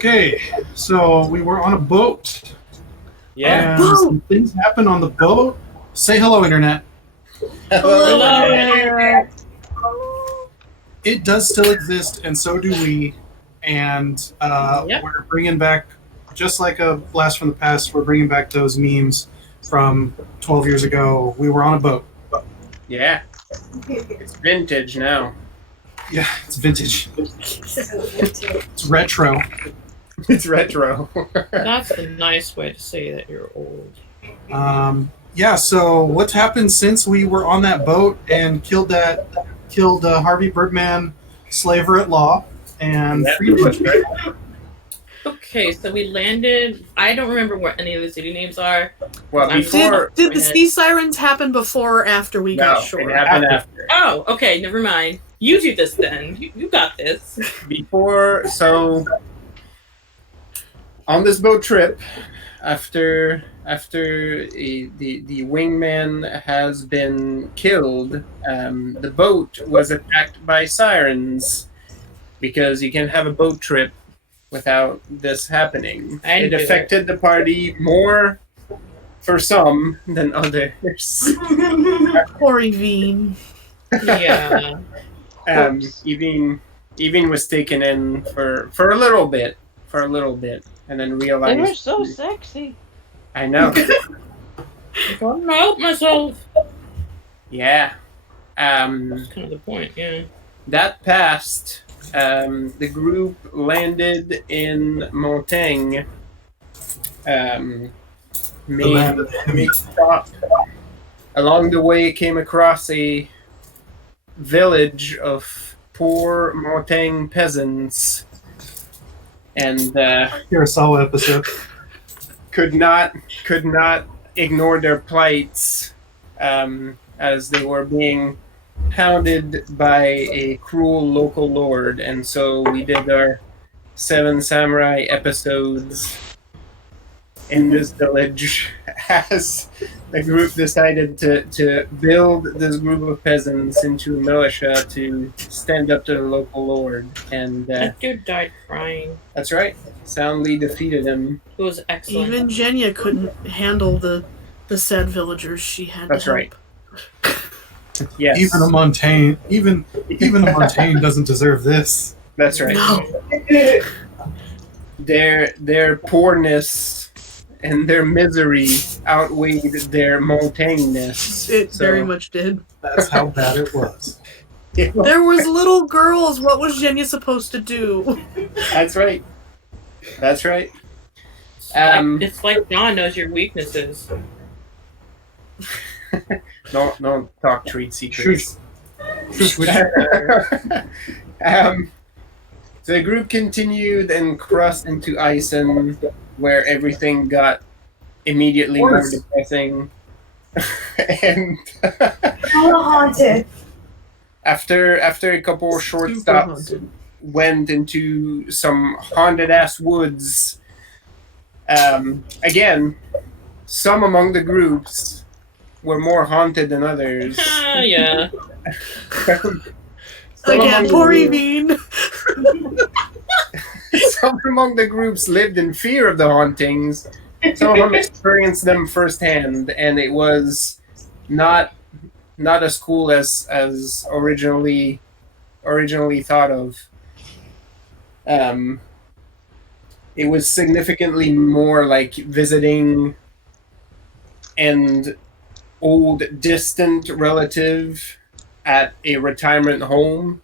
Okay, so we were on a boat. Yeah. And some things happened on the boat. Say hello, Internet. Hello. It does still exist, and so do we. And we're bringing back, just like a blast from the past, we're bringing back those memes from 12 years ago. We were on a boat. Yeah. It's vintage now. Yeah, it's vintage. It's retro. It's retro. That's a nice way to say that you're old. Yeah, so what's happened since we were on that boat and killed Harvey Birdman, slaver at law, and freed a bunch of people? Okay, so we landed. I don't remember what any of the city names are. Well, before Did the sea sirens happen before or after we got shore? it happened after. Oh, okay, never mind. You do this then. You got this. Before, so on this boat trip, after the wingman has been killed, the boat was attacked by sirens because you can have a boat trip without this happening. It affected the party more for some than others. Poor Evine. Yeah. Evine was taken in for a little bit, and then realized They were so sexy. I know. I don't help myself. Yeah. That's kind of the point, yeah. That passed. The group landed in Montaigne. Made stop. Along the way, came across a village of poor Montaigne peasants, and Kurosawa episode. could not ignore their plights, as they were being hounded by a cruel local lord. And so we did our 7 Samurai episodes in this village as the group decided to build this group of peasants into a militia to stand up to the local lord. And That dude died crying. that's right, soundly defeated him. It was excellent. Even Jenya couldn't handle the said villagers she had That's to help. right. Yes, Even a Montaigne doesn't deserve this. that's right. No. Their poorness and their misery outweighed their Montaigreness. It very much did. That's how bad it was. There was little girls. What was Jenya supposed to do? That's right. That's right. It's like John knows your weaknesses. Don't talk trade secrets. Shush. So the group continued and crossed into Eisen, where everything got immediately more depressing. And haunted. after a couple of short Super stops, haunted. went into some haunted ass woods. Again, some among the groups were more haunted than others. Yeah. Again, poor Evine. Some among the groups lived in fear of the hauntings. Some of them experienced them firsthand, and it was not as cool as originally thought of. It was significantly more like visiting an old distant relative at a retirement home,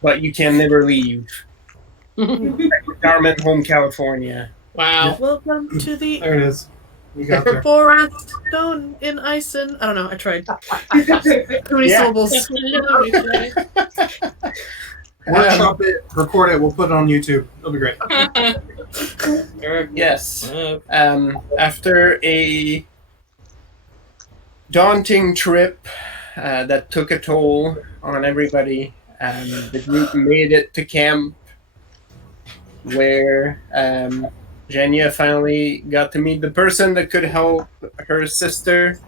but you can never leave. Retirement home, California. Wow. Welcome to the There it is. You got there. Borat Stone in Eisen. I don't know. I tried. Too many syllables. Workshop it, record it, we'll put it on YouTube. It'll be great. Yes. After a daunting trip that took a toll on everybody, the group made it to camp, where Jenya finally got to meet the person that could help her sister,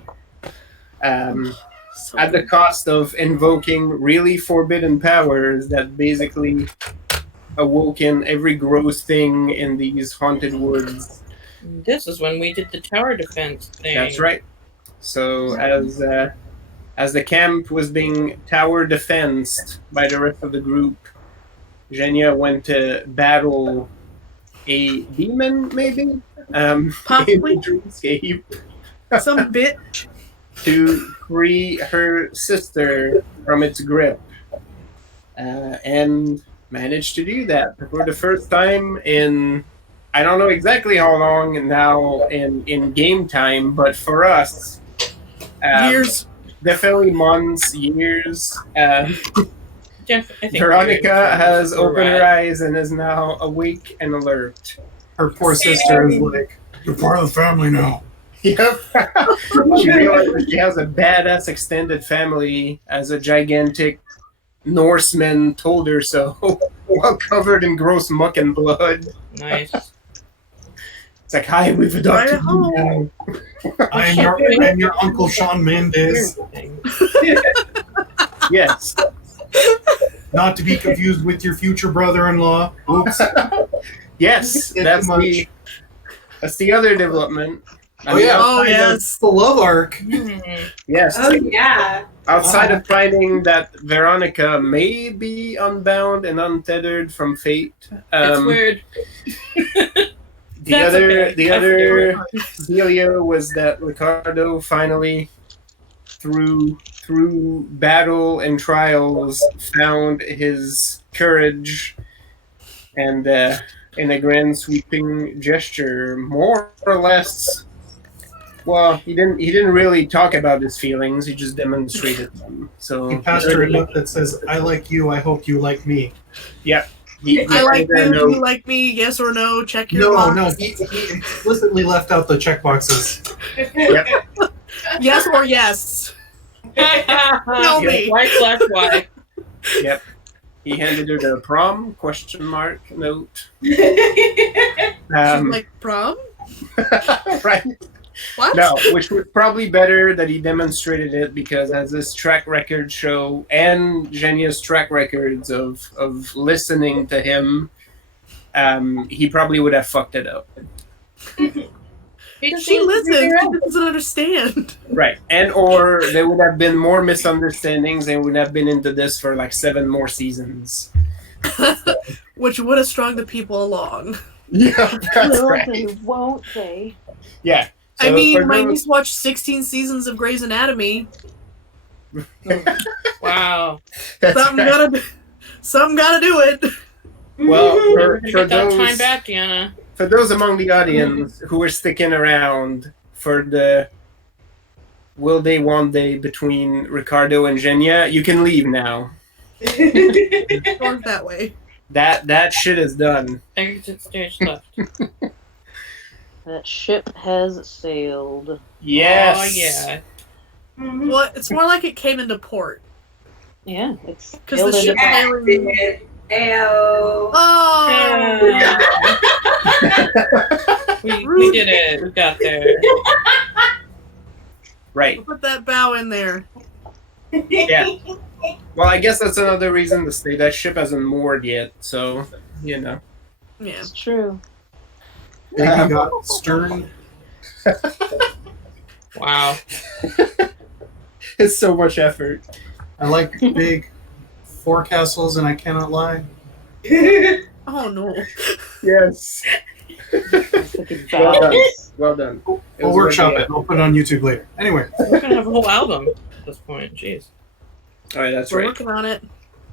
at the cost of invoking really forbidden powers that basically awoken every gross thing in these haunted woods. This is when we did the tower defense thing. That's right. So as the camp was being tower defensed by the rest of the group, Zhenya went to battle a demon, maybe? In Possibly. the dreamscape Some bitch. to free her sister from its grip. And managed to do that for the first time in, I don't know exactly how long now in game time, but for us, Years. definitely months, years. Jeff, I think Veronica has we're opened her right. eyes and is now awake and alert. Her poor sister is like, "You're part of the family now." Yep. She realizes she has a badass extended family as a gigantic Norseman told her so, while covered in gross muck and blood. Nice. It's like, hi, we've adopted you now. I'm your Uncle Sean Mendes. Yes. Not to be confused with your future brother-in-law. Oops. Yes, that's the other development. Oh yeah. Oh, yes. The love arc. Mhm. Yes. Oh yeah. Outside of finding that Veronica may be unbound and untethered from fate, It's weird. the That's other okay. the I other forget. dealio was that Ricardo finally, through battle and trials, found his courage, and in a grand sweeping gesture, more or less. Well, he didn't really talk about his feelings. He just demonstrated them. So He passed her a note that says, "I like you. I hope you like me." Yep. He I like handed her a you. note. You like me? Yes or no? Check your box. No. He explicitly left out the checkboxes. Yep. Yes or yes. Tell me. Why? Yep. He handed her the prom ? Note. She's like, prom? Right. What? No, which was probably better that he demonstrated it, because as this track record show and Zhenya's track records of listening to him, he probably would have fucked it up. She listens. She doesn't understand. Right. And or there would have been more misunderstandings and would have been into this for like 7 more seasons. Which would have strung the people along. Yeah, that's Will right. they, won't they? Yeah. I So mean, for my those- niece watched 16 seasons of Grey's Anatomy. Wow. that's Something right. gotta do it. Well, We're for gonna get that time those back, Deanna. for those among the audience who are sticking around for the will they, won't they between Ricardo and Zhenya, you can leave now. Going that way. That shit is done. Exit stage left. That ship has sailed. Yes. Oh yeah. Well, it's more like it came into port. Yeah, it's Because the sailed ship into- sailing. Ayo. Oh! We did it. We got there. Right. Put that bow in there. Yeah. Well, I guess that's another reason to stay. That ship hasn't moored yet, so you know. Yeah. It's true. Baby got stern. Wow. It's so much effort. I like big forecastles, and I cannot lie. Oh no. Yes. Fucking Well done. balance. Well done. We'll workshop it. I'll put it on YouTube later. Anyway, We're gonna have a whole album at this point. Jeez. All right, that's We're right. working on it.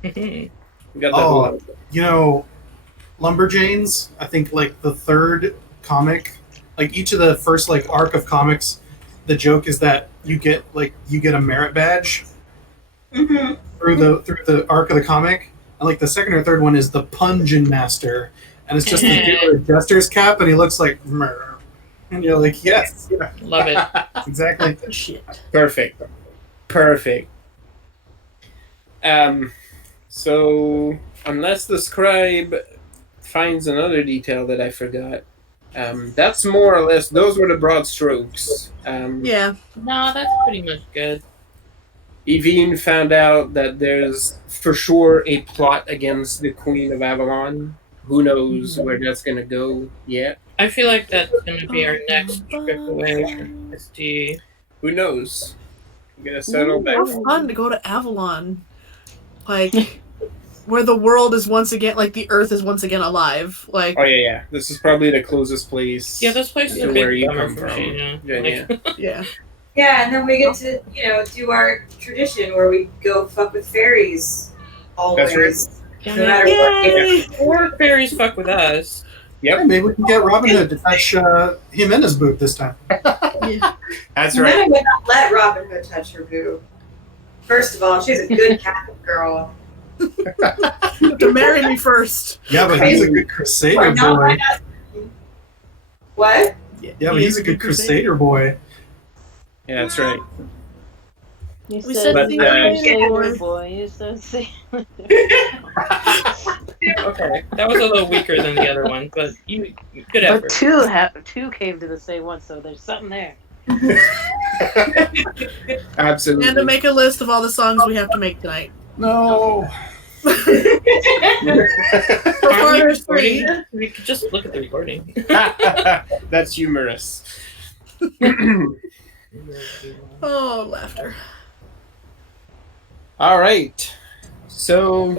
We got that Oh. whole. you know, Lumberjanes, I think like the third comic, like each of the first like arc of comics, the joke is that you get a merit badge through the arc of the comic, and like the second or third one is the Pungeon Master, and it's just the dude with a jester's cap, and he looks like, "Meh." And you're like, yes, Love it. exactly. Shit. Perfect. So unless the scribe finds another detail that I forgot, that's more or less, those were the broad strokes. Yeah. No, that's pretty much good. Evine found out that there's for sure a plot against the Queen of Avalon. Who knows where that's gonna go yet? I feel like that's gonna be our next trip away from SD. Who knows? We're gonna settle back. How fun to go to Avalon. Like, where the world is once again, like, the Earth is once again alive. Like, Oh yeah. This is probably the closest place. Yeah, those places to are where big you bummer come for from. me, you know? Yeah. yeah. Yeah, and then we get to, do our tradition where we go fuck with fairies always. That's Yeah, No matter what. Yay! or fairies fuck with us. Yeah, maybe we can get Robin Hood to touch him in his boot this time. That's And right. then I would not let Robin Hood touch her boob. First of all, she's a good Catholic girl. To marry me first. Yeah, but he's a good Crusader Or not boy. my husband. What? Yeah, but he's a good Crusader boy. Yeah, that's right. You We said said you the- were a sailor boy. You said sailor. Okay, that was a little weaker than the other one, but good effort. But two came to the same one, so there's something there. Absolutely. And to make a list of all the songs we have to make tonight. No. So far, there's Recording 3. this? We could just look at the recording. That's humorous. Oh, laughter. All right. So,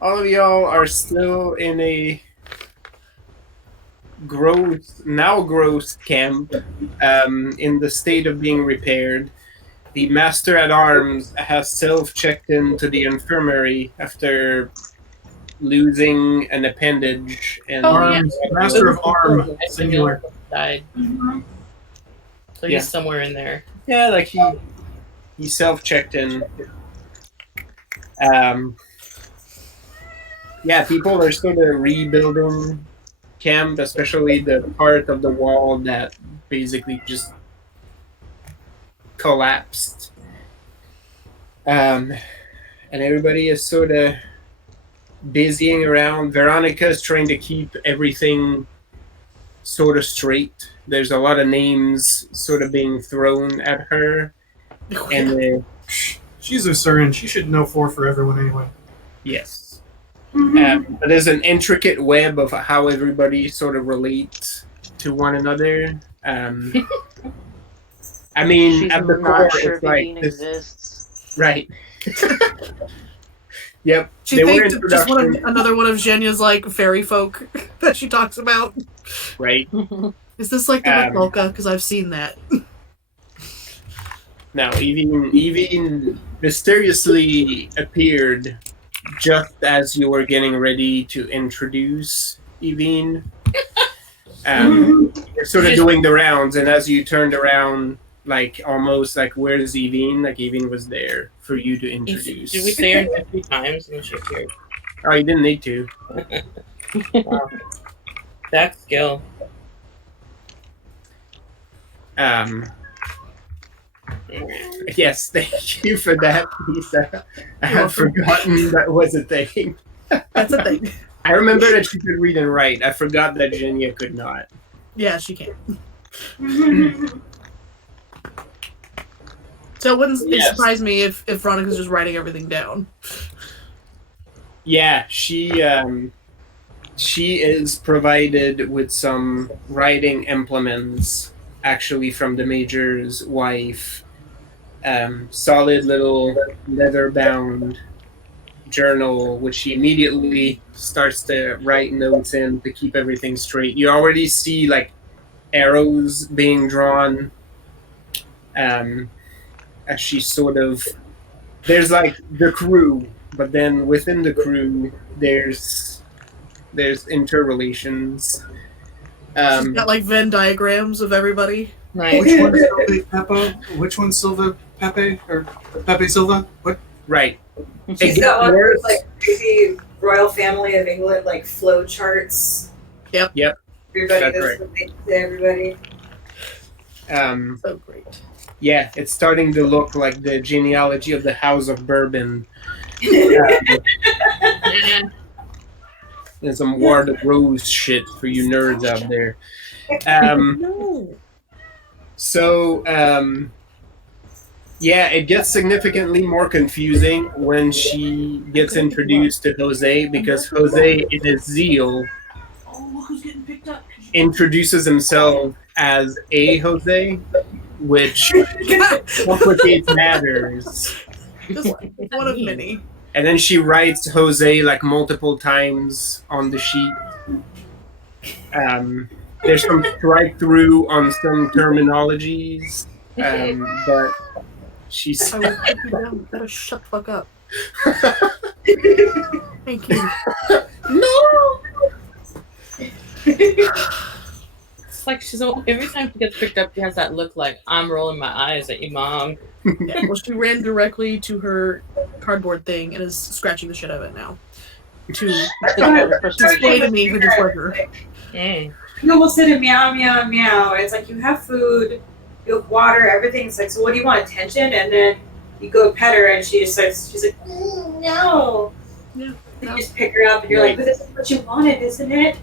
all of y'all are still in a gross camp in the state of being repaired. The Master at Arms has self-checked into the infirmary after losing an appendage. And Arms, Master of Arm, singular. Died. So he's Yeah. somewhere in there. Yeah, like he self-checked in. Yeah, people are sort of rebuilding camp, especially the part of the wall that basically just collapsed. And everybody is sort of busying around. Veronica is trying to keep everything sort of straight. There's a lot of names sort of being thrown at her. And She's a Surin. She should know 4 for everyone anyway. yes. But there's an intricate web of how everybody sort of relates to one another. I mean, She's at the core, not sure it's like Vivine this, exists. right? Yep. She They were thinks it's just introduction, another one of Jenya's, like, fairy folk that she talks about. right? Is this like the Um, Makolka? Because I've seen that. Now, Evine mysteriously appeared just as you were getting ready to introduce Evine. You're sort of doing the rounds, and as you turned around, like almost like, where's Evine? Like Evine was there for you to introduce. Did we say her name 3 times and she appeared? Oh, you didn't need to. Wow. That skill. Yes, thank you for that, Lisa. I had forgotten that was a thing. That's a thing. I remember that she could read and write. I forgot that Jenya could not. Yeah, she can. So it wouldn't Yes. surprise me if Veronica's just writing everything down. Yeah, she is provided with some writing implements, actually from the Major's wife. Solid little leather-bound journal, which she immediately starts to write notes in to keep everything straight. You already see like arrows being drawn as she sort of, there's like the crew, but then within the crew there's interrelations. She's got like Venn diagrams of everybody. Nice. Which one's Silva Pepe? Which one's Silva Pepe? Or Pepe Silva? What? Right. She's got one of those, like, crazy royal family of England, like, flow charts. Yep. Everybody That's knows right. what they say, everybody. So great. Yeah, it's starting to look like the genealogy of the House of Bourbon. And some War of the Rose shit for you nerds out there. No. So, Yeah, it gets significantly more confusing when she gets introduced to Jose, because Jose, in his zeal, Oh, look who's getting picked up. introduces himself as a Jose, which complicates matters. Just one of many. And then she writes Jose like multiple times on the sheet. There's some strike through on some terminologies, but she's. I will put you down. You better shut the fuck up. Thank you. No. It's like every time she gets picked up, she has that look like I'm rolling my eyes at you, Mom. Yeah, well, she ran directly to her cardboard thing and is scratching the shit out of it now. To display to me her displeasure. People will sit and meow, meow, meow. It's like you have food, you have water, everything's like, so what do you want? Attention? And then you go pet her and she's like, no. Yeah. You just pick her up and you're like, but this is what you wanted, isn't it?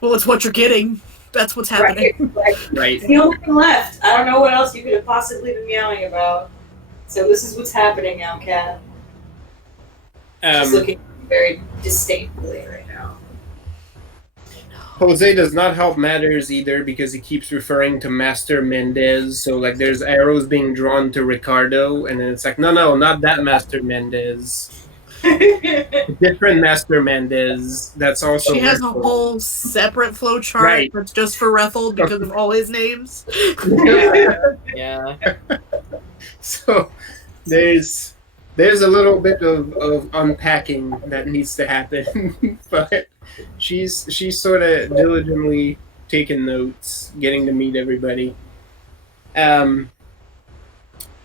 Well, it's what you're getting. That's what's happening. Right. It's the only thing left. I don't know what else you could have possibly been meowing about. So this is what's happening now, Cat. She's looking very disdainfully right now. Jose does not help matters either, because he keeps referring to Master Mendez. So like there's arrows being drawn to Ricardo, and then it's like, no, not that Master Mendez. Different Master Mendez. That's also She has a whole separate flow chart that's just for Rethold because of all his names. Yeah. So there's a little bit of unpacking that needs to happen, but she's sort of diligently taking notes, getting to meet everybody. The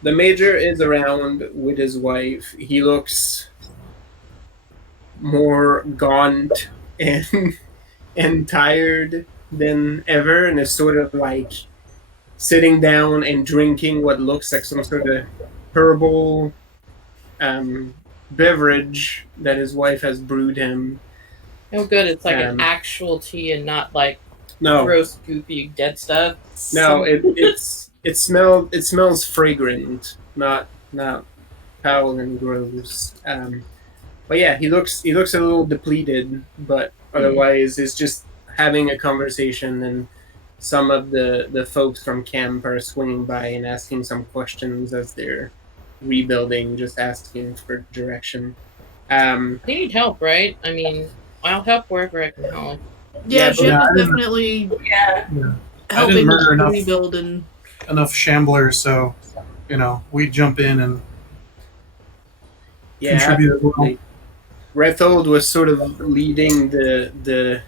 Major is around with his wife. He looks more gaunt and tired than ever, and is sort of like sitting down and drinking what looks like some sort of herbal beverage that his wife has brewed him. Oh, good. It's like an actual tea and not like No, gross, goopy, dead stuff. no, it smells fragrant, not foul and gross. But yeah, he looks a little depleted, but otherwise is just having a conversation, and some of the folks from camp are swinging by and asking some questions as they're rebuilding, just asking for direction. They need help, right? I mean, I'll help wherever I can help. Yeah, Jim is definitely helping rebuild and enough shamblers, so we jump in and contribute as well. Rethold was sort of leading the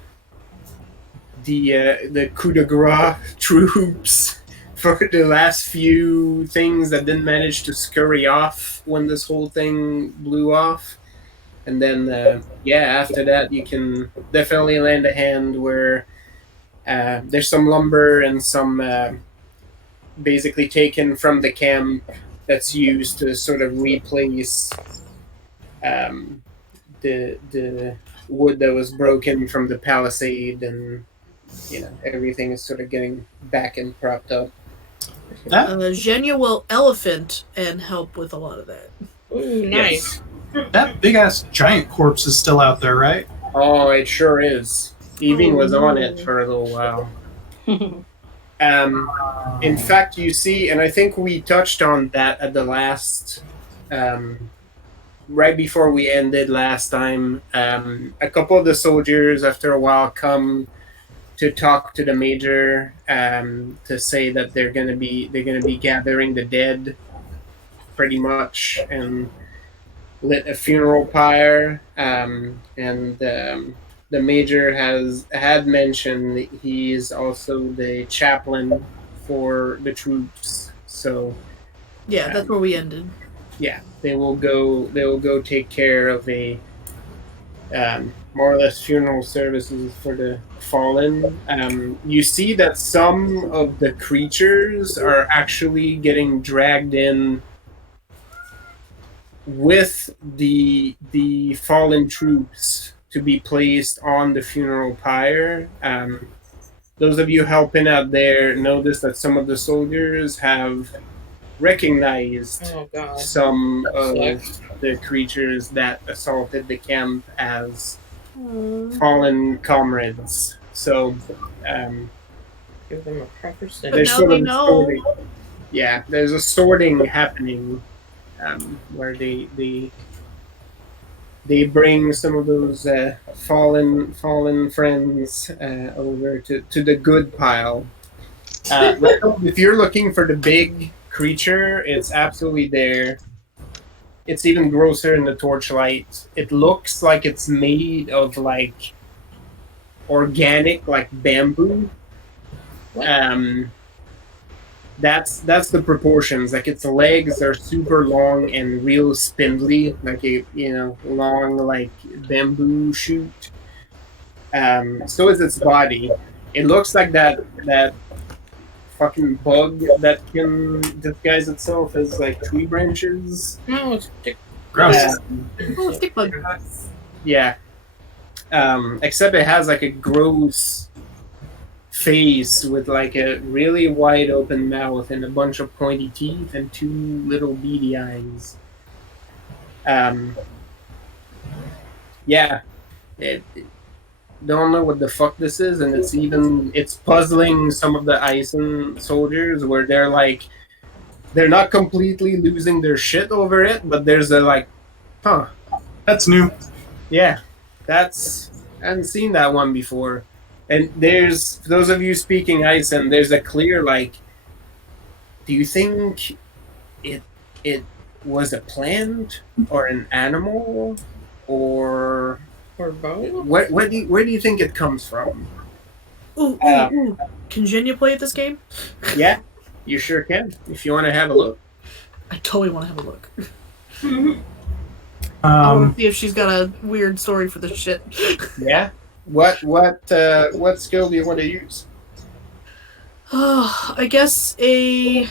coup de grace troops for the last few things that didn't manage to scurry off when this whole thing blew off. And then, after that, you can definitely lend a hand where there's some lumber and some basically taken from the camp that's used to sort of replace the wood that was broken from the palisade, and everything is sort of getting back and propped up. Zhenya will elephant and help with a lot of that. Ooh, nice. Yes. That big ass giant corpse is still out there, right? Oh, it sure is. Evie was on it for a little while. In fact, you see, and I think we touched on that at the last, right before we ended last time. A couple of the soldiers, after a while, come to talk to the Major, to say that they're gonna be gathering the dead, pretty much, and lit a funeral pyre. And the Major had mentioned that he's also the chaplain for the troops. So yeah, that's where we ended. Yeah, they will go take care of a more or less funeral services for the fallen. You see that some of the creatures are actually getting dragged in with the fallen troops to be placed on the funeral pyre. Those of you helping out there notice that some of the soldiers have recognized Oh god. some of Sucks. the creatures that assaulted the camp as Aw. fallen comrades. So Give them a proper But sentence. there's now sort they of a know. sorting. Yeah, there's a sorting happening where they bring some of those fallen friends over to the good pile. If you're looking for the big creature, it's absolutely there. It's even grosser in the torchlight. It looks like it's made of like organic, like bamboo. What? That's the proportions. Like its legs are super long and real spindly, like a long like bamboo shoot. So is its body. It looks like that fucking bug that can disguise itself as like tree branches. No, it's dick. Gross. Oh, stick bug. Yeah. Except it has like a gross face with like a really wide open mouth and a bunch of pointy teeth and two little beady eyes. Yeah. Don't know what the fuck this is, and it's puzzling some of the Eisen soldiers where they're not completely losing their shit over it, but there's a like, huh. That's new. Yeah, I hadn't seen that one before. And there's, for those of you speaking Eisen, there's a clear like, do you think it was a plant or an animal or both? where do you think it comes from? Ooh, ooh, ooh. Can Jenya play at this game? Yeah, you sure can if you want to have a look. I totally want to have a look. I want to see if she's got a weird story for this shit. Yeah. What skill do you want to use? I guess a.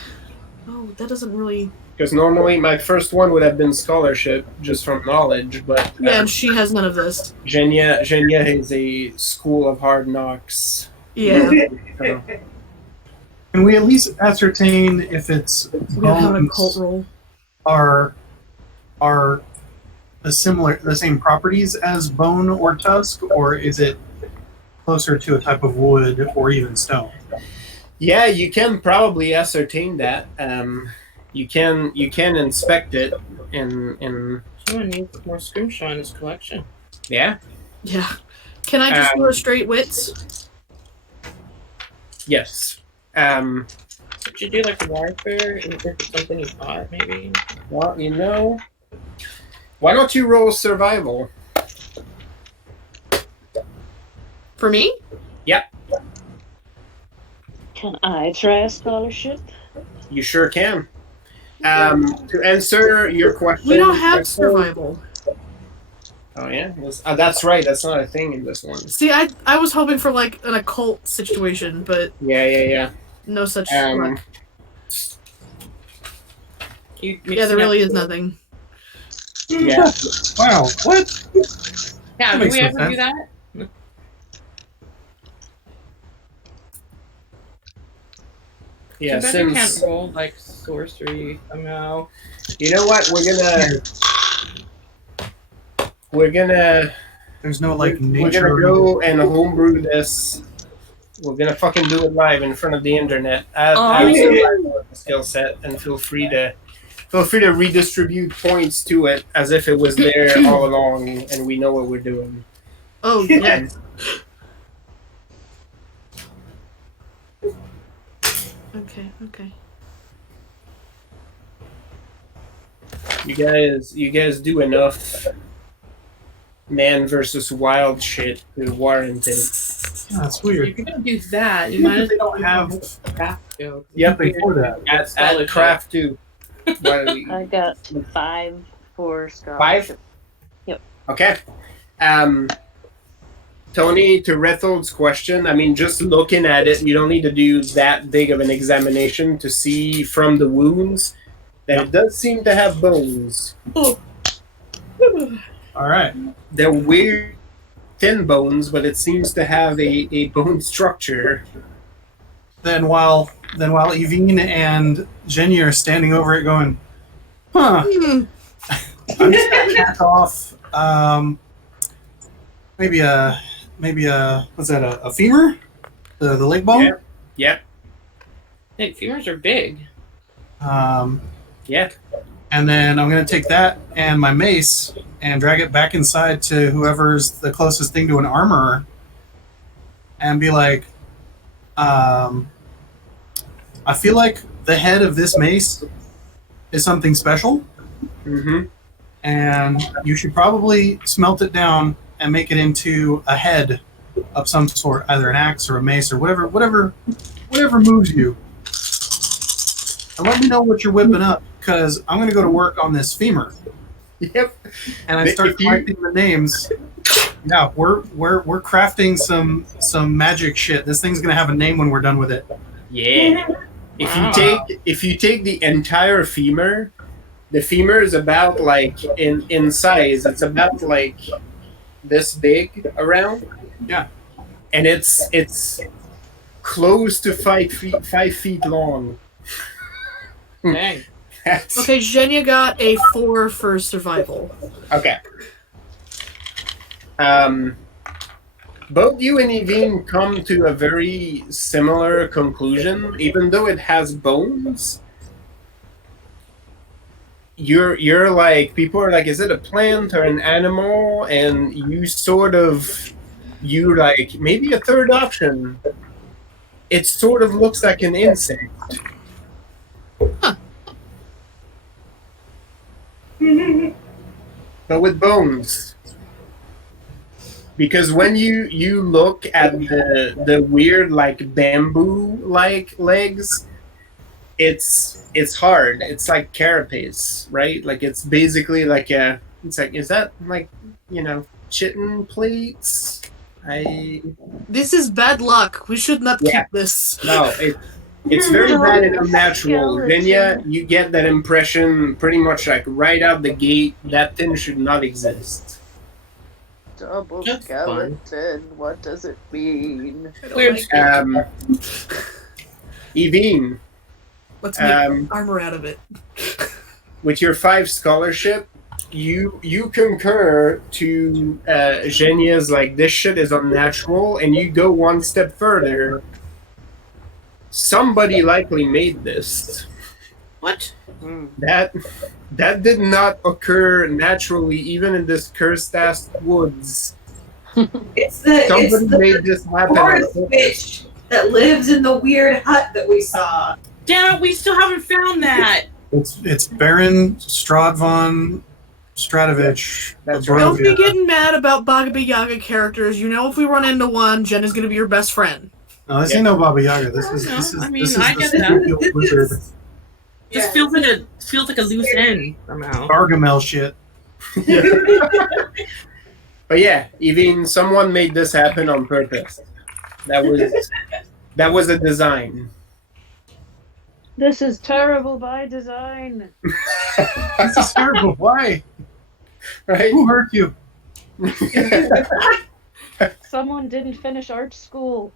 Oh, that doesn't really. Because normally my first one would have been scholarship, just from knowledge, but Yeah, and she has none of this. Jenya is a school of hard knocks. Yeah. So, Can we at least ascertain if its We don't have a cult bones roll. are the same properties as bone or tusk, or is it closer to a type of wood or even stone? yeah, you can probably ascertain that. You can inspect it in Someone needs more scrimshaw in his collection. yeah. Yeah. Can I just do a straight wits? Yes. Should you do like a warfare? If it's something you bought, maybe? Well, why don't you roll survival? For me? Yep, Can I try a scholarship? you sure can. To answer your question, We don't have survival. Oh yeah, that's right. That's not a thing in this one. See, I was hoping for like an occult situation, but Yeah. no such Um, luck. Yeah, there really is nothing. Yeah. Wow, what? Yeah, That do makes we no ever sense. do that? Yeah, Too bad you since can't roll like sorcery somehow. you know what, we're gonna There's no like we're nature. gonna go and homebrew this. We're gonna fucking do it live in front of the internet. Add the skill set and feel free to redistribute points to it as if it was there all along and we know what we're doing. Oh, yeah. Okay. You guys do enough man versus wild shit to warrant it. Yeah, that's If weird. you're gonna do that, you might as They well don't have craft go. Yep, before that. Add craft too. I got 5 for scholarship. 5? Yep. Okay. Tony, to Rethold's question, I mean, just looking at it, you don't need to do that big of an examination to see from the wounds that it does seem to have bones. All right. They're weird, thin bones, but it seems to have a bone structure. then while Evine and Jenny are standing over it, going, "Huh." I'm just gonna hack off. Maybe a what's that? A femur? The leg bone. Yeah. Hey, femurs are big. Yeah. And then I'm gonna take that and my mace and drag it back inside to whoever's the closest thing to an armorer, and be like, I feel like the head of this mace is something special, Mm-hmm. and you should probably smelt it down and make it into a head of some sort, either an axe or a mace or whatever moves you. And let me know what you're whipping up, because I'm going to go to work on this femur. Yep. And I start collecting the names. Yeah, we're crafting some magic shit. This thing's going to have a name when we're done with it. Yeah. If you take the entire femur, the femur is about like in size. It's about like this big around. Yeah. And it's close to 5 feet long. Dang. Okay, Zhenya got a 4 for survival. Okay. Both you and Evine come to a very similar conclusion, even though it has bones. You're like, people are like, is it a plant or an animal? And you like, maybe a third option. It sort of looks like an insect. Huh. But with bones. Because when you look at the weird like bamboo like legs, it's hard. It's like carapace, right? Like it's basically like is that like, chitin plates? This is bad luck. We should not keep this. No, it's very bad and unnatural. Venya, you get that impression pretty much like right out the gate. That thing should not exist. Double That's skeleton. What does it mean? Weird. Evine, Let's make armor out of it. with your 5 scholarship, you concur to Zhenya's like, this shit is unnatural, and you go one step further. Somebody likely made this. What? That did not occur naturally, even in this cursed ass woods. Somebody made this happen. Forest witch that lives in the weird hut that we saw. Damn it, we still haven't found that. It's Baron Stradvon Stradovich. That's of right. Don't be Barovia. getting mad about Baba Yaga characters. You know, if we run into one, Jen is going to be your best friend. No, this ain't no Baba Yaga. This is No, this is I mean, this is I the get that. spooky wizard This feels like a loose end somehow. Gargamel shit. But yeah, even someone made this happen on purpose. That was a design. This is terrible by design. This is terrible. Why? Right? Who hurt you? Someone didn't finish art school.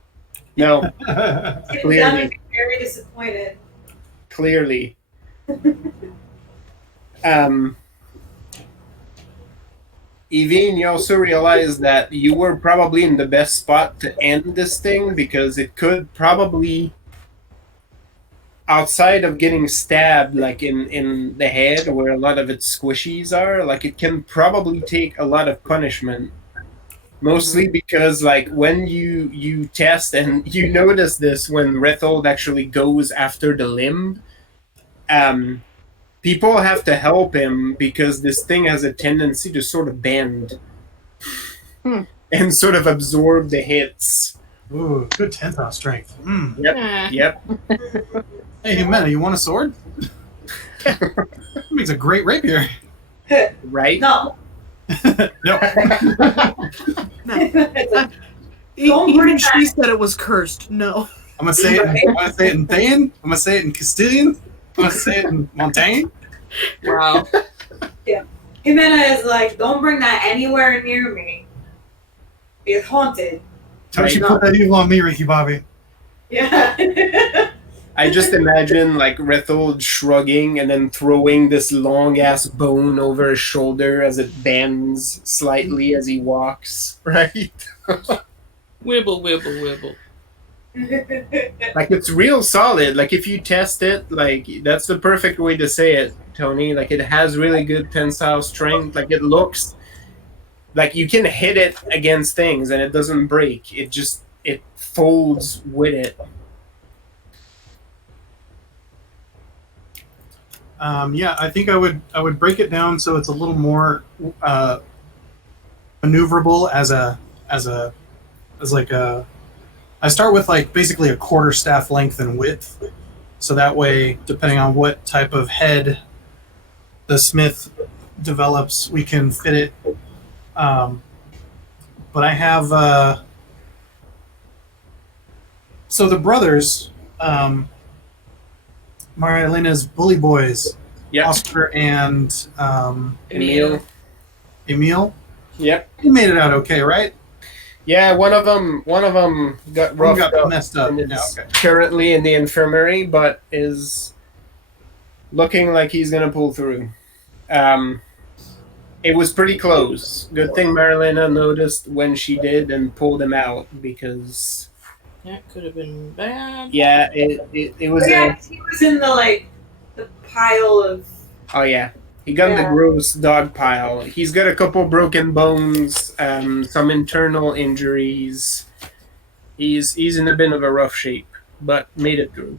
No, Sitting Clearly. down and very disappointed. clearly. Evine, you also realized that you were probably in the best spot to end this thing, because it could probably, outside of getting stabbed like in the head where a lot of its squishies are, like it can probably take a lot of punishment. Mostly because like when you test, and you notice this when Rethold actually goes after the limb, people have to help him because this thing has a tendency to sort of bend and sort of absorb the hits. Ooh, good tensile strength. Mm. Yep. Hey, Humana, you want a sword? That makes a great rapier. Right? No. No. Even she said it was cursed. No. I'm gonna say it in Thayan. I'm gonna say it in Castilian. I'm gonna say it in Montaigne. Wow. Jimena is like, don't bring that anywhere near me. It's haunted. Don't you No. put that evil on me, Ricky Bobby. Yeah. I just imagine like Rethold shrugging and then throwing this long ass bone over his shoulder as it bends slightly as he walks, right? Wibble, wibble, wibble. Like it's real solid. Like if you test it, like that's the perfect way to say it, Tony. Like it has really good tensile strength. Like it looks like you can hit it against things and it doesn't break. It folds with it. Yeah, I think I would break it down so it's a little more maneuverable as like a. I start with like basically a quarter staff length and width, so that way, depending on what type of head the smith develops, we can fit it. But I have so the brothers, Maria Elena's bully boys, Yep. Oscar and Emil. Emil. Yep. You made it out okay, right? Yeah, one of them got roughed got up messed up. and is Yeah, okay. currently in the infirmary, but is looking like he's gonna pull through. It was pretty close. Good thing Marilena noticed when she did and pulled him out because That could have been bad. yeah, it was. Yeah, he was in the pile of. Oh yeah, he got in the Yeah. gross dog pile. He's got a couple broken bones, some internal injuries. He's in a bit of a rough shape, but made it through.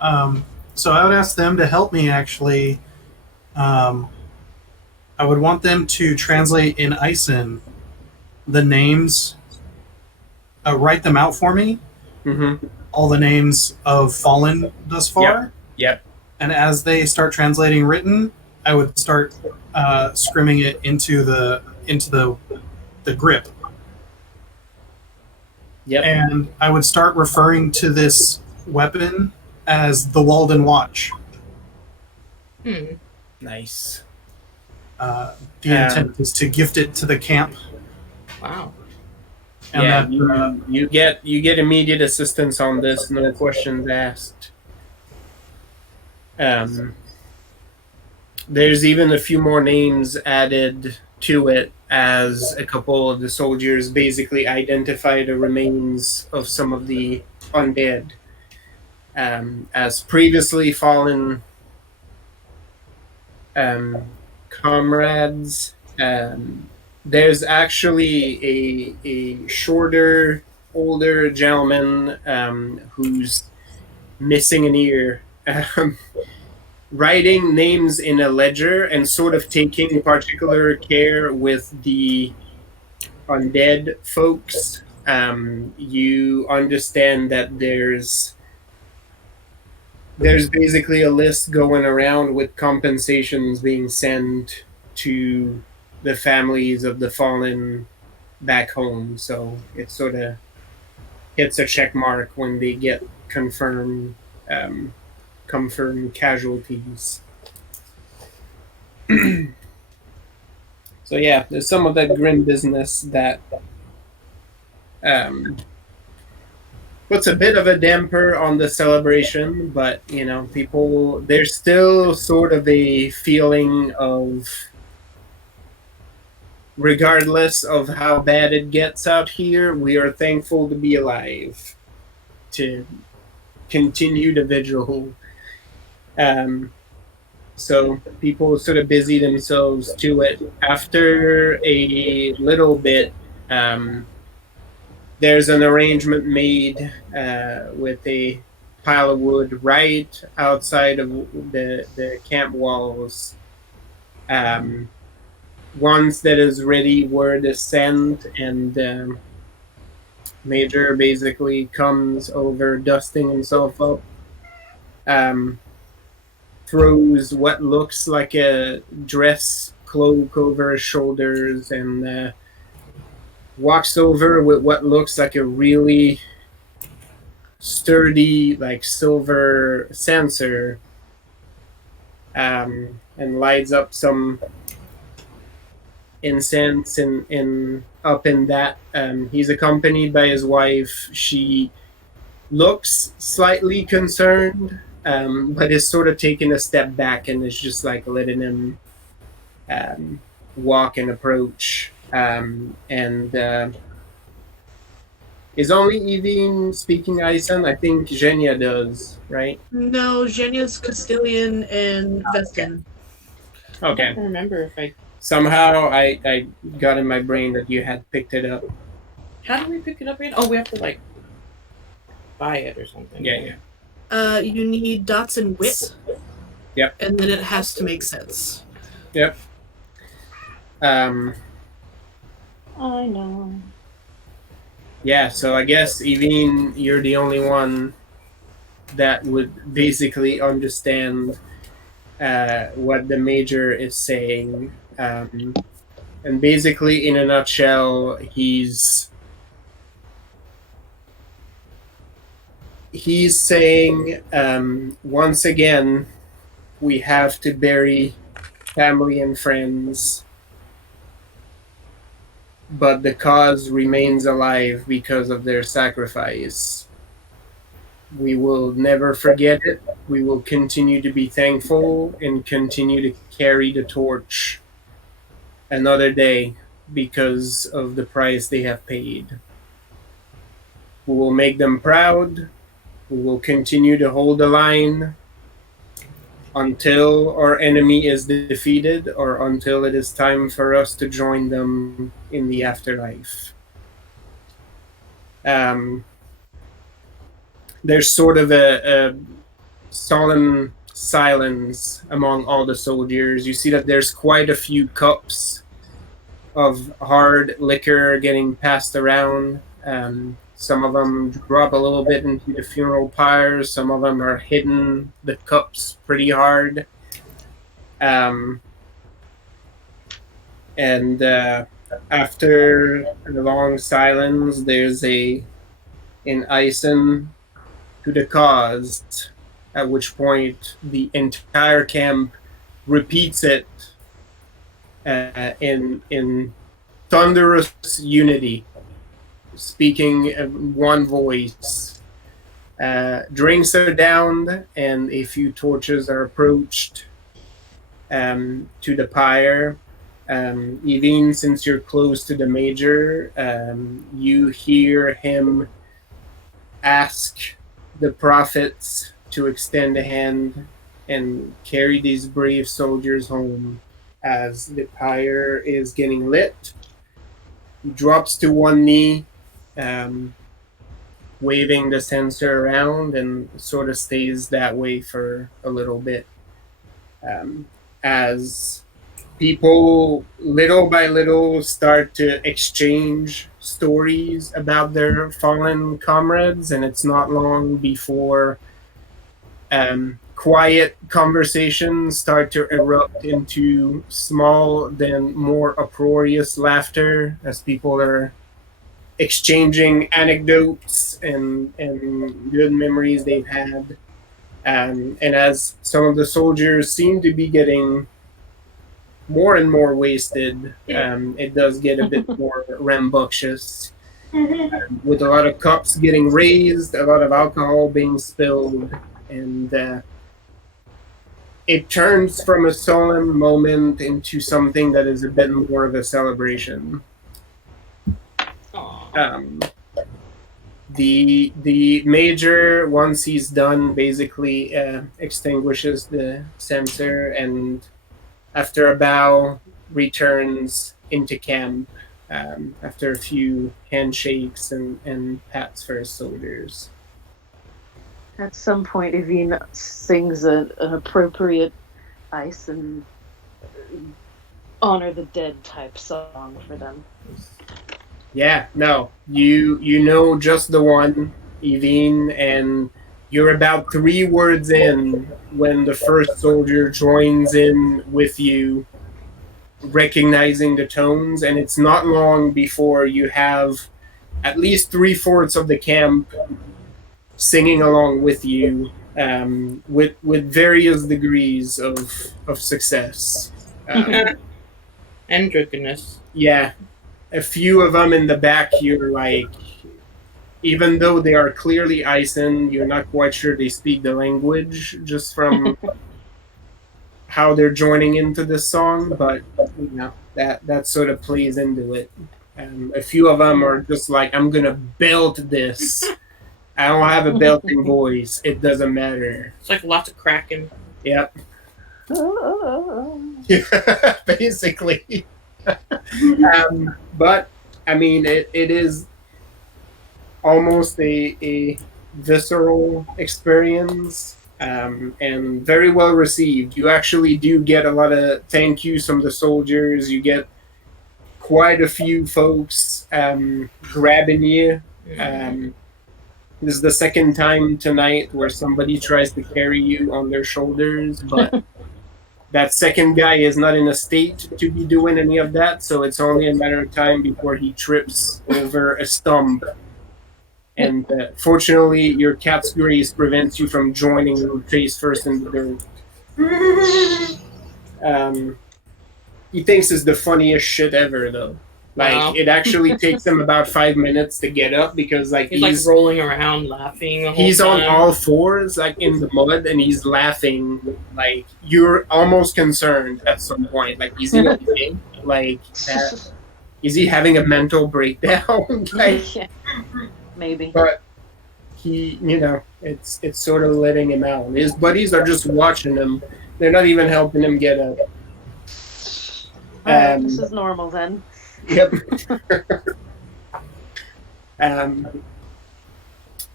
So I would ask them to help me actually. I would want them to translate in Eisen the names, write them out for me, Mm-hmm. all the names of Fallen thus far. Yep. And as they start translating written, I would start scrimming it into the grip. Yep. And I would start referring to this weapon as the Walden Watch. Nice. The intent is to gift it to the camp. Wow. And Yeah, that, you get immediate assistance on this, no questions asked. There's even a few more names added to it as a couple of the soldiers basically identify the remains of some of the undead as previously fallen comrades. There's actually a shorter, older gentleman who's missing an ear, writing names in a ledger and sort of taking particular care with the undead folks. You understand that there's basically a list going around with compensations being sent to the families of the fallen back home. So it sort of hits a check mark when they get confirmed casualties. So yeah, there's some of that grim business that puts a bit of a damper on the celebration, but you know, people, there's still sort of a feeling of, regardless of how bad it gets out here, we are thankful to be alive, to continue the vigil. So people sort of busy themselves to it. After a little bit, there's an arrangement made with a pile of wood right outside of the camp walls. Once that is ready, word is sent, and Major basically comes over, dusting himself up, throws what looks like a dress cloak over his shoulders, and walks over with what looks like a really sturdy, like silver censer, and lights up some incense in up in that. He's accompanied by his wife. She looks slightly concerned, but is sort of taking a step back and is just like letting him walk and approach. And is only Evine speaking Eisen? I think Zhenya does, right? No, Zhenya's Castilian and Vestin. I Okay. don't remember if I. Somehow I got in my brain that you had picked it up. How do we pick it up again? Oh, we have to like buy it or something. Yeah. You need dots and wit. Yep. And then it has to make sense. Yep. I know. Yeah, so I guess Evine, you're the only one that would basically understand what the major is saying. And basically, in a nutshell, he's saying, once again, we have to bury family and friends, but the cause remains alive because of their sacrifice. We will never forget it. We will continue to be thankful and continue to carry the torch another day because of the price they have paid. We will make them proud. We will continue to hold the line until our enemy is defeated or until it is time for us to join them in the afterlife. There's sort of a solemn silence among all the soldiers. You see that there's quite a few cups of hard liquor getting passed around. Some of them drop a little bit into the funeral pyres. Some of them are hitting the cups pretty hard. And after a long silence, there's an Eisen to the cause, at which point the entire camp repeats it in thunderous unity, speaking in one voice. Drinks are downed and a few torches are approached to the pyre. Evine, since you're close to the major, you hear him ask the prophets to extend a hand and carry these brave soldiers home. As the pyre is getting lit, he drops to one knee, waving the censer around, and sort of stays that way for a little bit. As people, little by little, start to exchange stories about their fallen comrades, and it's not long before quiet conversations start to erupt into small, then more uproarious laughter as people are exchanging anecdotes and good memories they've had. And as some of the soldiers seem to be getting more and more wasted, it does get a bit more rambunctious, with a lot of cups getting raised, a lot of alcohol being spilled, and it turns from a solemn moment into something that is a bit more of a celebration. The major, once he's done, basically extinguishes the censer and, after a bow, returns into camp after a few handshakes and pats for his soldiers. At some point, Evine sings an appropriate Eisen honor the dead type song for them. Yeah, no, you know just the one, Evine, and you're about 3 words in when the first soldier joins in with you, recognizing the tones, and it's not long before you have at least 3/4 of the camp singing along with you, with various degrees of success. And drunkenness. Yeah, a few of them in the back. You're like, even though they are clearly Eisen, you're not quite sure they speak the language just from how they're joining into this song. But you know that sort of plays into it. A few of them are just like, I'm gonna belt this. I don't have a belting voice. It doesn't matter. It's like lots of cracking. Yep. Basically. But I mean, it is almost a visceral experience, and very well received. You actually do get a lot of thank yous from the soldiers. You get quite a few folks grabbing you. This is the second time tonight where somebody tries to carry you on their shoulders, but that second guy is not in a state to be doing any of that, so it's only a matter of time before he trips over a stump. And fortunately, your cat's grace prevents you from joining your face first in the dirt. He thinks it's the funniest shit ever, though. Like, wow. It actually takes him about 5 minutes to get up because, like, he's like rolling around, laughing. The whole he's time. on all fours, like in the mud, and he's laughing. Like, you're almost concerned at some point. Like, is he okay? Like, is he having a mental breakdown? Like, Yeah. Maybe. but he, it's sort of letting him out. His buddies are just watching him. They're not even helping him get up. This is normal then. Yep.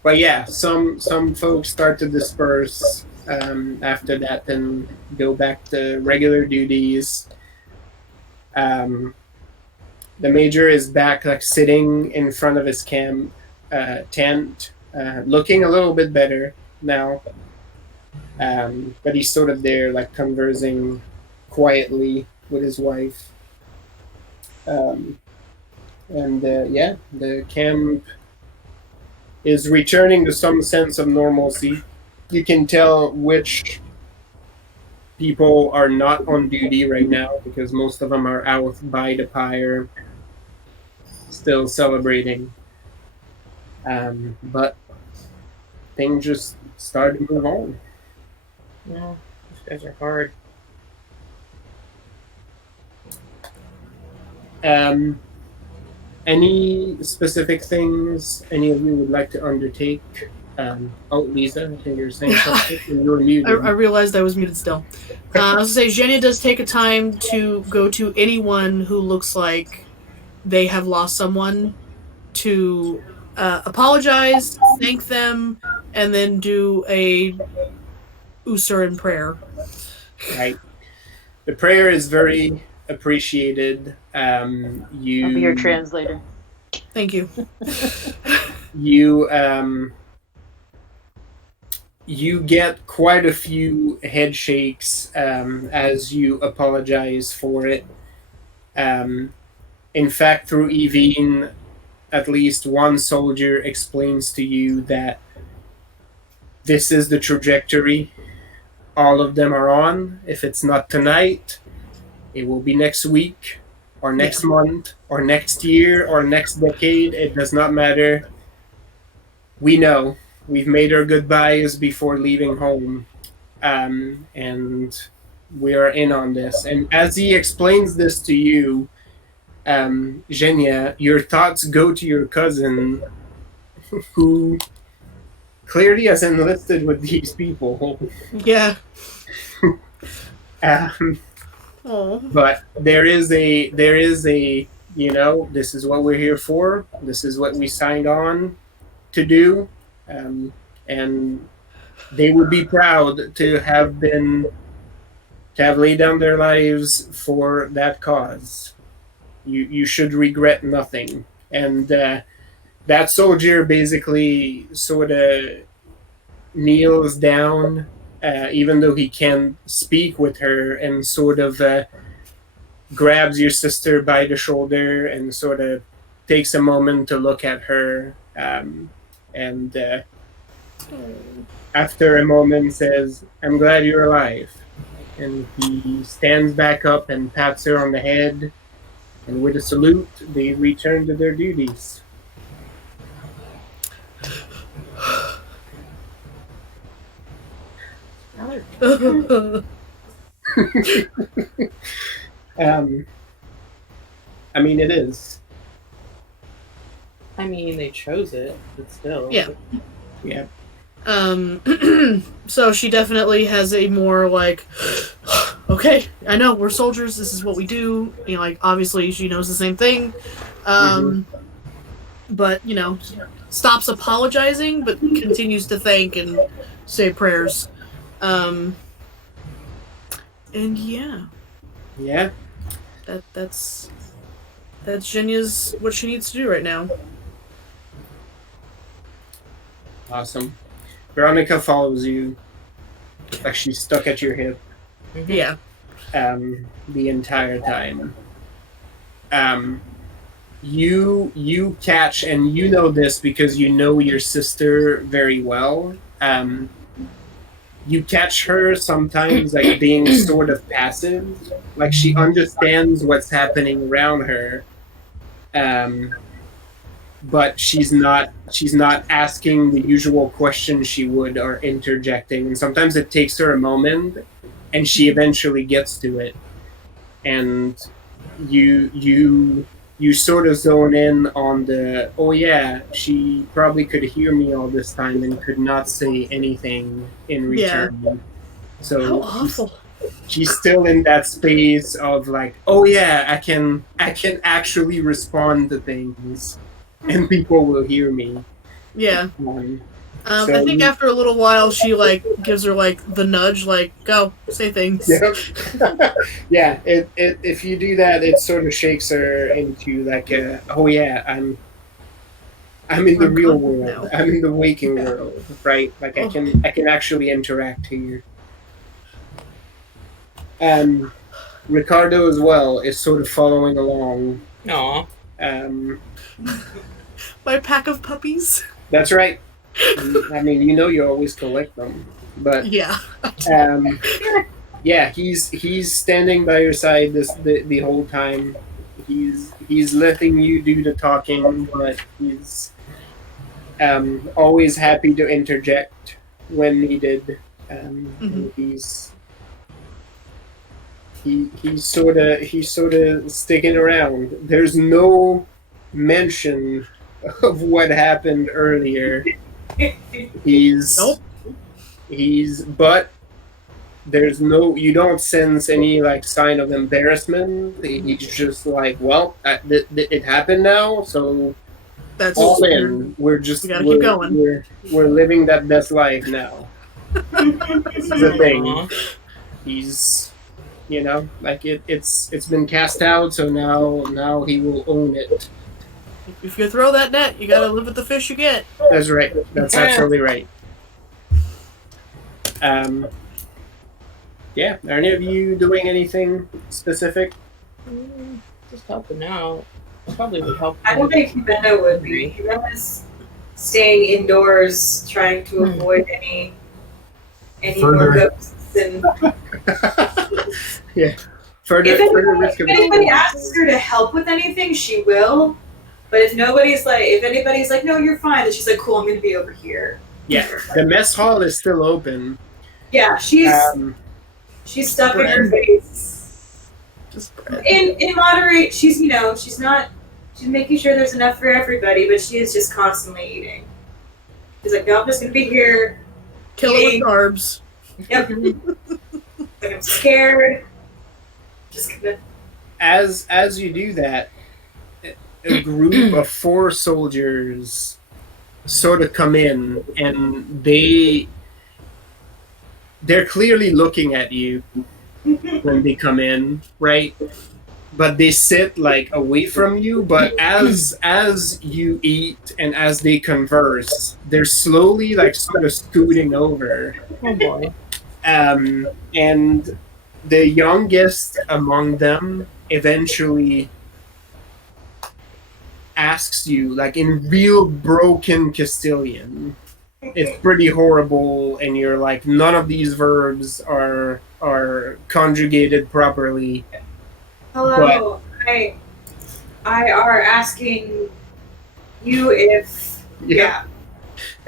But yeah, some folks start to disperse after that and go back to regular duties. The major is back, like sitting in front of his camp tent, looking a little bit better now. But he's sort of there, like conversing quietly with his wife. The camp is returning to some sense of normalcy. You can tell which people are not on duty right now because most of them are out by the pyre, still celebrating. But things just start to move on. No, these guys are hard. Any specific things any of you would like to undertake? Lisa, I think you're saying something. You were muted. I realized I was muted still. I was going to say, Zhenya does take a time to go to anyone who looks like they have lost someone to apologize, thank them, and then do a Usurin prayer. Right. The prayer is very appreciated. I'll be your translator. Thank you. You get quite a few head shakes as you apologize for it. In fact, through Evine, at least one soldier explains to you that this is the trajectory all of them are on. If it's not tonight, it will be next week, or next month, or next year, or next decade. It does not matter. We know. We've made our goodbyes before leaving home. And we are in on this. And as he explains this to you, Zhenya, your thoughts go to your cousin, who clearly has enlisted with these people. Yeah. But there is a this is what we're here for. This is what we signed on to do, and they would be proud to have laid down their lives for that cause. You should regret nothing. And that soldier basically sort of kneels down, even though he can't speak with her, and sort of grabs your sister by the shoulder and sort of takes a moment to look at her, and after a moment says, "I'm glad you're alive." And he stands back up and pats her on the head And with a salute, they return to their duties. I mean, it is. I mean, they chose it, but still. Yeah. Yeah. So she definitely has a more like, okay, I know we're soldiers. This is what we do. You know, like obviously she knows the same thing, but you know, stops apologizing, but continues to thank and say prayers. And yeah, that's Jenya's what she needs to do right now. Awesome. Veronica follows you, like she's stuck at your hip. Yeah. The entire time. You catch, and you know this because you know your sister very well. You catch her sometimes like being sort of passive, like she understands what's happening around her. But she's not asking the usual questions she would or interjecting. And sometimes it takes her a moment and she eventually gets to it. And you sort of zone in on the, oh yeah, she probably could hear me all this time and could not say anything in return. Yeah. So how awful. She's still in that space of like, oh yeah, I can actually respond to things. And people will hear me. Yeah. I think after a little while, she like gives her like the nudge, like go say things. Yep. Yeah. If you do that, it sort of shakes her into like, oh yeah, I'm in the real world. Now. I'm in the waking world, right? Like I can actually interact here. Ricardo as well is sort of following along. Aww. My pack of puppies. That's right. I mean, you know, you always collect them, but yeah. Yeah, he's standing by your side the whole time. He's letting you do the talking, but he's always happy to interject when needed. He's sort of sticking around. There's no mention of what happened earlier. But there's no, you don't sense any like sign of embarrassment. He's just like, well, it happened now, so that's all in. We gotta keep going. We're living that best life now. This is the thing. He's, you know, like it's been cast out, so now he will own it. If you throw that net, you gotta live with the fish you get. That's right. That's absolutely right. Yeah. Are any of you doing anything specific? Just helping out. Probably would help. I don't think Humana would be. Humana's staying indoors, trying to avoid any more ghosts and. Yeah. If anybody asks her to help with anything, she will. But if anybody's like, no, you're fine, then she's like, cool, I'm going to be over here. Yeah, the mess hall is still open. Yeah, she's stuck in her face. In moderate, she's making sure there's enough for everybody, but she is just constantly eating. She's like, no, I'm just going to be here. Kill it with carbs. Yep. Like, I'm scared. Just gonna. As you do that, a group of 4 soldiers sort of come in, and they're clearly looking at you when they come in, right? But they sit like away from you, but as you eat and as they converse, they're slowly like sort of scooting over. Oh boy. And the youngest among them eventually asks you, like in real broken Castilian, it's pretty horrible, and you're like, none of these verbs are conjugated properly. Hello, hi. I are asking you if Yeah.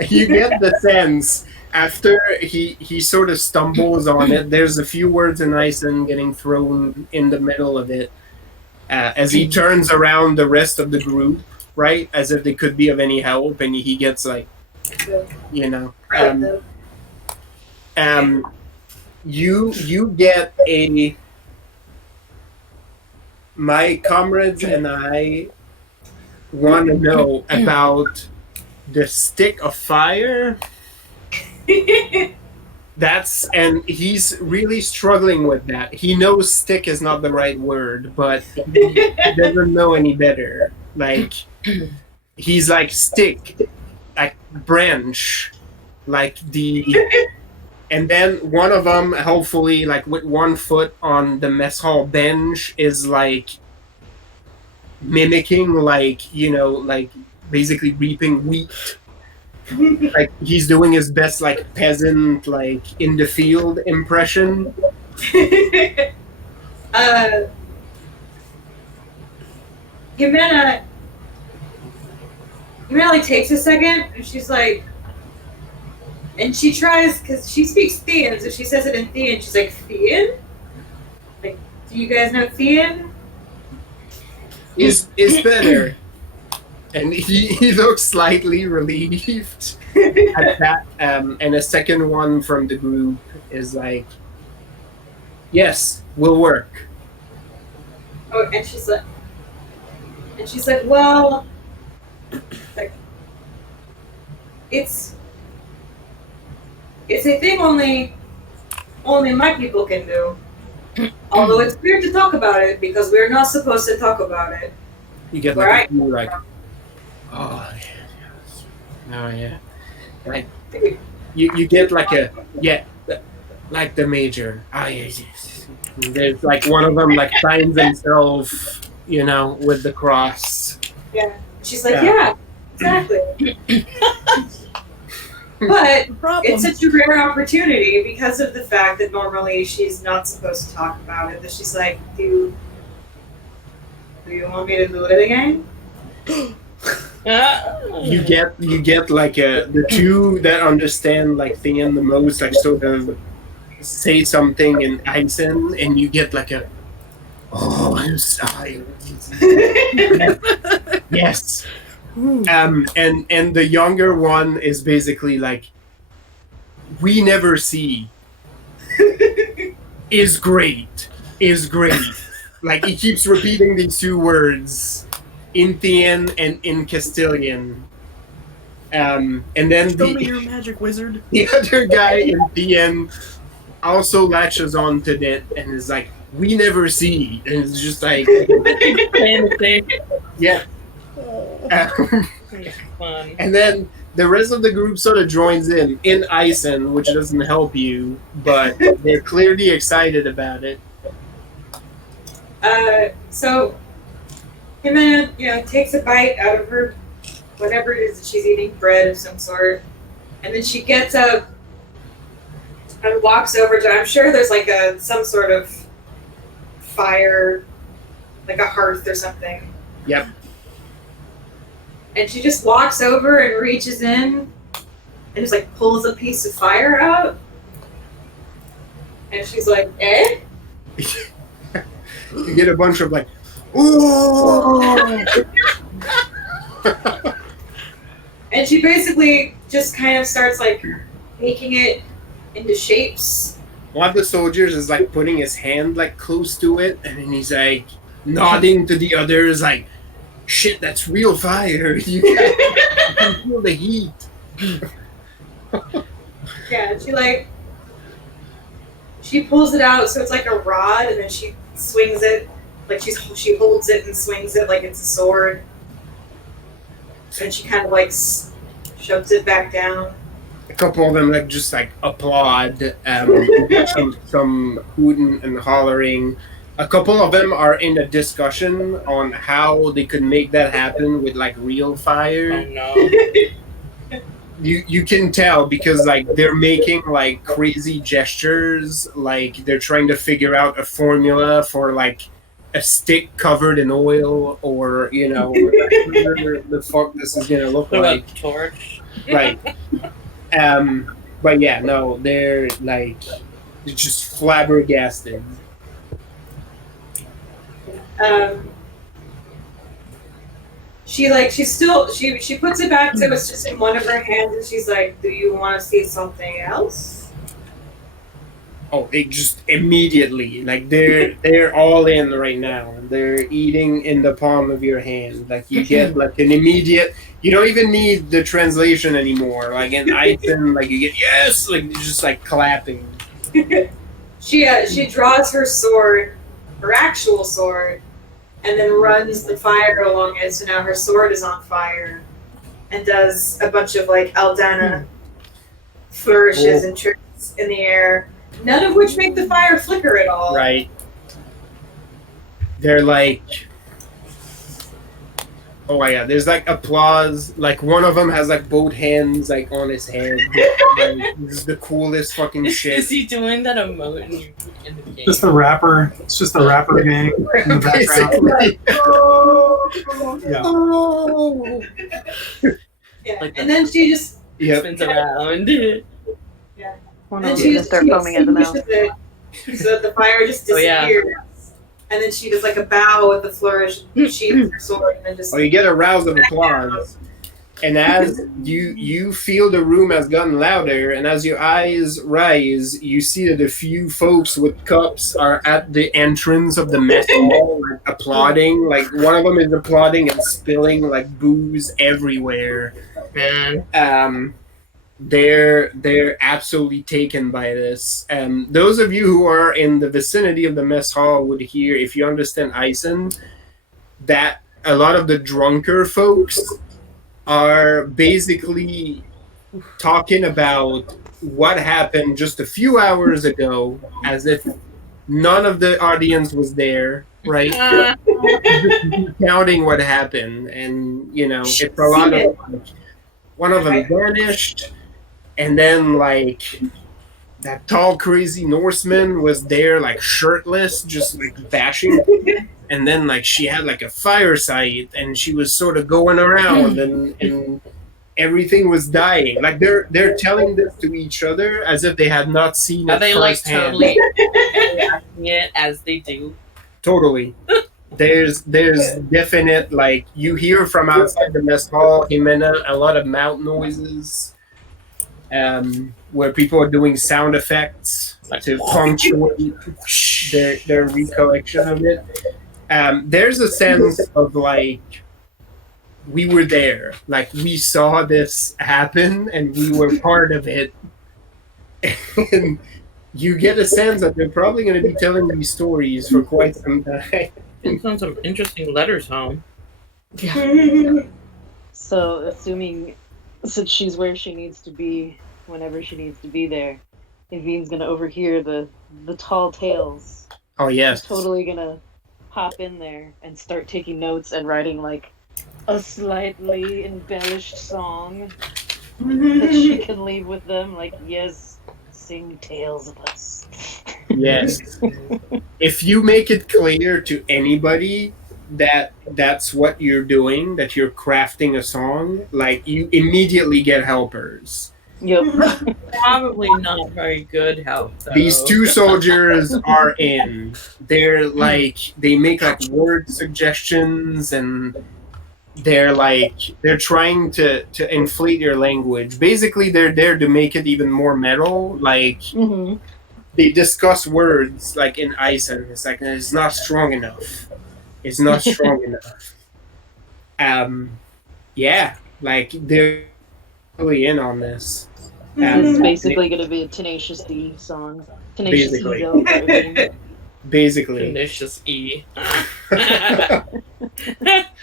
You get the sense after he sort of stumbles on it. There's a few words in Eisen getting thrown in the middle of it as he turns around the rest of the group, right, as if they could be of any help, and he gets like, you know, you get a. My comrades and I want to know about the stick of fire. And he's really struggling with that. He knows stick is not the right word, but he doesn't know any better. Like, he's like stick, like branch, like and then one of them, hopefully, like with one foot on the mess hall bench, is like mimicking, like, like basically reaping wheat. Like he's doing his best, like peasant, like in the field impression. Jimena like takes a second, and she's like, and she tries, because she speaks Thean, so she says it in Thean. She's like, Thean? Like, do you guys know Thean? Is better. And he looks slightly relieved at that. And a second one from the group is like, yes, will work. Oh, and she's like, well, like, it's a thing only my people can do. Although it's weird to talk about it because we're not supposed to talk about it. You get like oh yeah, like you get like like the major. Oh yes. There's like one of them like signs himself, with the cross. Yeah, she's like, yeah exactly. But it's such a rare opportunity because of the fact that normally she's not supposed to talk about it. That she's like, do you want me to do it again? You get like the two that understand like Thean the most, like sort of say something in Eisen, and you get like a, oh, I'm sorry. Yes. And the younger one is basically like, we never see. is great. Like he keeps repeating these two words in Thean and in Castilian. And then you're a magic wizard. The other guy in Thean also latches on to that and is like, we never see. And it's just like, yeah. Fun. And then the rest of the group sort of joins in Eisen, which doesn't help you, but they're clearly excited about it. So Jimena, takes a bite out of her whatever it is that she's eating, bread of some sort, and then she gets up and walks over to, I'm sure there's like some sort of fire, like a hearth or something. Yep. And she just walks over and reaches in and just like pulls a piece of fire out. And she's like, eh? You get a bunch of like, ooh! And she basically just kind of starts like making it into shapes. One of the soldiers is like putting his hand like close to it, and then he's like nodding to the others like, shit, that's real fire. You can feel the heat. Yeah, she pulls it out so it's like a rod, and then she swings it, like she holds it and swings it like it's a sword. And she kind of like shoves it back down. A couple of them like just like applaud, some hooting and hollering. A couple of them are in a discussion on how they could make that happen with like real fire. Oh no. You can tell because like they're making like crazy gestures, like they're trying to figure out a formula for like a stick covered in oil, or whatever the fuck this is gonna look What like. about torch? Right. But yeah, no, they're like just flabbergasted. She puts it back so it's just in one of her hands, and she's like, "Do you want to see something else?" Oh, they just immediately, like they're all in right now. They're eating in the palm of your hand. Like you get like an immediate. You don't even need the translation anymore. Like in Eisen, like you get yes, like you're just like clapping. She draws her sword, her actual sword, and then runs the fire along it. So now her sword is on fire, and does a bunch of like Aldana flourishes and tricks in the air. None of which make the fire flicker at all. Right. They're like, oh my god, there's like applause. Like one of them has like both hands like on his head. Like, this is the coolest fucking shit. Is he doing that emote in the game? Just the rapper. It's just the rapper gang in the background. Basically. Yeah. Oh. Yeah. Like And then she just spins around. Well, and no, then I'm she gonna start foaming at the mouth. extinguishes it, so the fire just Oh, yeah. disappears. And then she does like a bow with the flourish. She sheathes her sword and then just. Oh, you get a rouse of applause. And as you feel the room has gotten louder, and as your eyes rise, you see that a few folks with cups are at the entrance of the mess hall, like, applauding. Like one of them is applauding and spilling like booze everywhere. Man. They're absolutely taken by this. Those of you who are in the vicinity of the mess hall would hear, if you understand Eisen, that a lot of the drunker folks are basically talking about what happened just a few hours ago, as if none of the audience was there, right? Counting what happened, and it's a lot of one of them vanished. And then, like, that tall, crazy Norseman was there, like, shirtless, just, like, bashing. And then, like, she had, like, a fireside, and she was sort of going around, and everything was dying. Like, they're telling this to each other as if they had not seen it Are they, like, firsthand. totally acting it as they do? Totally. There's definite, like, you hear from outside the mess hall, Jimena, a lot of mouth noises. Where people are doing sound effects to punctuate their recollection of it. There's a sense of like we were there, like we saw this happen and we were part of it, and you get a sense that they're probably going to be telling these stories for quite some time. It's on some interesting letters home. So, assuming since she's where she needs to be, whenever she needs to be there, Evine's gonna overhear the tall tales. Oh yes, Totally gonna hop in there and start taking notes and writing like a slightly embellished song that she can leave with them. Like, yes, sing tales of us. yes. If you make it clear to anybody that that's what you're doing, that you're crafting a song, like you immediately get helpers. Yep. Probably not very good help, though. These two soldiers are in. They're like, they make like word suggestions, and they're trying to inflate your language. Basically, they're there to make it even more metal. Like, they discuss words like in Eisen. It's like, it's not strong enough. It's not strong enough. Yeah, like they're really in on this. This is basically going to be a Tenacious D song. Tenacious Basically. E, though, for Evine. Basically. Pernicious E.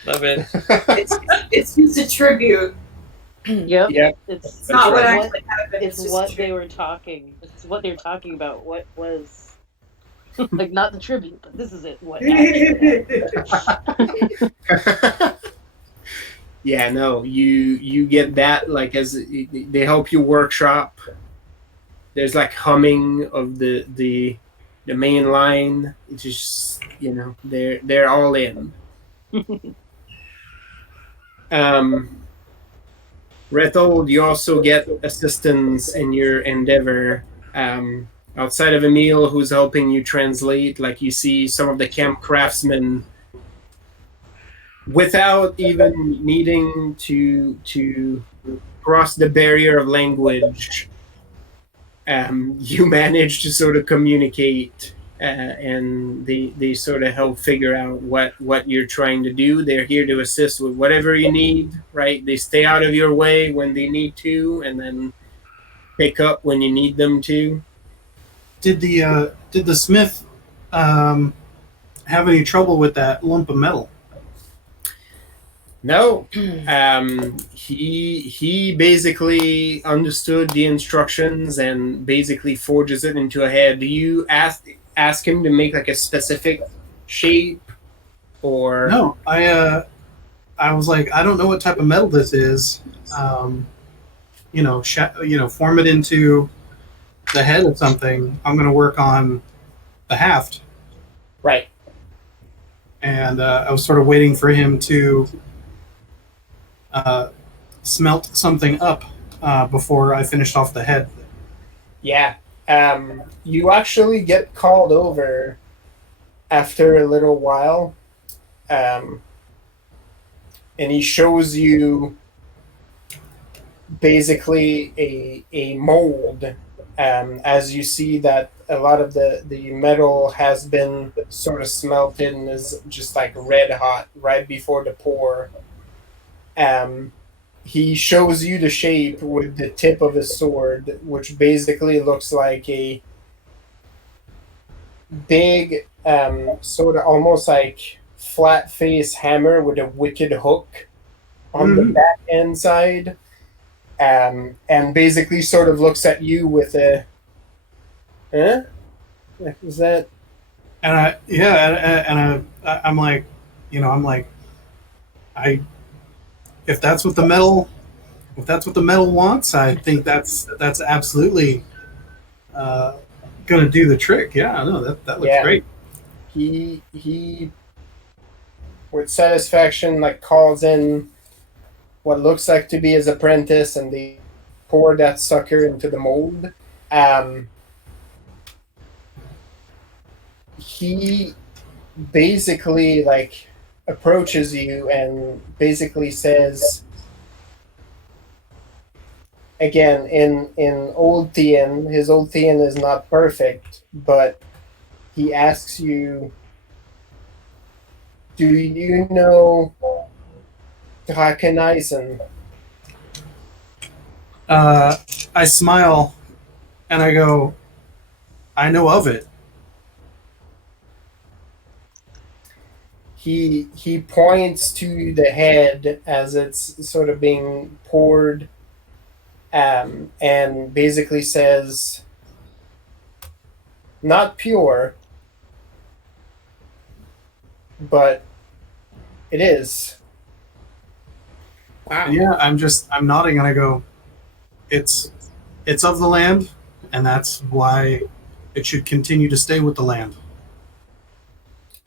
Love it. It's just a tribute. Yep. Yep. It's not what right. actually happened. It's just what a they were talking. It's what they're talking about. What was like not the tribute, but this is it. What actually happened. Yeah, no, you get that, like, as they help you workshop. There's like humming of the the main line. It's just, they're all in. Rethold, you also get assistance in your endeavor. Outside of Emil, who's helping you translate, like you see some of the camp craftsmen, without even needing to cross the barrier of language, you manage to sort of communicate, and they sort of help figure out what you're trying to do. They're here to assist with whatever you need, right? They stay out of your way when they need to, and then pick up when you need them to. Did the smith have any trouble with that lump of metal? No, he basically understood the instructions and basically forges it into a head. Do you ask him to make like a specific shape, or No, I was like, I don't know what type of metal this is. Form it into the head of something. I'm going to work on the haft. Right. And I was sort of waiting for him to smelt something up before I finished off the head. Yeah. You actually get called over after a little while, and he shows you basically a mold. As you see that a lot of the metal has been sort of smelted and is just like red hot right before the pour. He shows you the shape with the tip of his sword, which basically looks like a big, sort of almost like flat face hammer with a wicked hook on the back end side, and basically sort of looks at you with a, is that? And I'm like, if that's what the metal wants, I think that's absolutely gonna do the trick. Yeah, no, that looks great. He with satisfaction like calls in what looks like to be his apprentice, and they pour that sucker into the mold. He basically like approaches you and basically says, again, in Old Thean, his Old Thean is not perfect, but he asks you, do you know Draken Eisen? I smile and I go, I know of it. He points to the head as it's sort of being poured, and basically says, not pure, but it is. Wow. Yeah, I'm nodding and I go, it's of the land, and that's why it should continue to stay with the land.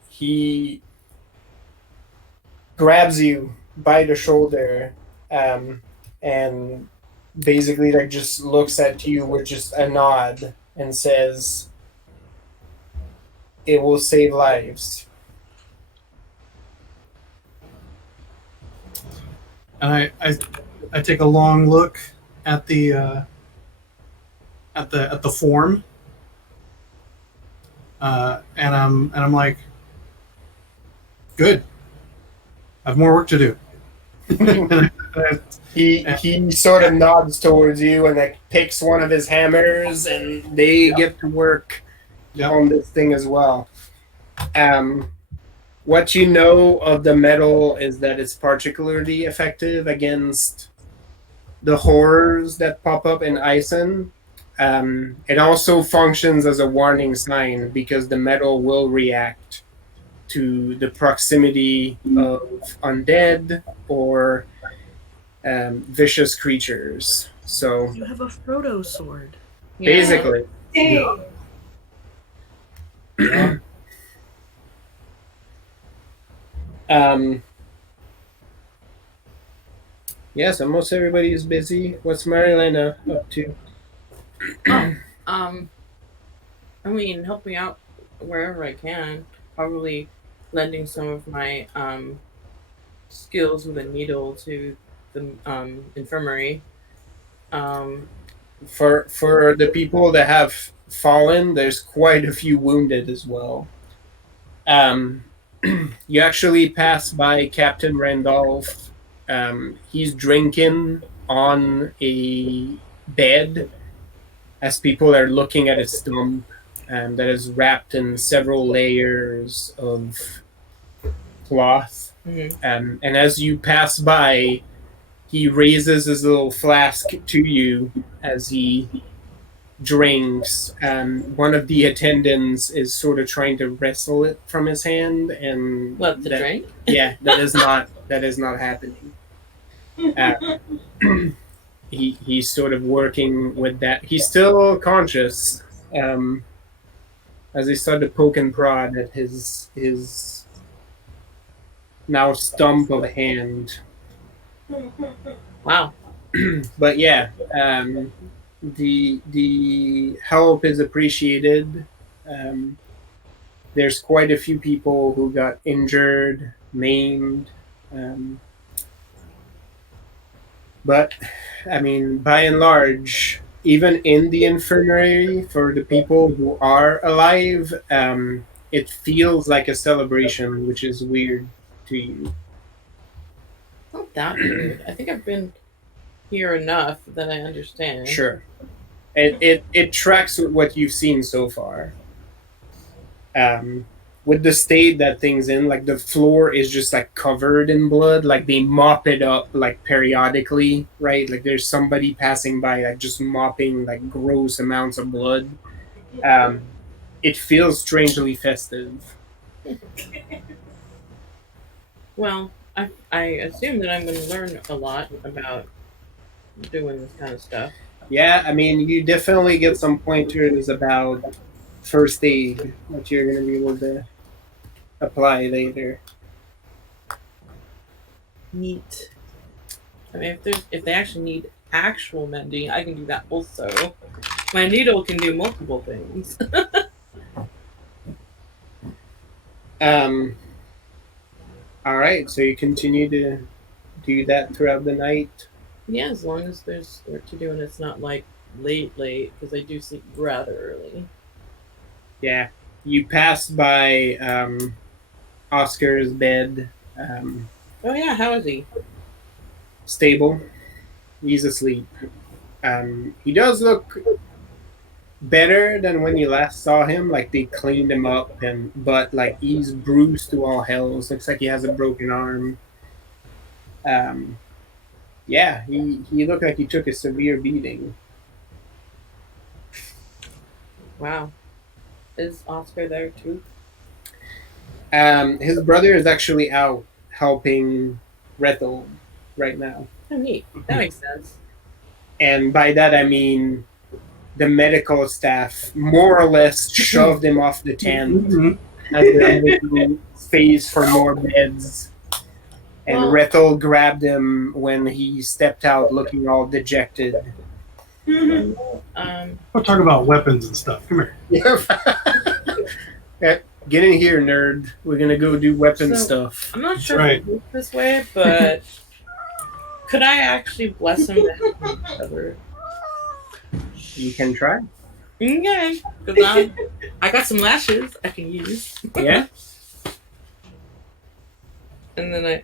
He grabs you by the shoulder, and basically like just looks at you with just a nod and says, it will save lives. And I take a long look at the form, and I'm like, good. I have more work to do. He sort of nods towards you and like picks one of his hammers, and they get to work on this thing as well. What you know of the metal is that it's particularly effective against the horrors that pop up in Eisen. It also functions as a warning sign because the metal will react to the proximity of undead or vicious creatures. So you have a Frodo sword. basically, Dang. Yes, almost everybody is busy. What's Marilena up to? I mean, helping out wherever I can. Probably lending some of my skills with a needle to the infirmary. For the people that have fallen, there's quite a few wounded as well. You actually pass by Captain Randolph. He's drinking on a bed as people are looking at a stump that is wrapped in several layers of cloth. Mm-hmm. And as you pass by, he raises his little flask to you as he drinks. One of the attendants is sort of trying to wrestle it from his hand, and What, the drink? Yeah, that is not happening. He's sort of working with that. He's still conscious. As he started to poke and prod at his now stump of a hand. Wow. But yeah, the help is appreciated. There's quite a few people who got injured, maimed. But I mean, by and large, even in the infirmary, for the people who are alive, it feels like a celebration, which is weird to you. Not that weird. I think I've been here enough that I understand. Sure. It tracks with what you've seen so far. With the state that thing's in, like the floor is just like covered in blood, like they mop it up like periodically, right? Like there's somebody passing by like just mopping like gross amounts of blood. It feels strangely festive. Well, I assume that I'm going to learn a lot about doing this kind of stuff. Yeah, I mean, you definitely get some pointers about first aid that you're going to be able to apply later. Neat. I mean, if they actually need actual mending, I can do that also. My needle can do multiple things. All right, so you continue to do that throughout the night. Yeah, as long as there's work to do and it's not like late, because I do sleep rather early. Yeah, you pass by Oscar's bed. Oh yeah, how is he? Stable. He's asleep. He does look better than when you last saw him. Like they cleaned him up, but like he's bruised to all hells. Looks like he has a broken arm. Yeah, he looked like he took a severe beating. Wow. Is Oscar there too? His brother is actually out helping Rethel right now. Oh, neat. That makes sense. And by that I mean the medical staff more or less shoved him off the tent as they're making space for more beds. And Rethel grabbed him when he stepped out looking all dejected. We're talking about weapons and stuff. Come here. Yeah, get in here, nerd. We're going to go do weapon stuff. I'm not sure Right. if it works this way, but could I actually bless him to help each other? You can try. Okay. Because I got some lashes I can use. Yeah? And then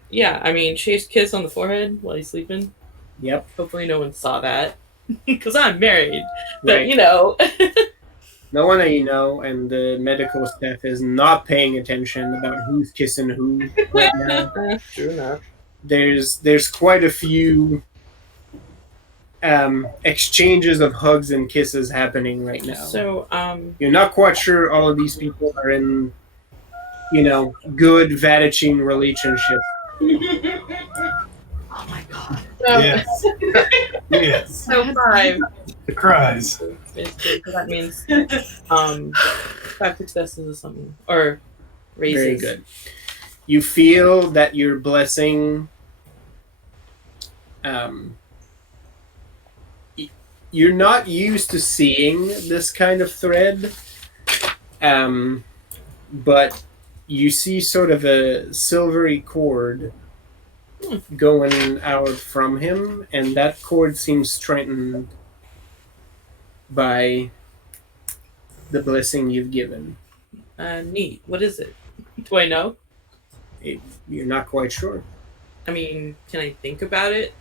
chase kiss on the forehead while he's sleeping. Yep. Hopefully no one saw that. Because I'm married. But, Right. No one that you know, and the medical staff is not paying attention about who's kissing who right now. True enough. There's quite a few exchanges of hugs and kisses happening right now. So, You're not quite sure all of these people are in, good Vatachine relationships. oh my god. Yes. Yes. So 5. The cries. Basically, so that means 5 successes or something. Or raises. Very good. You feel that your blessing, you're not used to seeing this kind of thread, but you see sort of a silvery cord going out from him, and that cord seems strengthened by the blessing you've given. Neat. What is it? Do I know? You're not quite sure. I mean, can I think about it?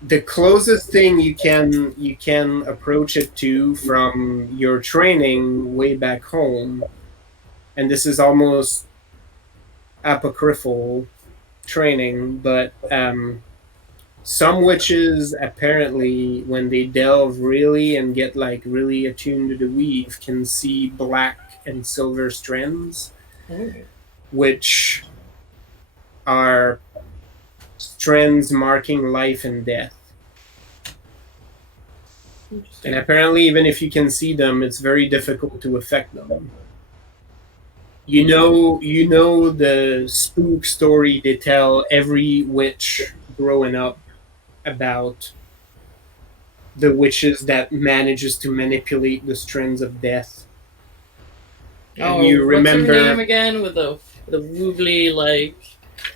The closest thing you can approach it to from your training way back home, and this is almost apocryphal training, but some witches apparently, when they delve really and get like really attuned to the weave, can see black and silver strands, which are strands marking life and death. And apparently, even if you can see them, it's very difficult to affect them. You know the spook story they tell every witch growing up about the witches that manages to manipulate the strands of death. And you remember what's her name again with the woogly like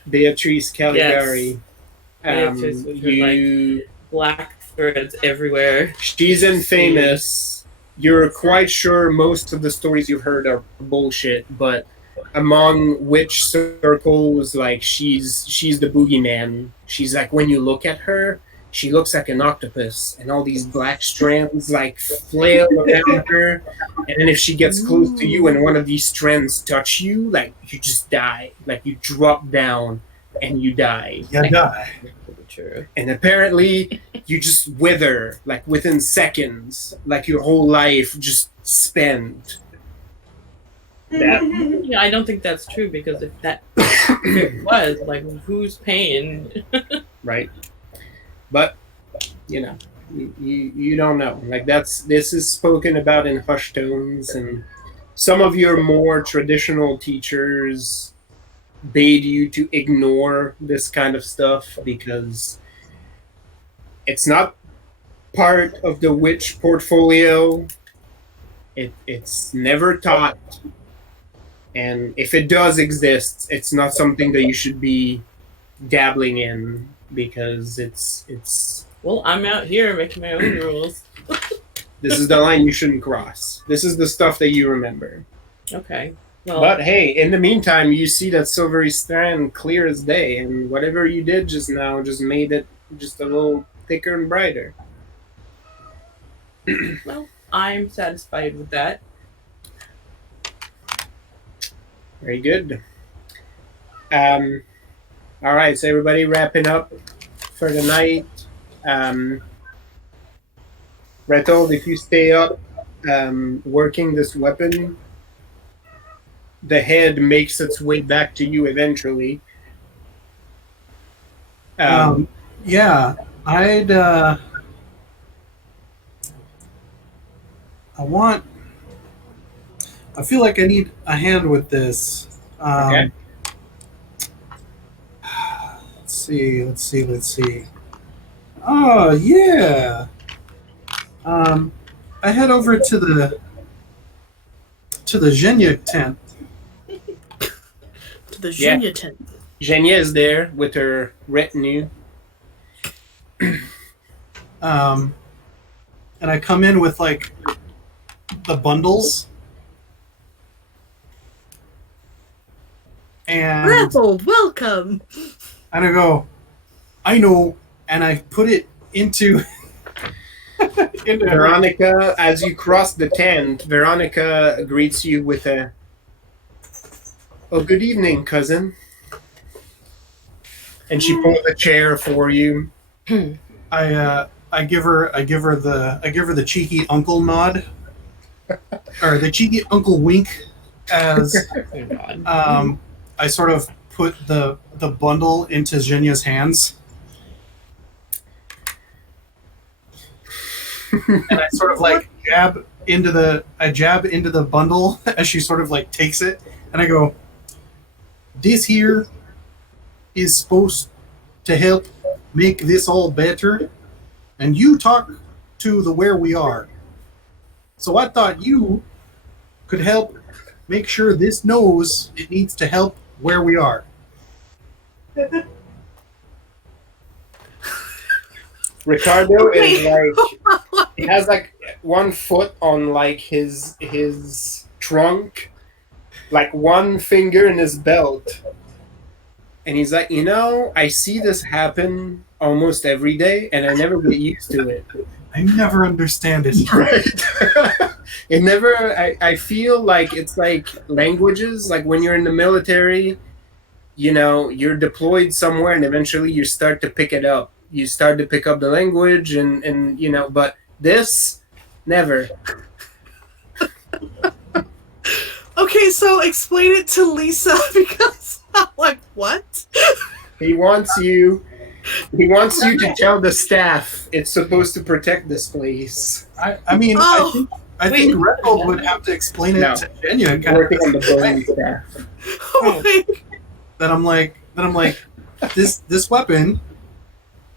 Beatrice Caligari. Yes. Beatrice with her, like, black threads everywhere. She's infamous. You're quite sure most of the stories you've heard are bullshit, but among witch circles, like she's the boogeyman. She's like, when you look at her, she looks like an octopus, and all these black strands like flail around her. And then if she gets close to you and one of these strands touch you, like you just die. Like you drop down and you die. You die. True. And apparently you just wither, like within seconds, like your whole life just spent. Yeah, I don't think that's true, because if it was, like, who's paying? Right. But, you don't know. Like this is spoken about in hushed tones, and some of your more traditional teachers bade you to ignore this kind of stuff because it's not part of the witch portfolio. It's never taught, and if it does exist, it's not something that you should be dabbling in, because it's well, I'm out here making my own rules. This is the line you shouldn't cross. This is the stuff that you remember. Okay. Well, But hey, in the meantime, you see that silvery strand clear as day, and whatever you did just now just made it just a little thicker and brighter. well, I'm satisfied with that. Very good. All right, so everybody wrapping up for the night. Retold, if you stay up working this weapon, the head makes its way back to you eventually. Yeah, I feel like I need a hand with this. Okay. Let's see. Oh, yeah. I head over to the Zhenya tent. To the Zhenya tent. Zhenya is there with her retinue. And I come in with, like, the bundles. And Grappled, welcome! And I go, I know, and I put it into into her. Veronica, as you cross the tent, Veronica greets you with a, "Oh, good evening, cousin." And she pulls a chair for you. I give her the cheeky uncle nod, or the cheeky uncle wink, as Oh, God. I sort of put the bundle into Zhenya's hands. And I sort of like I jab into the bundle as she sort of like takes it, and I go, "This here is supposed to help make this all better, and you talk to the where we are. So I thought you could help make sure this knows it needs to help where we are." Ricardo is like, he has like one foot on like his trunk, like one finger in his belt, and he's like, I see this happen almost every day, and I never get used to it. I never understand it. Right. It never. I feel like it's like languages. Like when you're in the military, you're deployed somewhere, and eventually you start to pick it up. You start to pick up the language, and but this, never. Okay, so explain it to Lisa because I'm like, what? He wants you to tell the staff it's supposed to protect this place. I mean, I think Redgold would have to explain it to Genya. Working on the building staff. Oh my. Then I'm like, this weapon.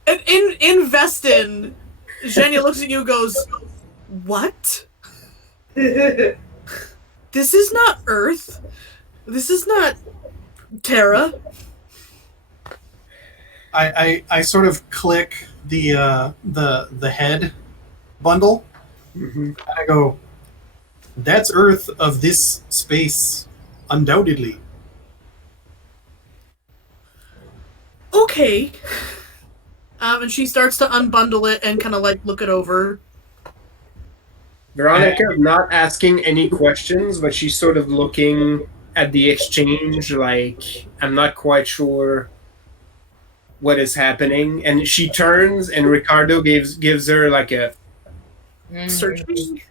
And in Vestin, Genya looks at you and goes, "What? This is not Earth. This is not Terra." I sort of click the head bundle. Mm-hmm. And I go, "That's Earth of this space, undoubtedly." Okay. And she starts to unbundle it and kind of like look it over. Veronica not asking any questions, but she's sort of looking at the exchange like, I'm not quite sure what is happening. And she turns, and Ricardo gives her like a Searching.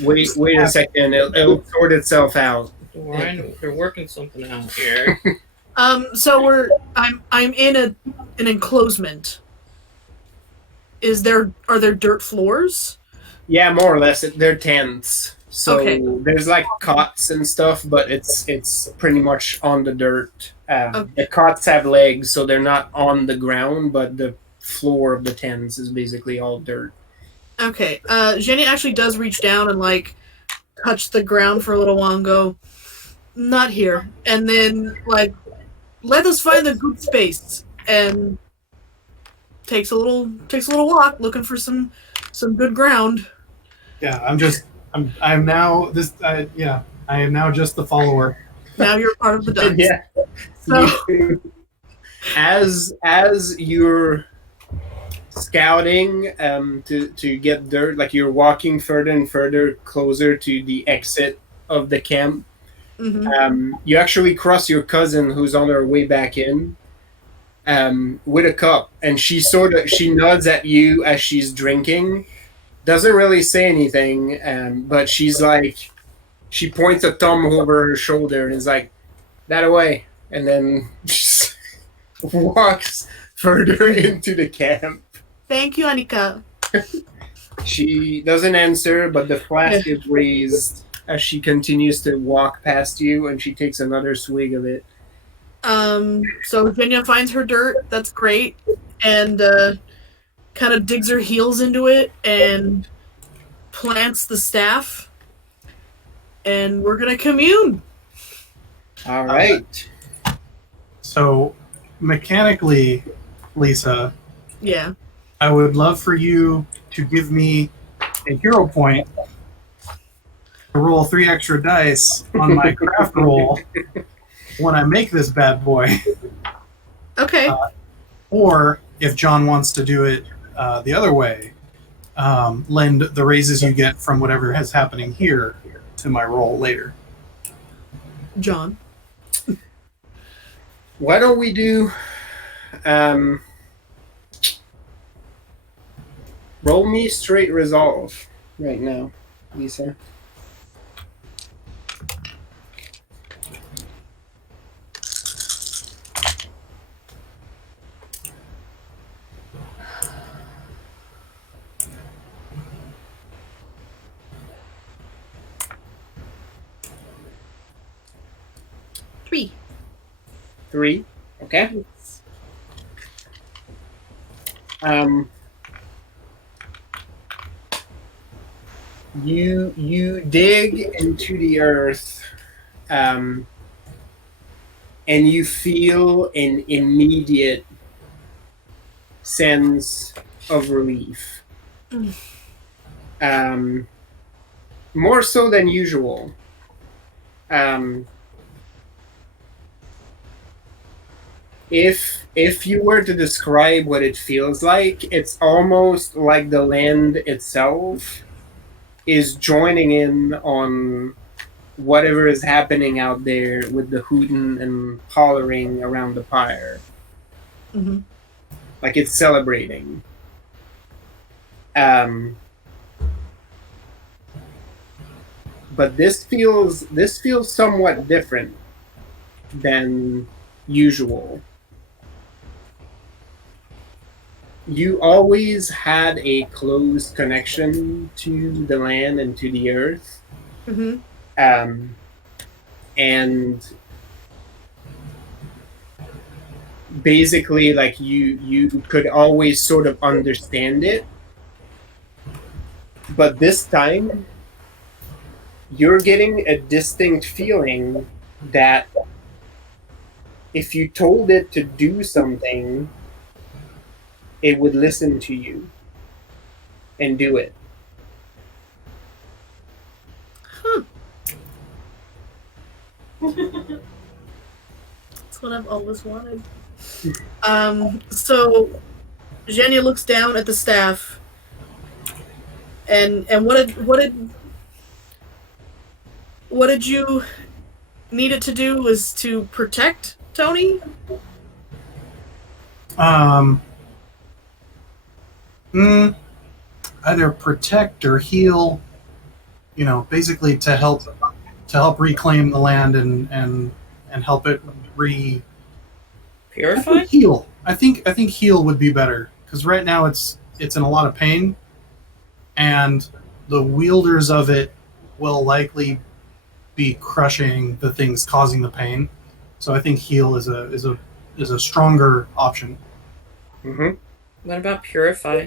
wait a second, it'll sort itself out. They're working something out here. So I'm in an enclosement. Are there dirt floors? Yeah, more or less. They're tents. So Okay. there's like cots and stuff, but it's pretty much on the dirt. Okay. The cots have legs, so they're not on the ground, but the floor of the tents is basically all dirt. Okay. Jenny actually does reach down and like touch the ground for a little while and go, "Not here." And then like, "Let us find a good space," and takes a little walk looking for some good ground. Yeah, I'm now this. Yeah, I am now just the follower. Now you're part of the ducks. Yeah. So, As you're scouting to get dirt, like you're walking further and further closer to the exit of the camp, you actually cross your cousin who's on her way back in with a cup, and she nods at you as she's drinking, doesn't really say anything, but she's like, she points a thumb over her shoulder and is like, "That away," and then just walks further into the camp. Thank you, Annika. She doesn't answer, but the flask is raised as she continues to walk past you, and she takes another swig of it. So Virginia finds her dirt. That's great, and kind of digs her heels into it and plants the staff. And we're gonna commune. All right. So, mechanically, Lisa, Yeah. I would love for you to give me a hero point to roll 3 extra dice on my craft roll when I make this bad boy. Okay. Or, if John wants to do it the other way, lend the raises you get from whatever is happening here to my roll later. John. Why don't we do roll me straight resolve right now, Lisa. 3. 3. Okay. You dig into the earth, and you feel an immediate sense of relief. More so than usual. If you were to describe what it feels like, it's almost like the land itself is joining in on whatever is happening out there with the hooting and hollering around the fire. Mm-hmm. Like it's celebrating. But this feels somewhat different than usual. You always had a close connection to the land and to the earth. Mm-hmm. And basically, like you could always sort of understand it. But this time, you're getting a distinct feeling that if you told it to do something, it would listen to you and do it. Huh. That's what I've always wanted. So Zhenya looks down at the staff, and what did you need it to do? Was to protect Tony? Either protect or heal. You know, basically to help reclaim the land and help it Purify? heal. I think heal would be better because right now it's in a lot of pain, and the wielders of it will likely be crushing the things causing the pain. So I think heal is a stronger option. Mm-hmm. What about purify?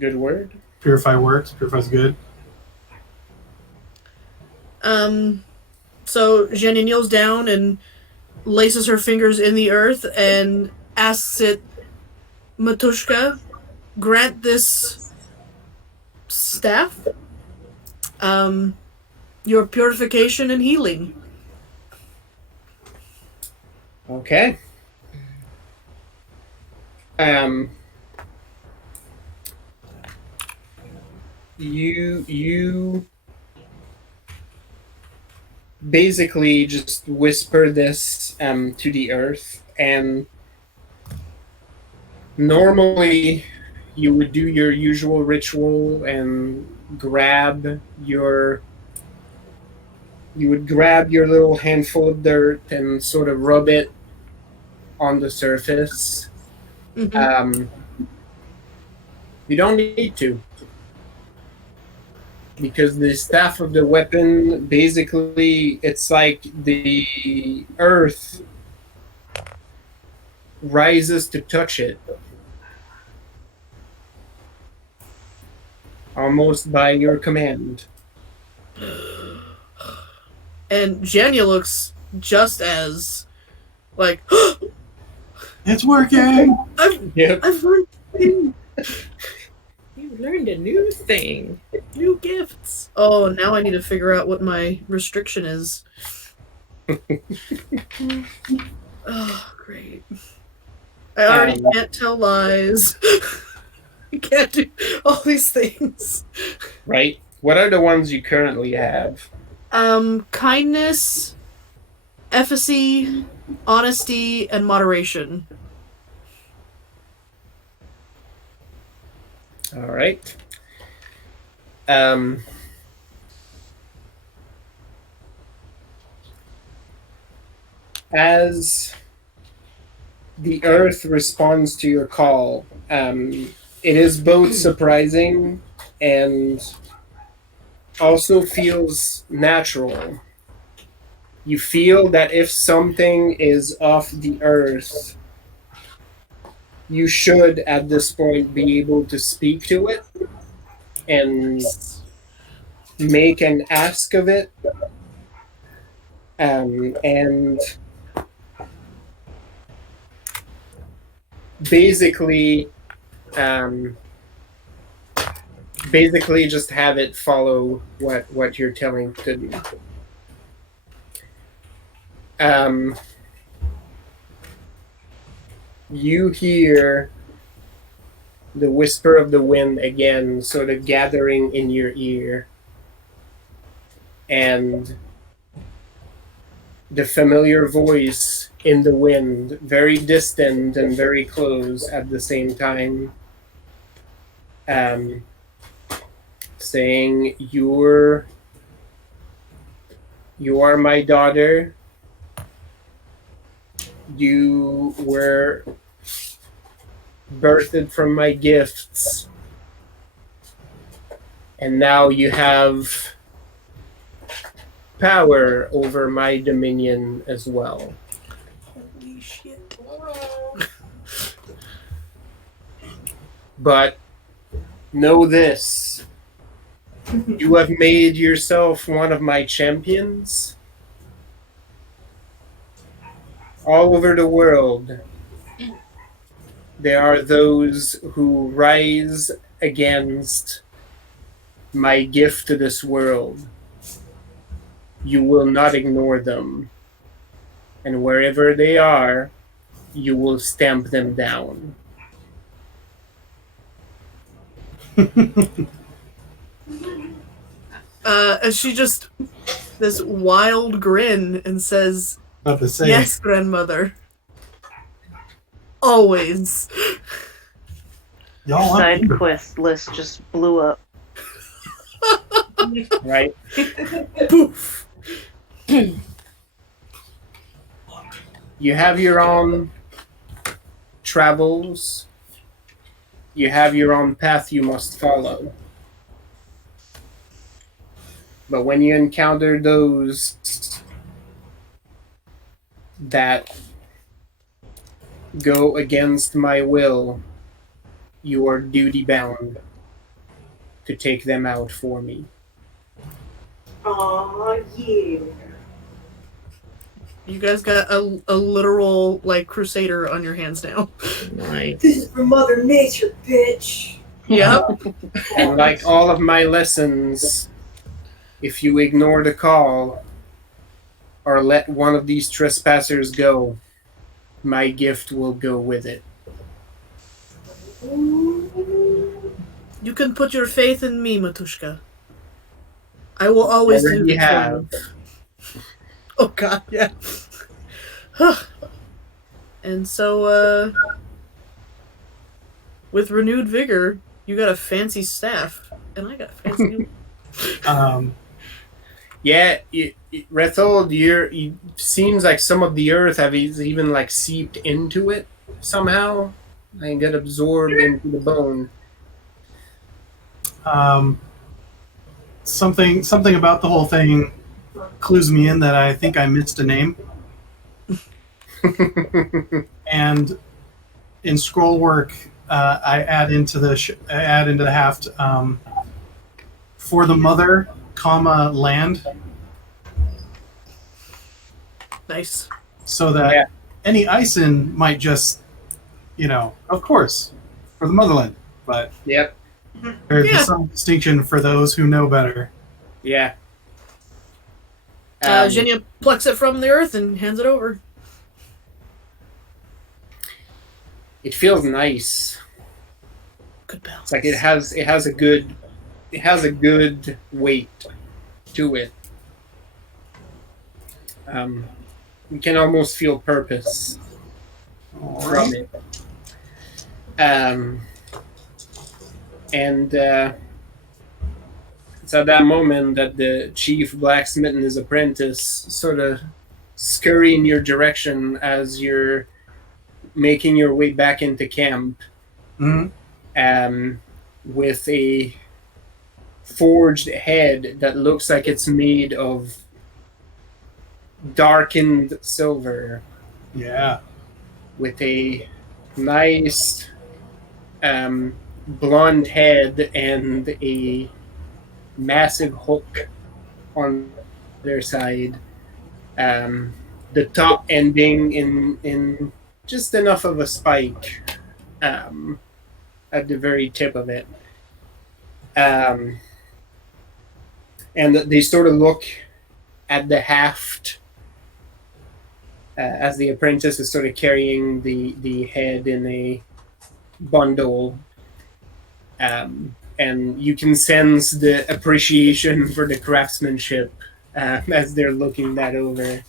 Good word. Purify works. Purify's good. So Zhenya kneels down and laces her fingers in the earth and asks it, Matushka, grant this staff your purification and healing. Okay. You basically just whisper this to the earth, and normally you would do your usual ritual and grab your little handful of dirt and sort of rub it on the surface. Mm-hmm. You don't need to, because the staff of the weapon, basically, it's like the earth rises to touch it, almost by your command. And Zhenya looks just as like, It's working. I've learned things. You learned a new thing. New gifts. Oh, now I need to figure out what my restriction is. Oh, great. I already can't tell lies. I can't do all these things. Right? What are the ones you currently have? Kindness, efficacy, honesty, and moderation. All right. As the earth responds to your call, it is both surprising and also feels natural. You feel that if something is off the earth, you should at this point be able to speak to it and make an ask of it. And basically just have it follow what you're telling to do. You hear the whisper of the wind again, sort of gathering in your ear, and the familiar voice in the wind, very distant and very close at the same time, saying, "You are my daughter. You were birthed from my gifts, and now you have power over my dominion as well. Holy shit. But know this, you have made yourself one of my champions. All over the world, there are those who rise against my gift to this world. You will not ignore them. And wherever they are, you will stamp them down." And she just this wild grin and says, About to say, "Yes, grandmother. Always." y'all want Side me? quest list just blew up. Right? Poof. You have your own travels. You have your own path you must follow. But when you encounter those that go against my will, you are duty bound to take them out for me. Aw, yeah. You guys got a literal like crusader on your hands now. Nice. This is from Mother Nature, bitch. Yep. And like all of my lessons, if you ignore the call or let one of these trespassers go, my gift will go with it. You can put your faith in me, Matushka. I will always do Already this for have. you. Oh god, yeah. And so, with renewed vigor, you got a fancy staff, and I got a fancy new. Yeah, Rethold, you seems like some of the earth have even like seeped into it somehow and get absorbed into the bone. Something about the whole thing clues me in that I think I missed a name. And in scroll work, I add into the haft for the mother, comma land, Nice. so that any Eisen might just, of course, for the motherland. But Yep. there's some distinction for those who know better. Yeah. Xenia plucks it from the earth and hands it over. It feels nice. Good balance. It's like it has a good weight to it. You can almost feel purpose from it. And it's at that moment that the chief blacksmith and his apprentice sort of scurry in your direction as you're making your way back into camp. Mm-hmm. With a forged head that looks like it's made of darkened silver Yeah. with a nice blonde head and a massive hook on their side. The top ending in just enough of a spike at the very tip of it. And they sort of look at the haft as the apprentice is sort of carrying the head in a bundle. And you can sense the appreciation for the craftsmanship as they're looking that over.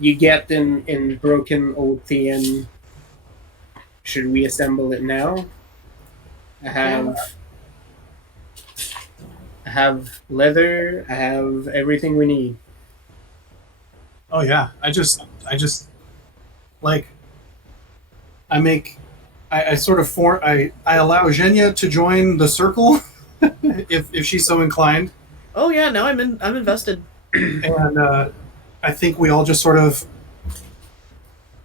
You get in Broken Oathian, should we assemble it now? I have leather, I have everything we need. Oh yeah. I just like I sort of I allow Zhenya to join the circle if she's so inclined. Oh yeah, no, I'm invested. And I think we all just sort of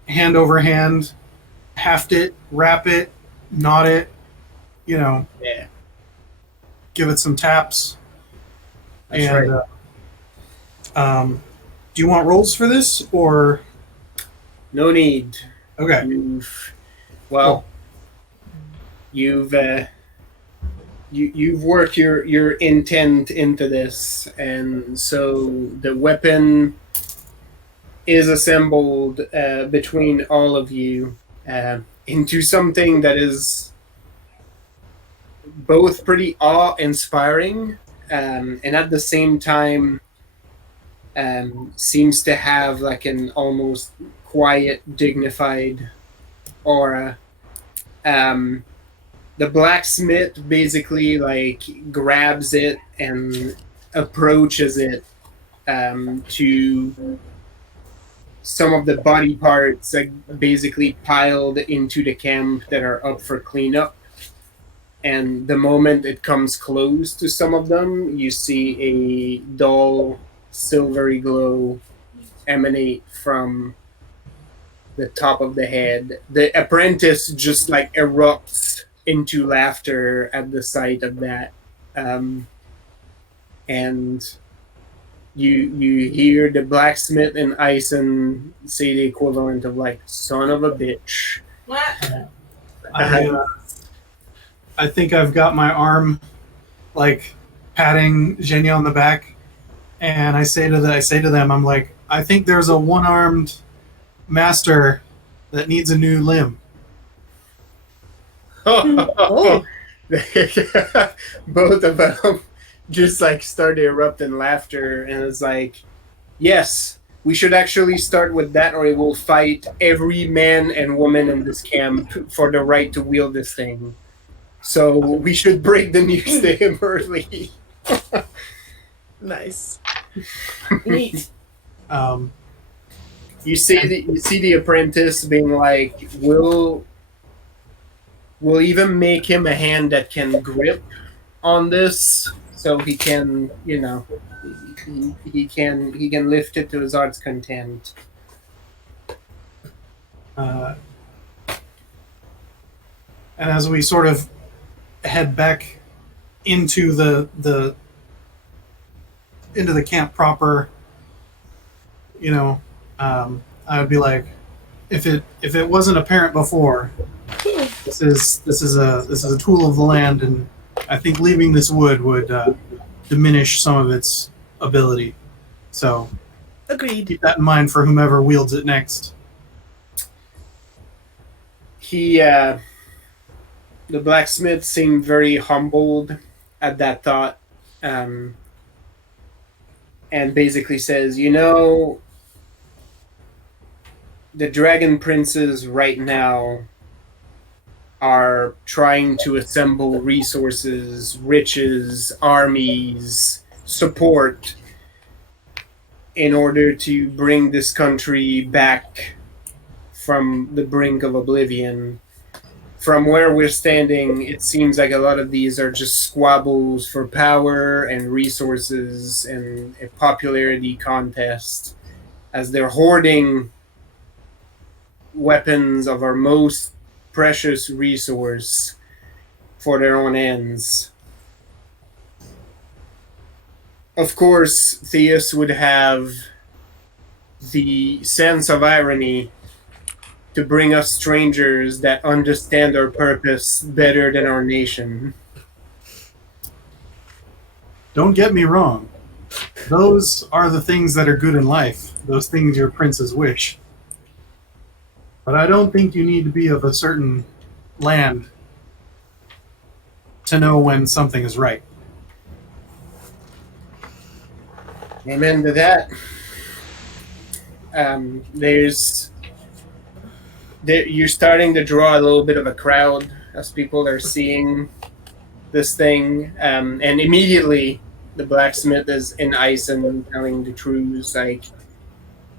hand over hand, haft it, wrap it, knot it, Yeah. give it some taps. That's and right. Do you want rolls for this or No need. okay? You've worked your intent into this, and so the weapon is assembled between all of you into something that is both pretty awe-inspiring and at the same time seems to have like an almost quiet, dignified aura. The blacksmith basically like grabs it and approaches it to some of the body parts like basically piled into the camp that are up for cleanup. And the moment it comes close to some of them, you see a dull silvery glow emanate from the top of the head. The apprentice just like erupts into laughter at the sight of that. And you hear the blacksmith and Eisen say the equivalent of like "son of a bitch." What? I think I've got my arm like patting Zhenya on the back, and I say to them, I'm like, I think there's a one-armed master that needs a new limb. Oh. Both of them just like start erupting laughter, and it's like, yes, we should actually start with that, or it will fight every man and woman in this camp for the right to wield this thing. So we should break the news to him early. Nice. Neat. You see the apprentice being like, we'll even make him a hand that can grip on this, so he can, he can lift it to his heart's content. And as we sort of head back into the camp proper, I would be like, if it wasn't apparent before, this is a tool of the land, and I think leaving this wood would diminish some of its ability. So Agreed. keep that in mind for whomever wields it next. The blacksmith seemed very humbled at that thought, and basically says, the dragon princes right now are trying to assemble resources, riches, armies, support in order to bring this country back from the brink of oblivion. from where we're standing, it seems like a lot of these are just squabbles for power and resources and a popularity contest, as they're hoarding weapons of our most precious resource for their own ends. Of course, Theus would have the sense of irony to bring us strangers that understand our purpose better than our nation. Don't get me wrong. Those are the things that are good in life. Those things your princes wish. But I don't think you need to be of a certain land to know when something is right. Amen to that. You're starting to draw a little bit of a crowd as people are seeing this thing, and immediately the blacksmith is in Eisen telling the crews, like,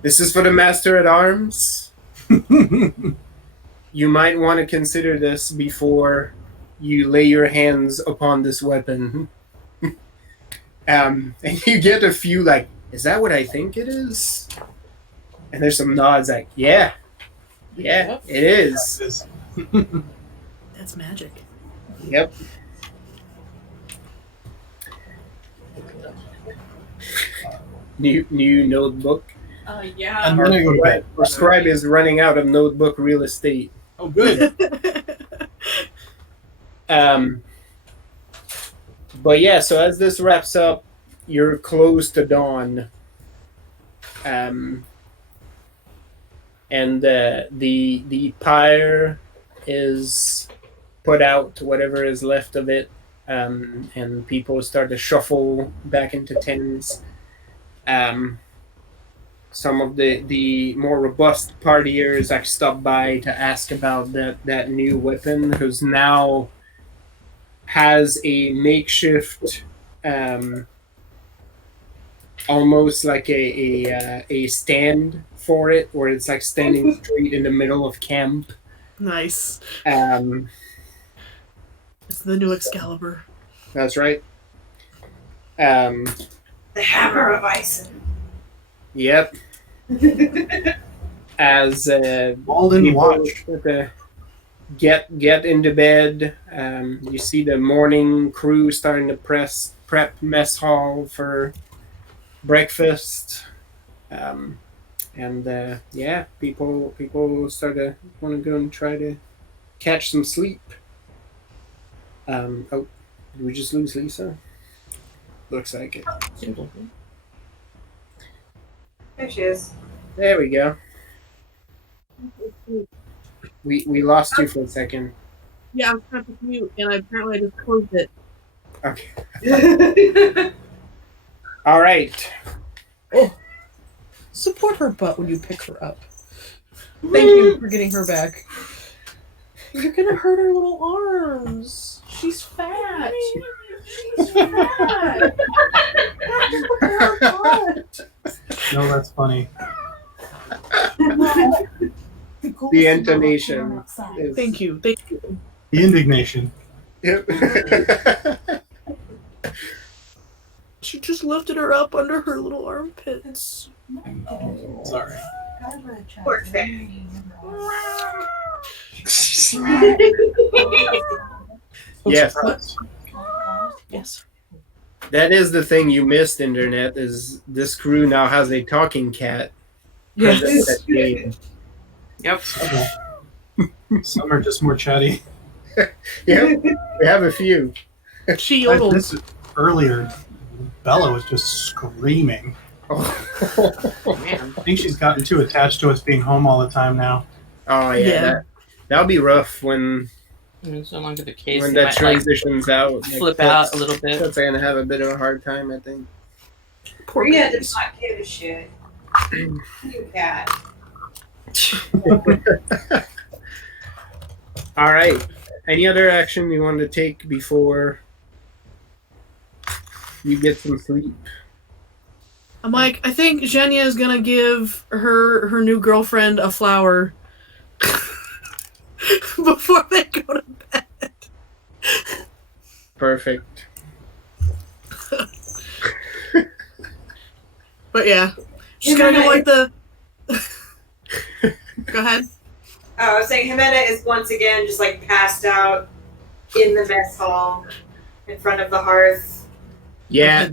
this is for the master at arms. You might want to consider this before you lay your hands upon this weapon. And you get a few, like, is that what I think it is? And there's some nods, like, yeah, it is. That's magic. Yep. New notebook. Yeah. And then I go to bed. Our scribe is running out of notebook real estate. Oh, good. But yeah, so as this wraps up, you're close to dawn. And the pyre is put out, whatever is left of it, and people start to shuffle back into tents. Some of the more robust partiers like stop by to ask about that new weapon, who's now has a makeshift, almost like a stand for it, where it's like standing straight in the middle of camp. Nice. It's the new Excalibur. That's right. The hammer of Eisen. Yep. As Walden people watch. get into bed, you see the morning crew starting to prep mess hall for breakfast, and people start to want to go and try to catch some sleep. Did we just lose Lisa? Looks like it. There she is. There we go. We lost you for a second. Yeah, I was trying to mute, and apparently I just closed it. Okay. All right. Oh, support her butt when you pick her up. Thank you for getting her back. You're gonna hurt her little arms. She's fat. She's fat. No, that's funny. The intonation. Is... Thank you. The indignation. Yep. She just lifted her up under her little armpits. Sorry. Poor thing. Yes. Yes. That is the thing you missed, Internet, is this crew now has a talking cat. Yes. Yep. Okay. Some are just more chatty. Yep. We have a few. She yodeled. This earlier, Bella was just screaming. Oh, Man. I think she's gotten too attached to us being home all the time now. yeah. Yeah. That'll be rough when It's no longer the case. when They that might, transitions out. Like, flip out a little bit. That's gonna have a bit of a hard time, I think. Poor Rhea babies. does not give a shit. You cat. All right. Any other action you want to take before you get some sleep? I'm like, I think Zhenya is gonna give her new girlfriend a flower. before they go to bed. Perfect. But yeah, she's gonna do like the. Go ahead. I was saying Jimena is once again just like passed out in the mess hall in front of the hearth. Yeah,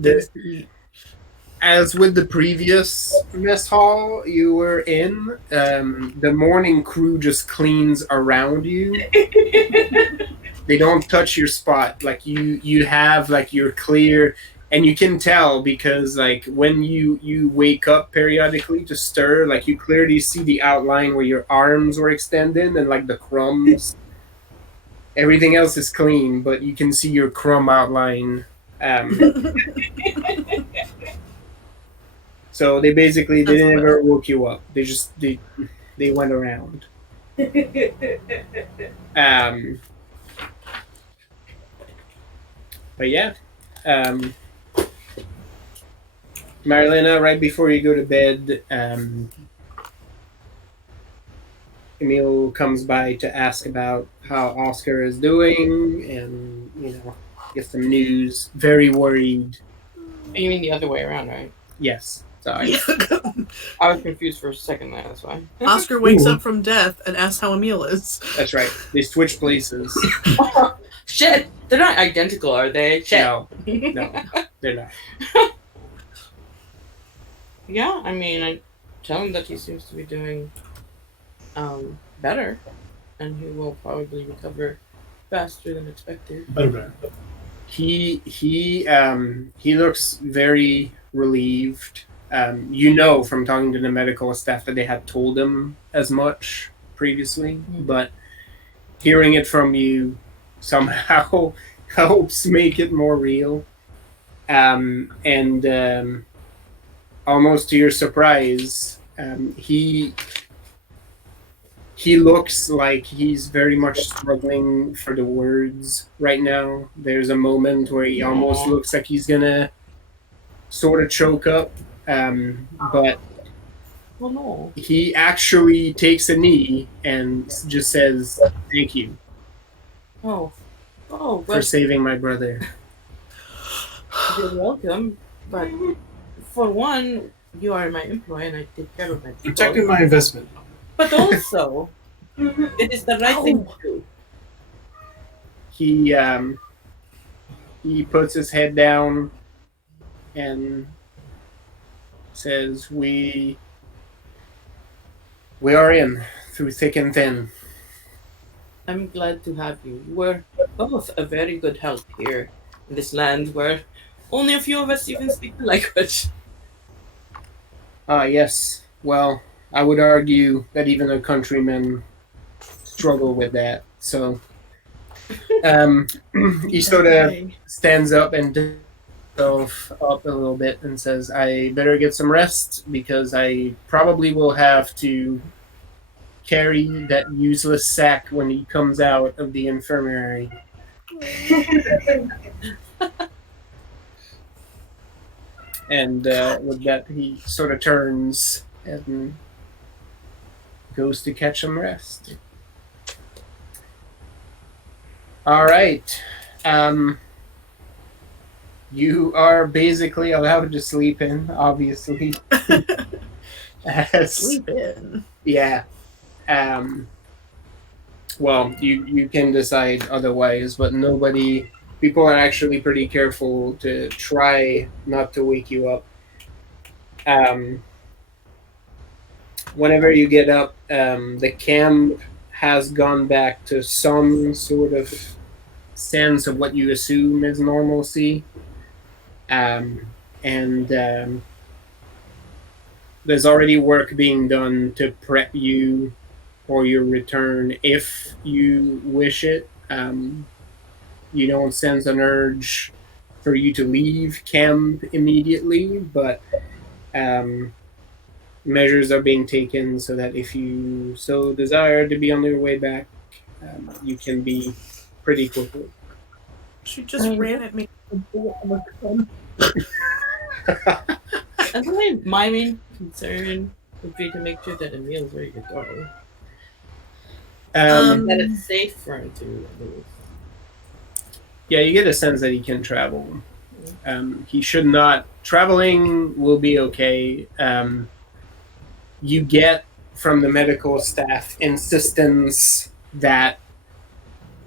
as with the previous mess hall you were in, the morning crew just cleans around you. They don't touch your spot. Like you have like you're clear, and you can tell because like when you wake up periodically to stir, like you clearly see the outline where your arms were extended and like the crumbs. Everything else is clean, but you can see your crumb outline. So they never woke you up. They went around. But yeah, Marilena, right before you go to bed, Emil comes by to ask about how Oscar is doing, and get some news. Very worried. You mean the other way around, right? Yes. Sorry. I was confused for a second there, that's why. Oscar wakes up from death and asks how Emil is. That's right. They switch places. Shit! They're not identical, are they? Shit. No, they're not. Yeah, I mean, I tell him that he seems to be doing better, and he will probably recover faster than expected. Better. He looks very relieved. From talking to the medical staff that they had told him as much previously, but hearing it from you somehow helps make it more real. Almost to your surprise, he looks like he's very much struggling for the words right now. There's a moment where he almost looks like he's gonna sort of choke up, but he actually takes a knee and just says, "Thank you for saving my brother." You're welcome, but for one, you are my employee and I take care of my people. Protecting my investment. But also, it is the right thing to do. He puts his head down and says, "We are in through thick and thin." I'm glad to have you. You were both a very good help here in this land where only a few of us even speak the language. Yes. Well, I would argue that even a countryman struggle with that. So, he sort of stands up and does himself up a little bit and says, "I better get some rest because I probably will have to carry that useless sack when he comes out of the infirmary." And with that, he sort of turns and goes to catch some rest. All right. You are basically allowed to sleep in, obviously. Sleep in. Yeah. Well, you can decide otherwise, but people are actually pretty careful to try not to wake you up. Whenever you get up, the camp has gone back to some sort of sense of what you assume is normalcy. There's already work being done to prep you for your return if you wish it. You don't sense an urge for you to leave camp immediately, but measures are being taken so that if you so desire to be on your way back, you can be pretty quickly. She just ran at me. I believe my main concern would be to make sure that Emil's ready to go. That it's safe for him to move. Yeah, you get a sense that he can travel. He should not. Traveling will be okay. You get from the medical staff insistence that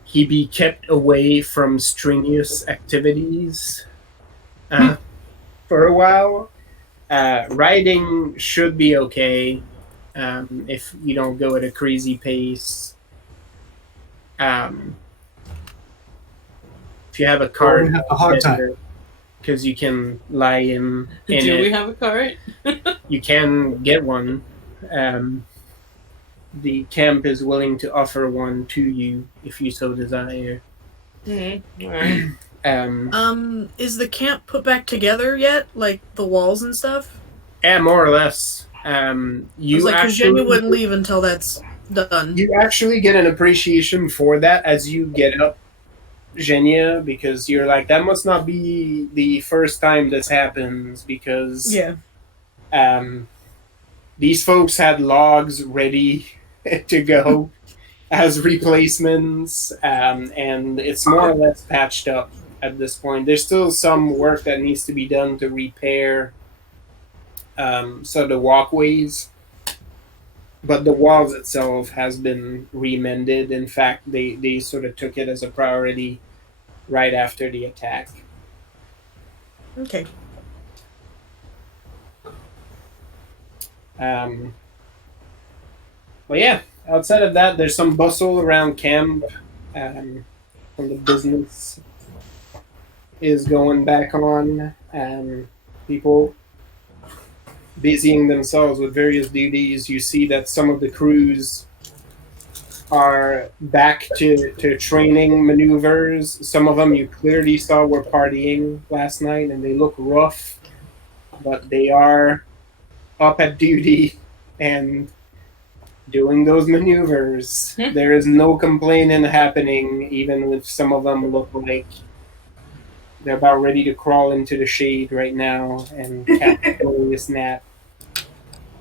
he be kept away from strenuous activities for a while. Riding should be okay if you don't go at a crazy pace. If you have a cart, have a hog tie. because you can lie in Do it. we have a cart? You can get one. The camp is willing to offer one to you if you so desire. Mm-hmm. All right. Is the camp put back together yet? Like the walls and stuff? Yeah, more or less. You because Jenny wouldn't leave until that's done. You actually get an appreciation for that as you get up, Genia, because you're like, that must not be the first time this happens, because these folks had logs ready to go as replacements, and it's more or less patched up at this point. There's still some work that needs to be done to repair the walkways, but the walls itself has been remended. In fact, they sort of took it as a priority right after the attack. Okay. But yeah, outside of that, there's some bustle around camp. From the business is going back on. People busying themselves with various duties. You see that some of the crews are back to training maneuvers. Some of them you clearly saw were partying last night, and they look rough, but they are up at duty and doing those maneuvers. There is no complaining happening, even if some of them look like they're about ready to crawl into the shade right now and catch a snap.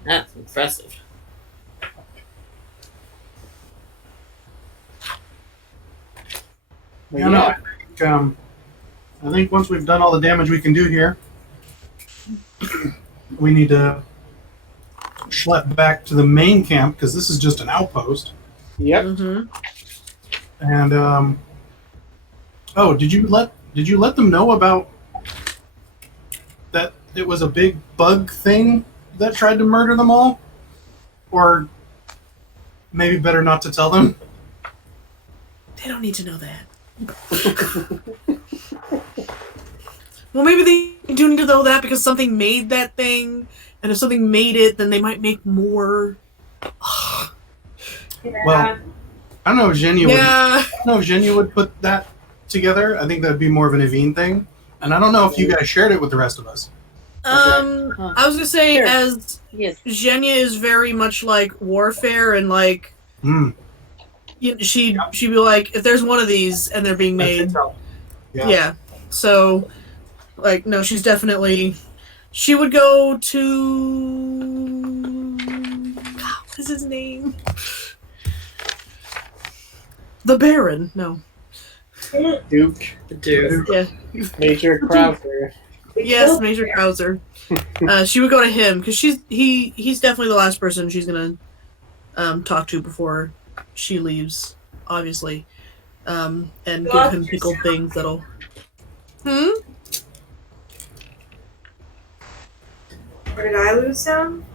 That's impressive. Yeah, no, I think once we've done all the damage we can do here, we need to schlep back to the main camp, because this is just an outpost. Yep. Mm-hmm. And did you let them know about that it was a big bug thing that tried to murder them all? Or maybe better not to tell them? They don't need to know that. Well, maybe they do need to know that because something made that thing, and if something made it, then they might make more. Well, I don't know if Genia would put that together. I think that'd be more of an Evine thing. And I don't know if you guys shared it with the rest of us. I was gonna say, Sure. as Yes. Genia is very much like warfare, and like she'd be like, if there's one of these and they're being made, yeah. So, like, no, she's definitely. She would go to. God, what is his name? The Baron. No. Duke. The dude. Yeah. Major Krauser. Yes, Major Krauser. She would go to him because he's definitely the last person she's gonna talk to before she leaves, obviously, and give him pickled things that'll. Or did I lose some?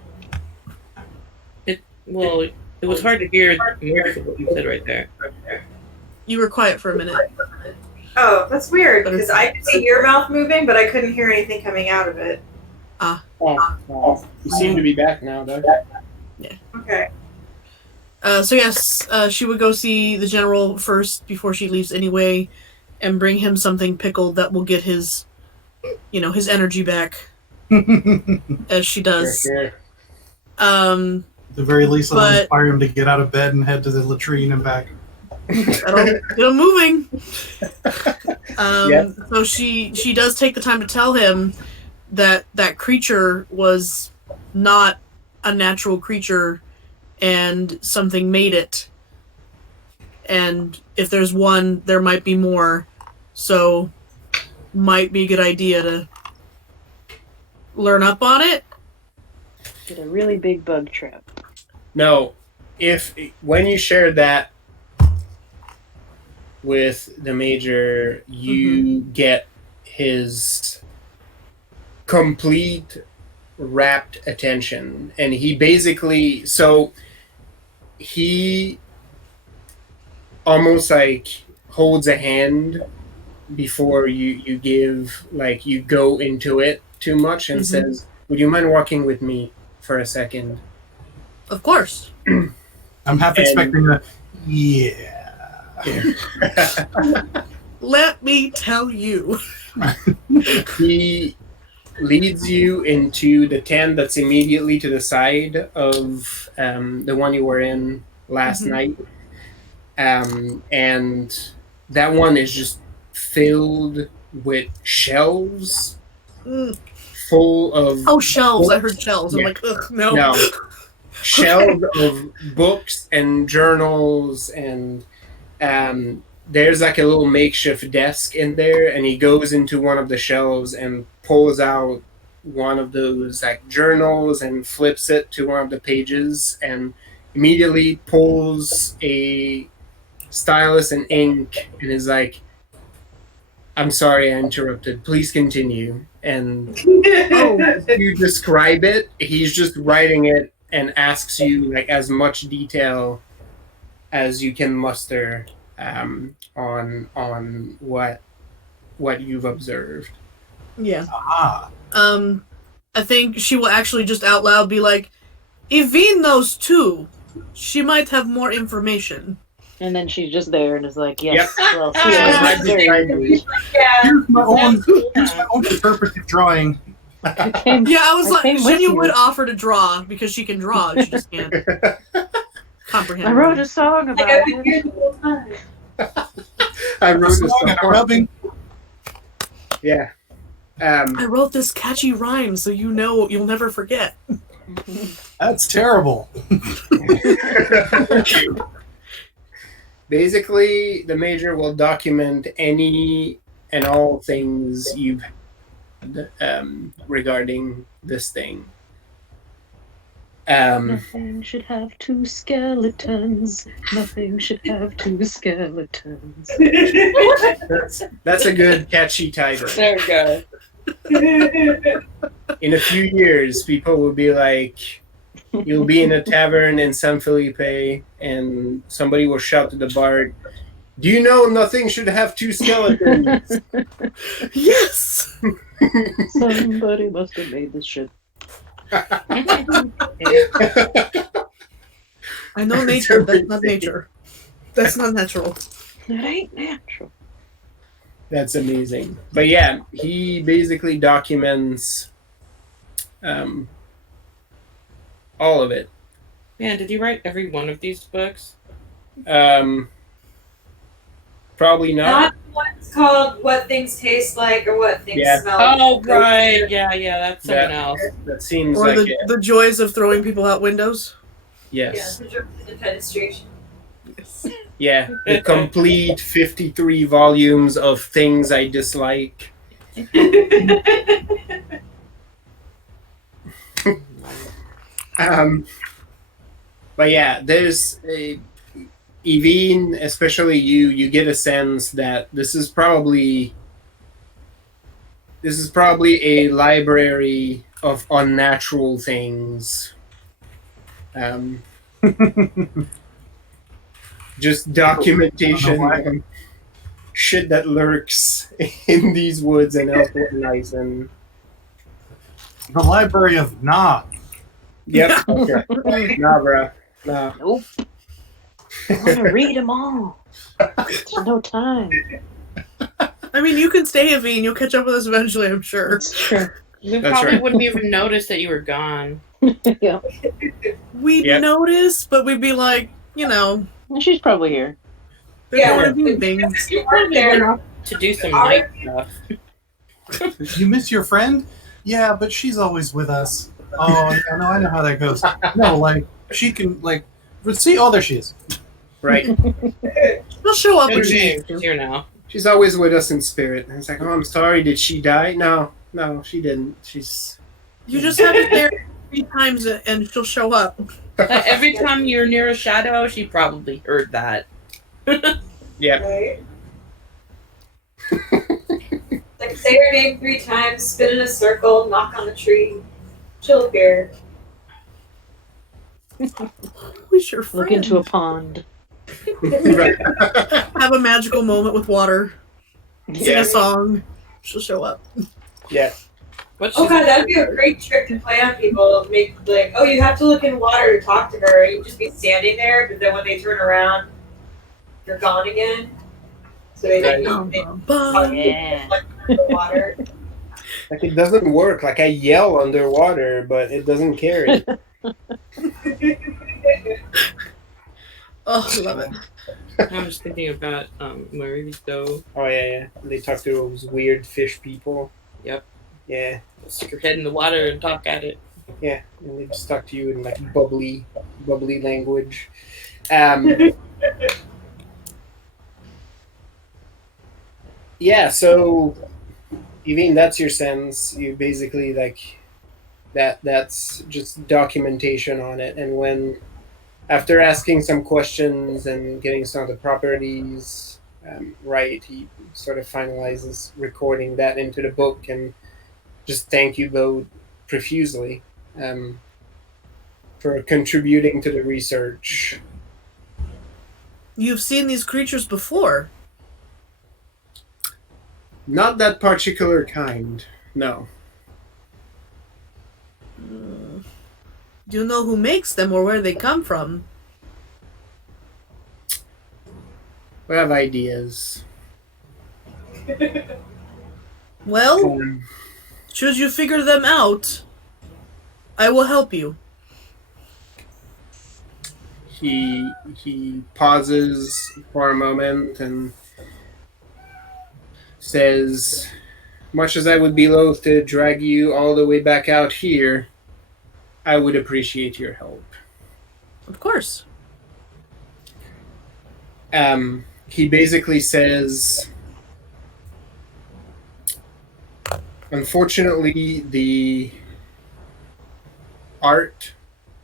It was hard to hear most of what you said right there. You were quiet for a minute. Oh, that's weird, because I could see your mouth moving, but I couldn't hear anything coming out of it. Oh, you seem to be back now, though. Yeah. Okay. So yes, she would go see the general first before she leaves anyway, and bring him something pickled that will get his energy back, as she does. Sure. At the very least, I'll inspire him to get out of bed and head to the latrine and back. That'll get him moving. Yep. So she does take the time to tell him that creature was not a natural creature, and something made it. and if there's one, there might be more. So, might be a good idea to learn up on it. Get a really big bug trap. No, when you share that with the major, you get his complete rapt attention, and he basically he almost like holds a hand before you give, like, you go into it too much, and says, would you mind walking with me for a second? Of course. I'm half expecting a yeah. Let me tell you. He leads you into the tent that's immediately to the side of the one you were in last night. And that one is just filled with shelves full of... Oh, shelves. books. I heard shelves. Yeah. I'm like, ugh, no. No. Shelves of books and journals, and there's like a little makeshift desk in there, and he goes into one of the shelves and pulls out one of those like journals and flips it to one of the pages, and immediately pulls a stylus and ink and is like, I'm sorry I interrupted, please continue. And you describe it, he's just writing it and asks you like as much detail as you can muster on what you've observed. Yeah. Ah. I think she will actually just out loud be like, Evine knows too. She might have more information. And then she's just there and is like, yes, Yep. well, see you later. Yeah. Here's my own interpretive drawing. I came Yeah, I was like, came with Virginia you. would offer to draw because she can draw. She just can't comprehend. I wrote a song Like about I've been it. here the whole time. I wrote this Song and rubbing. Yeah. I wrote this catchy rhyme, so you know you'll never forget. That's terrible. Basically, the major will document any and all things you've had regarding this thing. Nothing should have two skeletons. Nothing should have two skeletons. That's a good catchy title. There we go. In a few years, people will be like, you'll be in a tavern in San Felipe, and somebody will shout to the bard, do you know nothing should have two skeletons? Yes! Somebody must have made this shit. I know nature, that's not nature. That's not natural. That ain't natural. That's amazing. But yeah, he basically documents all of it. Man, did you write every one of these books? Probably not. Not one's called What Things Taste Like or What Things Yeah. Smell Like. Oh, right. Yeah, that's something else. That seems Or like the joys of throwing people out windows. yes. Yeah, the fenestration. Yeah, the complete 53 volumes of things I dislike. But yeah, there's Evine, especially you get a sense that this is probably a library of unnatural things. Just documentation on shit that lurks in these woods and elsewhere in Eisen. The Library of Nah. Yep. Okay. Nah, bruh. Nah. Nope. I want to read them all. There's no time. I mean, you can stay, Evine. You'll catch up with us eventually, I'm sure. It's true. We That's probably right. wouldn't even notice that you were gone. Yeah. We'd Yep. notice, but we'd be like, you know, And she's probably here. they're Yeah. quarantine things. You weren't there. To do some night stuff. You miss your friend? Yeah, but she's always with us. Oh, yeah, no, I know how that goes. No, like, she can, like, but see, oh, there she is. Right. She'll show up when she She's needs to. here now. She's always with us in spirit. And it's like, oh, I'm sorry. Did she die? No, she didn't. She's. You just have to there 3 times and she'll show up. Every time you're near a shadow, she probably heard that. Yeah. Right? Like, say her name 3 times, spin in a circle, knock on the tree. She'll appear. Who's your friend? Look into a pond. Right. Have a magical moment with water. Sing Yeah. a song. She'll show up. Yeah. But Oh god, that'd be a great trick to play on people. Make like, oh, you have to look in water to talk to her. You just be standing there, but then when they turn around, you're gone again. So they Right. Yeah. like the water. Like, it doesn't work. Like, I yell underwater, but it doesn't carry. Oh, I love it. I was thinking about Marito. Oh, yeah. They talk to those weird fish people. Yep. Yeah. Stick your head in the water and talk at it. Yeah. And they just talk to you in, like, bubbly language. Yeah, so Evine, that's your sense. You basically like that's just documentation on it. And when after asking some questions and getting some of the properties right, he sort of finalizes recording that into the book and just thank you both profusely for contributing to the research. You've seen these creatures before. Not that particular kind, no. Do you know who makes them or where they come from? We have ideas. Well, should you figure them out, I will help you. He pauses for a moment and says, much as I would be loath to drag you all the way back out here, I would appreciate your help. Of course. He basically says, unfortunately, the art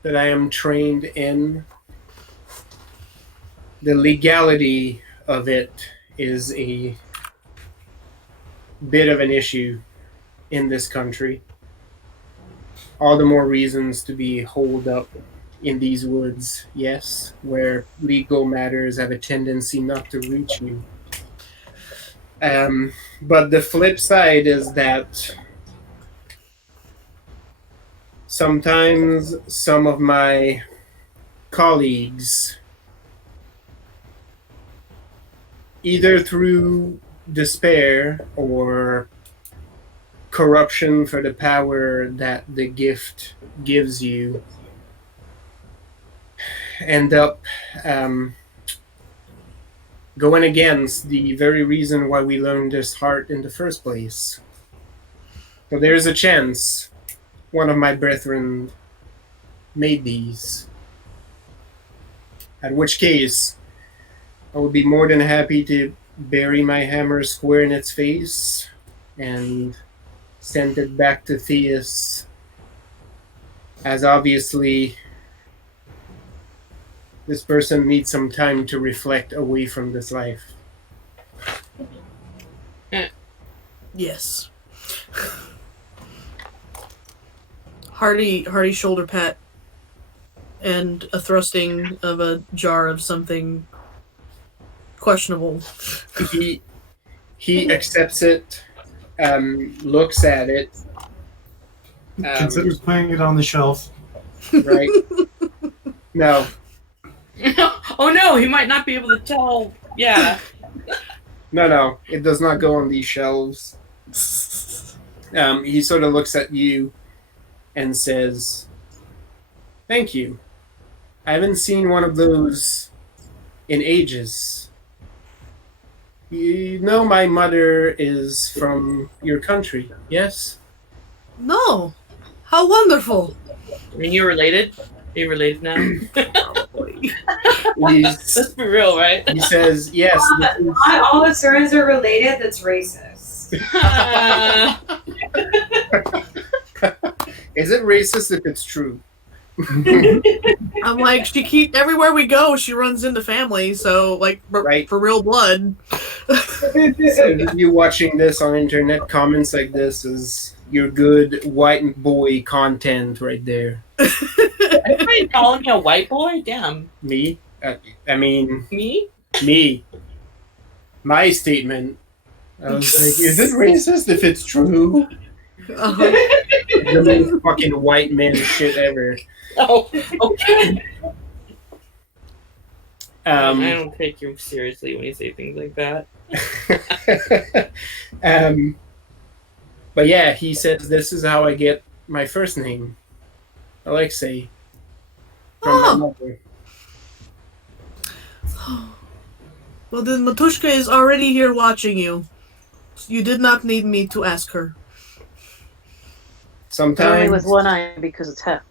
that I am trained in, the legality of it is a bit of an issue in this country. All the more reasons to be holed up in these woods, yes, where legal matters have a tendency not to reach you. But the flip side is that sometimes some of my colleagues, either through despair or corruption for the power that the gift gives you, end up going against the very reason why we learned this art in the first place. So there's a chance one of my brethren made these. At which case, I would be more than happy to bury my hammer square in its face and send it back to Theus, as obviously this person needs some time to reflect away from this life. Yes. Hearty shoulder pat and a thrusting of a jar of something questionable. He accepts it, looks at it. Considers putting it on the shelf. Right? No. Oh no, he might not be able to tell. Yeah. No, it does not go on these shelves. He sort of looks at you and says, thank you. I haven't seen one of those in ages. You know my mother is from your country, yes? No. How wonderful. I mean, you're related? Are you related now? Probably. Let's be real, right? He says, yes. Not all Asurans are related. That's racist. Is it racist if it's true? I'm like, everywhere we go, she runs into family, so like Right. for real blood. So you watching this on internet comments like this is your good white boy content right there. Everybody calling me a white boy? Damn. Me? I mean, Me? me. My statement. I was like, is it racist if it's true? The most fucking white man shit ever. Oh, okay. I Um, don't take you seriously when you say things like that. but yeah, he says this is how I get my first name, Alexei, from my mother. Well, then Matushka is already here watching you. You did not need me to ask her. Only Sometimes with one eye because it's half.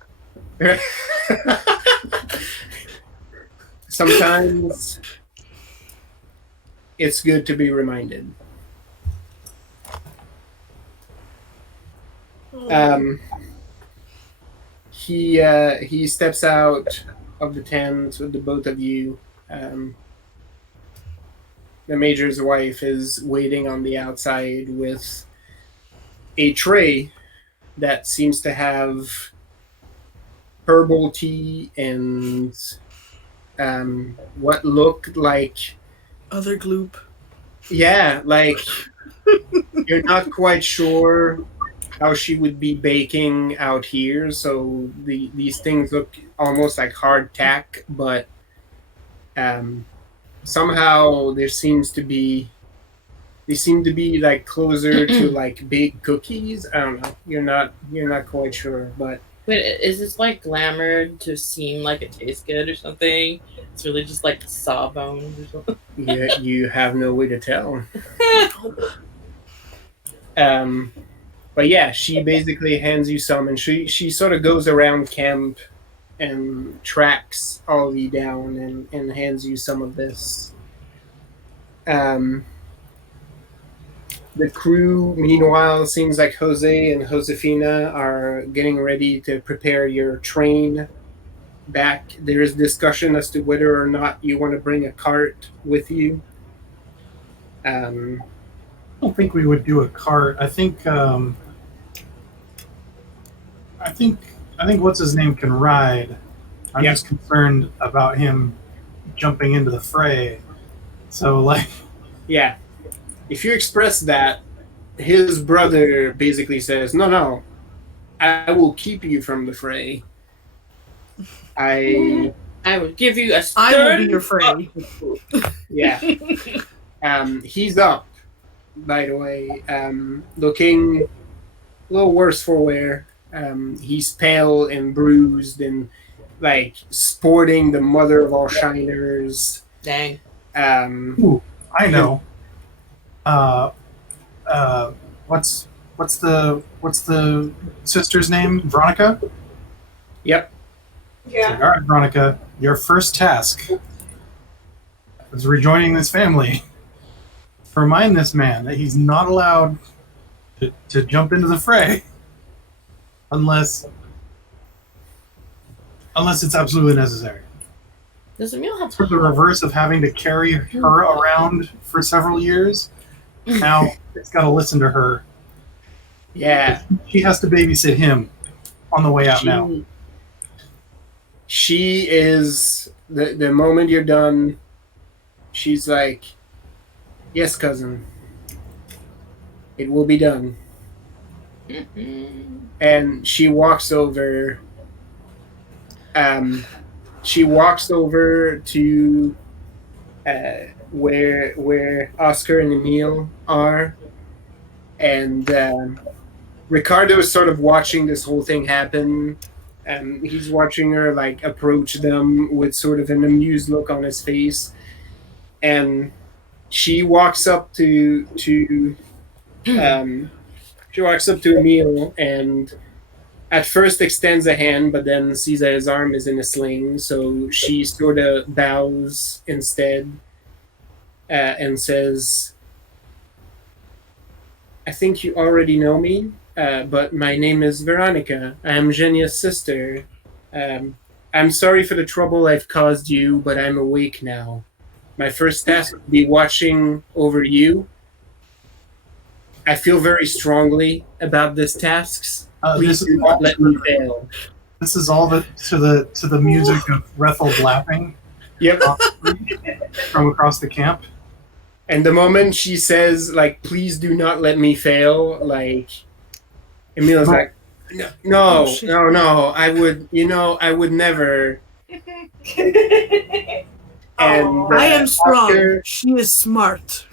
Sometimes it's good to be reminded. He steps out of the tent with the both of you. The major's wife is waiting on the outside with a tray that seems to have herbal tea and what looked like Other gloop. yeah, like you're not quite sure how she would be baking out here, so these things look almost like hardtack, but somehow they seem to be like closer to like baked cookies. I don't know. You're not quite sure, but Wait, is this like glamored to seem like it tastes good or something? It's really just like sawbones or something. you have no way to tell. But yeah, she basically hands you some, and she sort of goes around camp and tracks all of you down and hands you some of this. The crew, meanwhile, seems like Jose and Josefina are getting ready to prepare your train back. There is discussion as to whether or not you want to bring a cart with you. I don't think we would do a cart. I think what's his name can ride. I'm just concerned about him jumping into the fray. So like, yeah, if you express that, his brother basically says, "No, I will keep you from the fray. I would give you a I will be your fray." Yeah. He's up, by the way, looking a little worse for wear. He's pale and bruised and like sporting the mother of all shiners. Dang. ooh, I know. What's the sister's name? Veronica? Yep. Yeah. All right, Veronica, your first task is rejoining this family. Remind this man that he's not allowed to jump into the fray unless it's absolutely necessary. Does Emil have For the reverse of having to carry her around for several years, now it's got to listen to her. Yeah. She has to babysit him on the way out now. She is the moment you're done, she's like, "Yes, cousin. It will be done." And she walks over. She walks over to where Oscar and Emil are, and Ricardo is sort of watching this whole thing happen. He's watching her like approach them with sort of an amused look on his face, and she walks up to Emil and at first extends a hand, but then sees that his arm is in a sling, so she sort of bows instead and says, I think you already know me, but my name is Veronica. I am Genia's sister. I'm sorry for the trouble I've caused you, but I'm awake now. My first task will be watching over you. I feel very strongly about this tasks. Please do not let me fail. This is all to the music of Rethel laughing. Yep. From across the camp. And the moment she says, like, please do not let me fail, like, Emil's like, no, I would never. And I am strong. Oscar, she is smart.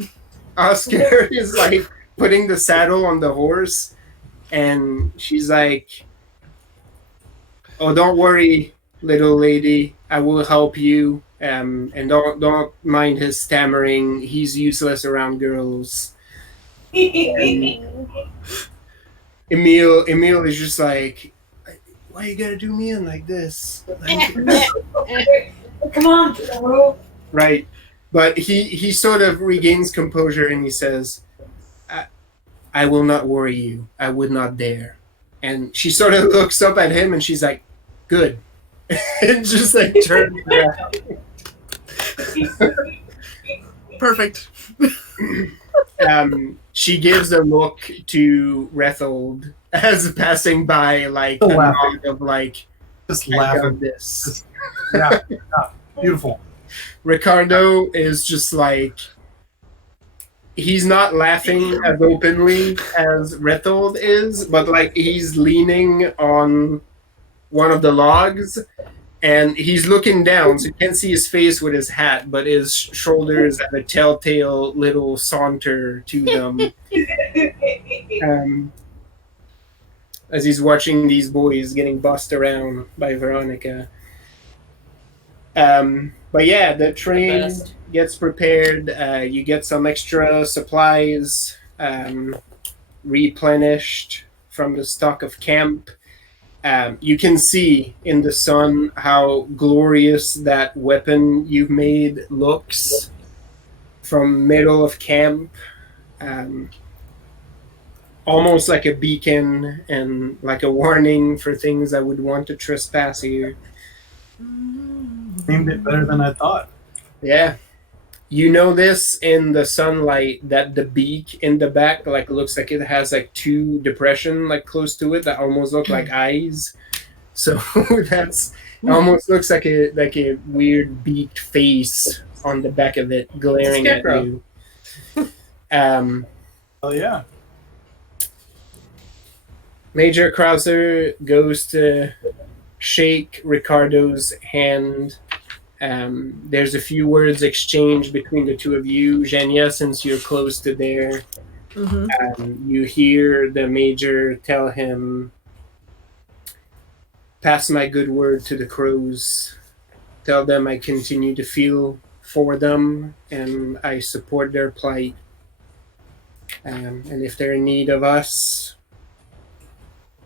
Oscar is like putting the saddle on the horse, and she's like, oh, don't worry, little lady, I will help you. And don't mind his stammering. He's useless around girls. And Emil is just like, why you gotta do me in like this? Come on, bro. Right. But he sort of regains composure and he says, I will not worry you. I would not dare. And she sort of looks up at him and she's like, good. And just like turns around. Perfect. She gives a look to Rethold as passing by, like a nod of like, just laughing. This. Yeah, beautiful. Ricardo is just like, he's not laughing as openly as Rethold is, but like he's leaning on one of the logs and he's looking down, so you can't see his face with his hat, but his shoulders have a telltale little saunter to them. As he's watching these boys getting bossed around by Veronica. But yeah, the train gets prepared. You get some extra supplies replenished from the stock of camp. You can see in the sun how glorious that weapon you've made looks from middle of camp. Almost like a beacon and like a warning for things I would want to trespass here. Named it better than I thought. Yeah. You know this in the sunlight that the beak in the back like looks like it has like two depression like close to it that almost look like eyes. So that's almost looks like a weird beaked face on the back of it glaring at you. Oh yeah. Major Krauser goes to shake Ricardo's hand. There's a few words exchanged between the two of you. Genia, since you're close to there, you hear the Major tell him, pass my good word to the crows. Tell them I continue to feel for them and I support their plight. And if they're in need of us,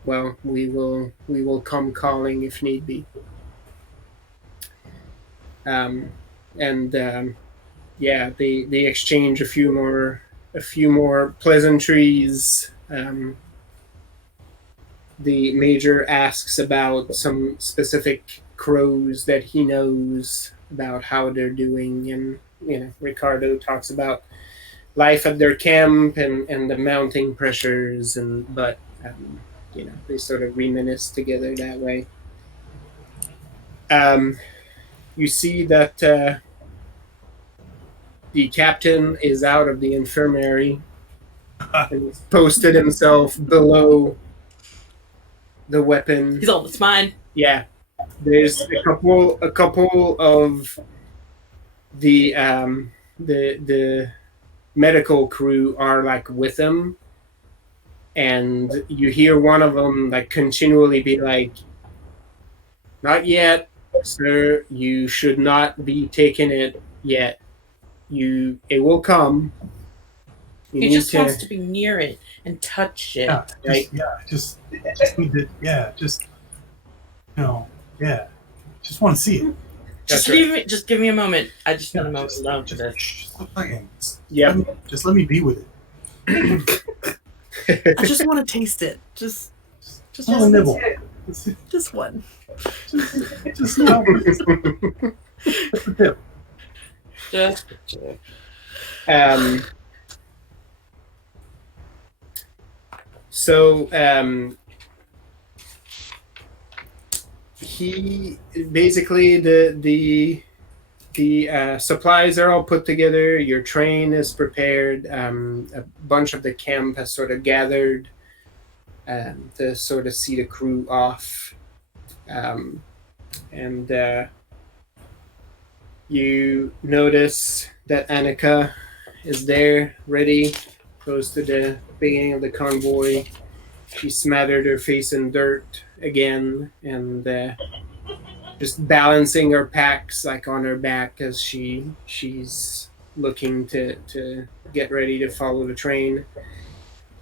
well, we will come calling if need be. Yeah, they exchange a few more pleasantries. The Major asks about some specific crows that he knows about how they're doing, and Ricardo talks about life at their camp and the mounting pressures, but they sort of reminisce together that way. You see that the captain is out of the infirmary and he's posted himself below the weapon. He's all, it's mine. Yeah, there's a couple of the medical crew are like with him, and you hear one of them like continually be like, "Not yet, sir. You should not be taking it yet. It will come." He just wants to be near it and touch it. Yeah, just need to, just want to see it. Just give me a moment. I just need a moment alone for this. Stop playing. Yeah. Just let me be with it. I just want to taste it. Just a nibble. Just one. Just no. Just a tip. Just. So he basically the supplies are all put together. Your train is prepared. A bunch of the camp has sort of gathered to sort of see the crew off, and you notice that Annika is there, ready, close to the beginning of the convoy. She smattered her face in dirt again, and just balancing her packs like on her back as she's looking to get ready to follow the train.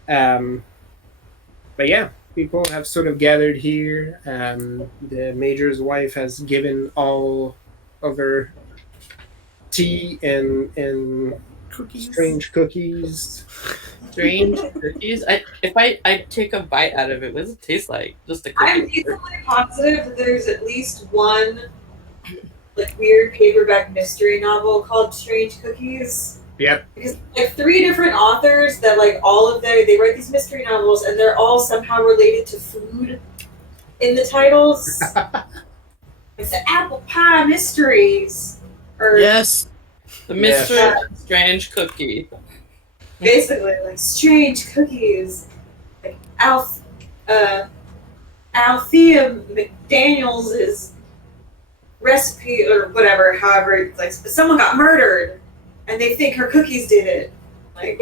But yeah, people have sort of gathered here. The major's wife has given all of her tea and strange cookies. Strange cookies. If I take a bite out of it, what does it taste like? Just a cookie. I'm easily positive that there's at least one like weird paperback mystery novel called Strange Cookies. Yep. Because like 3 different authors that like all of they write these mystery novels and they're all somehow related to food in the titles. It's the apple pie mysteries. Or Yes. The mystery of strange cookie. basically like strange cookies. Like Althea McDaniels' recipe or whatever, however, like someone got murdered and they think her cookies did it. Like,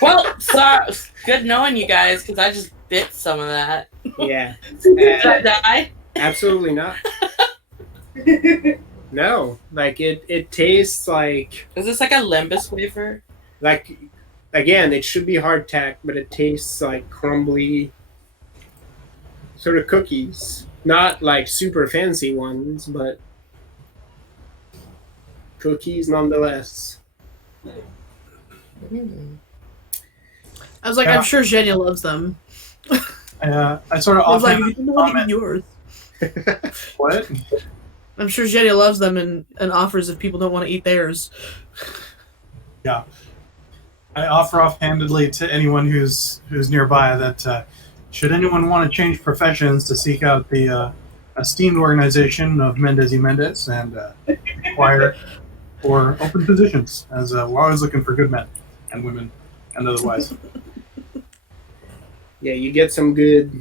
well, sorry, good knowing you guys because I just bit some of that. Yeah. Did I die? Absolutely not. No, like it tastes like. Is this like a lembas flavor? Like, again, it should be hardtack, but it tastes like crumbly sort of cookies. Not like super fancy ones, but cookies nonetheless. I was like, I'm sure Zhenya loves them. I sort of I was like, often you don't want to eat yours. what? I'm sure Zhenya loves them and offers if people don't want to eat theirs. Yeah. I offer offhandedly to anyone who's nearby that should anyone want to change professions to seek out the esteemed organization of Mendez y Mendez and inquire for open positions, as we're always looking for good men and women and otherwise. Yeah, you get some good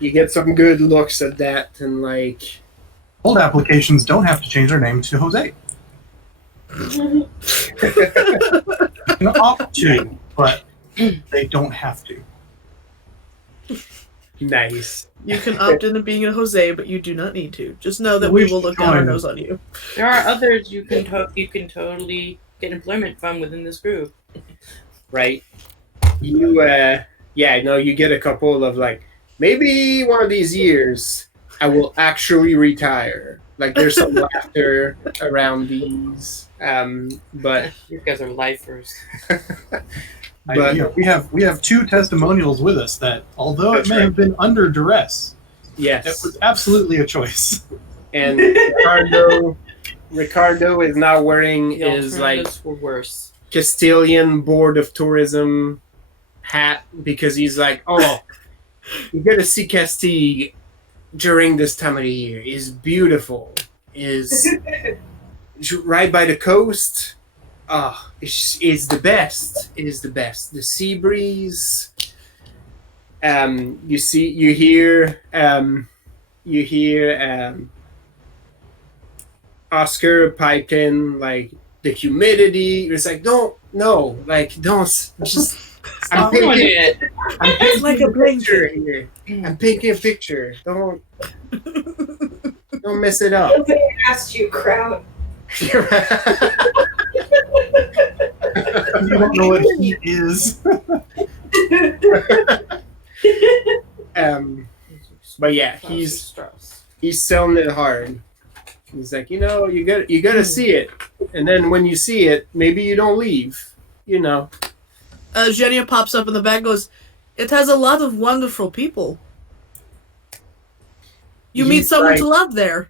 looks at that, and like Old applications don't have to change their name to Jose. You can opt to, but they don't have to. nice. You can opt into being a Jose, but you do not need to. Just know that we will look down our nose on you. There are others you can totally get employment from within this group. Right. You you get a couple of like, maybe one of these years I will actually retire. Like there's some laughter around these. But you guys are lifers. But we have 2 testimonials with us that, although it may have been under duress, yes, it was absolutely a choice. And Ricardo is now wearing his like were worse. Castilian Board of Tourism hat because he's like, oh, you gotta see Castile during this time of the year. It's beautiful. Is right by the coast. It's the best. It is the best. The sea breeze. You hear Oscar piped in like the humidity. It's like don't just. I'm painting like a picture here. I'm painting a picture. Don't mess it up. nobody asked you, crowd. You don't know what heat is. But yeah, he's selling it hard. He's like, you gotta see it, and then when you see it, maybe you don't leave. Zhenya pops up in the back and goes, "It has a lot of wonderful people. You meet He's someone like- to love there."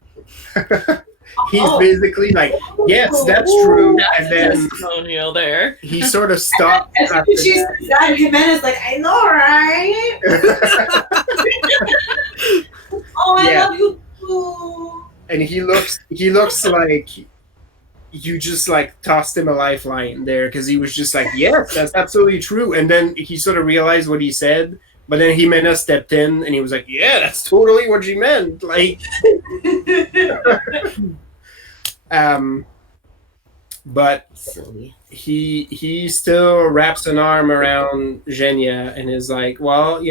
He's basically like, yes, that's true, and then Testimonial there. he sort of stopped. As soon as she says that, Jimenez like, I know, right? Oh, I Yeah. love you too. And he looks like you just like tossed him a lifeline there, because he was just like, yes, that's absolutely true. And then he sort of realized what he said, but then Jimena stepped in and he was like, yeah, that's totally what she meant. Like, but Silly. he still wraps an arm around Zhenya and is like, well,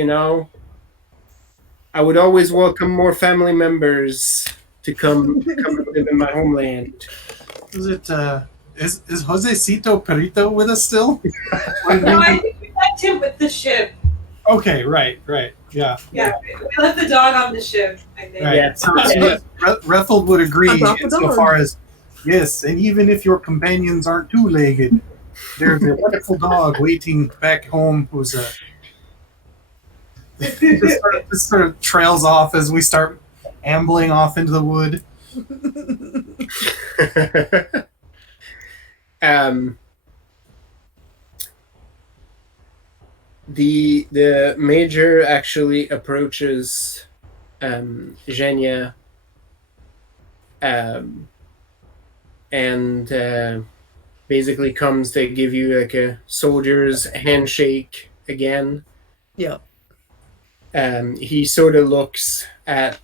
I would always welcome more family members to come live in my homeland. Is it? Is Josecito Perito with us still? No, I think we left him with the ship. Okay, right, yeah. Yeah, we left the dog on the ship, I think. Right. Yeah. So Rethel would agree About the insofar dog. as, yes, and even if your companions aren't two-legged, there's a wonderful dog waiting back home who's just sort of trails off as we start ambling off into the wood. The major actually approaches Zhenya and basically comes to give you like a soldier's handshake again. Yeah. He sort of looks at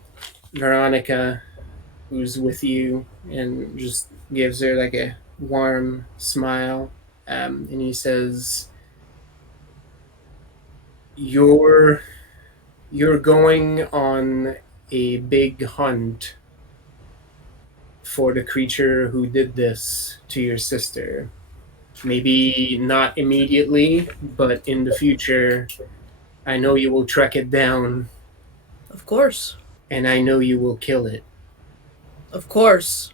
Veronica, who's with you, and just gives her like a warm smile, and he says, You're going on a big hunt for the creature who did this to your sister. Maybe not immediately, but in the future, I know you will track it down, Of course. and I know you will kill it. Of course.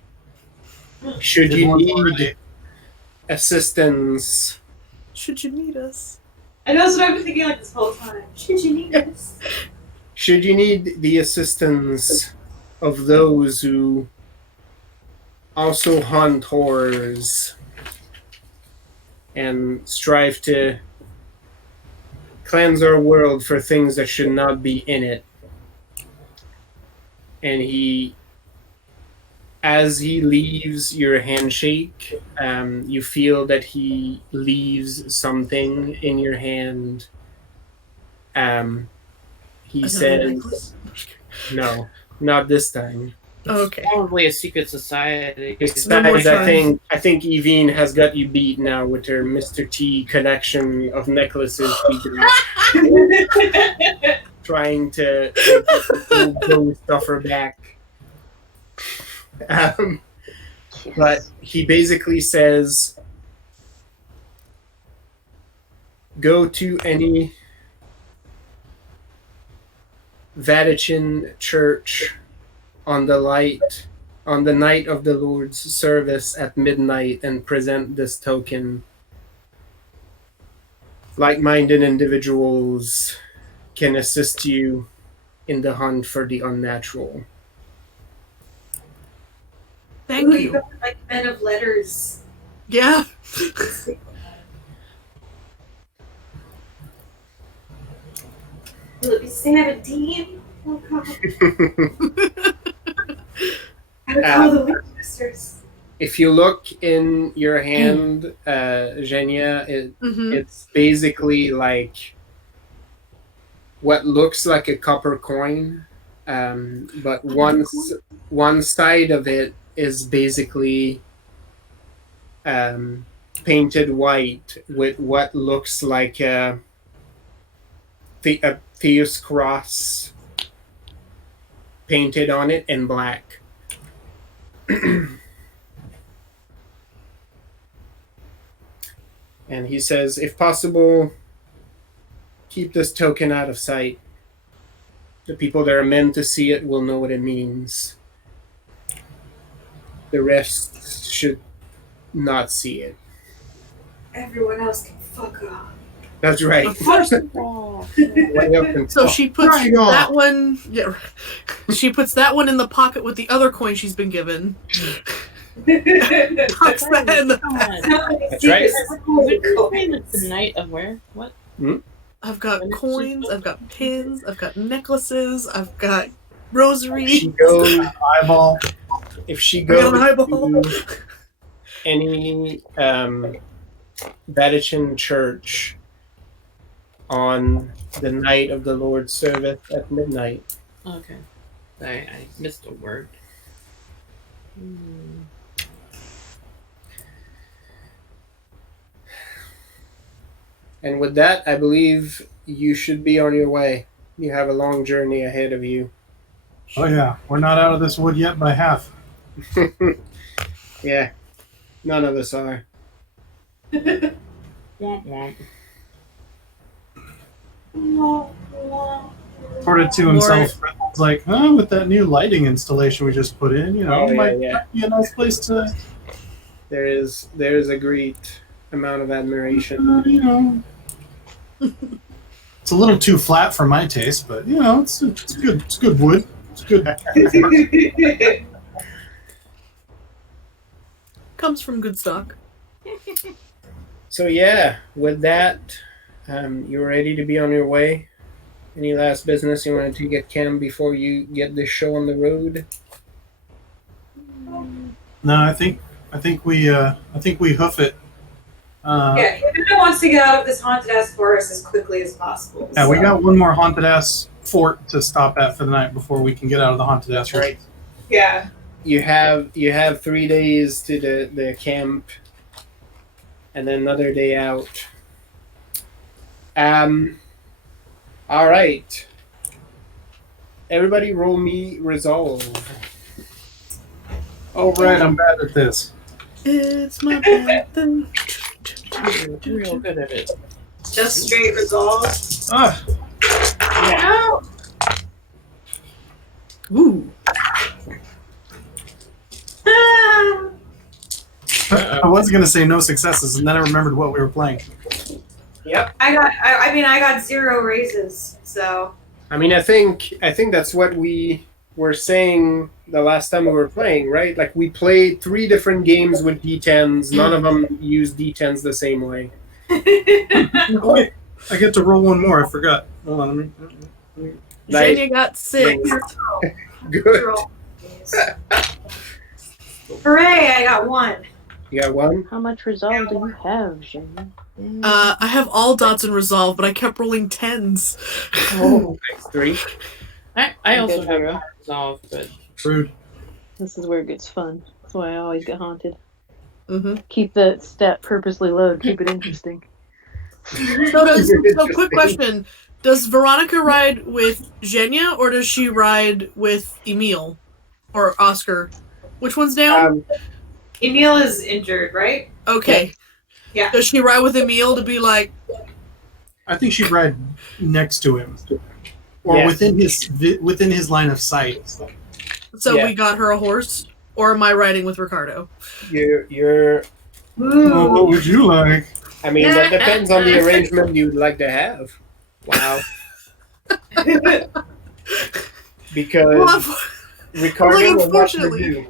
Should you Everyone's need already- assistance, Should you need us? I know that's what I've been thinking like this whole time. Should you need us? should you need the assistance of those who also hunt horrors and strive to cleanse our world for things that should not be in it. And as he leaves your handshake, you feel that he leaves something in your hand. He Another says, necklace? no, not this time. Okay. Probably a secret society. No more Besides, I think Evine has got you beat now with her Mr. T collection of necklaces. Trying to go stuff her back. But he basically says, go to any Vatican church on the night of the Lord's service at midnight and present this token. Like-minded individuals can assist you in the hunt for the unnatural. Thank Ooh, you. got, like men of letters. Yeah. Will it be 17? Oh god. I would call the Winchesters. If you look in your hand, Zhenya, Mm-hmm. it's basically like what looks like a copper coin, but one side of it is basically painted white with what looks like a Theos cross painted on it in black. And he says, if possible, keep this token out of sight. The people that are meant to see it will know what it means. The rest should not see it. Everyone else can fuck off. That's right. Of course. So she puts that one. Yeah, she puts that one in the pocket with the other coin she's been given. Puts that in the That's right. It's the night of where? What? I've got coins. I've got pins. I've got necklaces. I've got rosaries. She goes Eyeball. if she I got goes an eyeball. to any Vatican church on the night of the Lord's service at midnight. Okay. I missed a word. And with that, I believe you should be on your way. You have a long journey ahead of you. Oh yeah, we're not out of this wood yet by half. Yeah, none of us are. Womp womp. Sort of to himself, it's like, with that new lighting installation we just put in, might be a nice place to. There is a great amount of admiration. It's a little too flat for my taste, but it's good. It's good wood. It's good. Comes from good stock. So yeah, with that, you're ready to be on your way. Any last business you wanted to get Cam before you get this show on the road? No, I think we hoof it. Yeah, he wants to get out of this haunted ass forest as quickly as possible. Yeah, we got one more haunted ass fort to stop at for the night before we can get out of the haunted ass. Right. Yeah. You have 3 days to the camp, and then another day out. All right. Everybody, roll me resolve. Oh right, I'm bad at this. It's my birthday. You're real good at it. Just straight resolve. Ah, Yeah. Ooh. I was gonna say no successes, and then I remembered what we were playing. Yep. I got 0 raises, so. I mean, I think that's what we were saying the last time we were playing, right? Like, we played 3 different games with D10s. None of them use D10s the same way. I get to roll one more. I forgot. Hold on. Xenia got 6. Good. Hooray! I got 1. You got 1? How much resolve do you have, Shane? I have all dots in resolve, but I kept rolling 10s. Oh, 3. I also Good, have Vera. resolve, but Rude. This is where it gets fun. That's why I always get haunted. Mm-hmm. Keep the stat purposely low. Keep it interesting. So quick question. Does Veronica ride with Xenia, or does she ride with Emil? Or Oscar? Which one's down? Emil is injured, right? Okay. Yeah. Does she ride with Emil to be like... I think she'd ride next to him, or Yeah. within his line of sight. So Yeah. we got her a horse? Or am I riding with Ricardo? You're. Oh, what would you like? I mean, that depends on the arrangement you'd like to have. Wow. Because Well, Ricardo like, will not unfortunately. presume.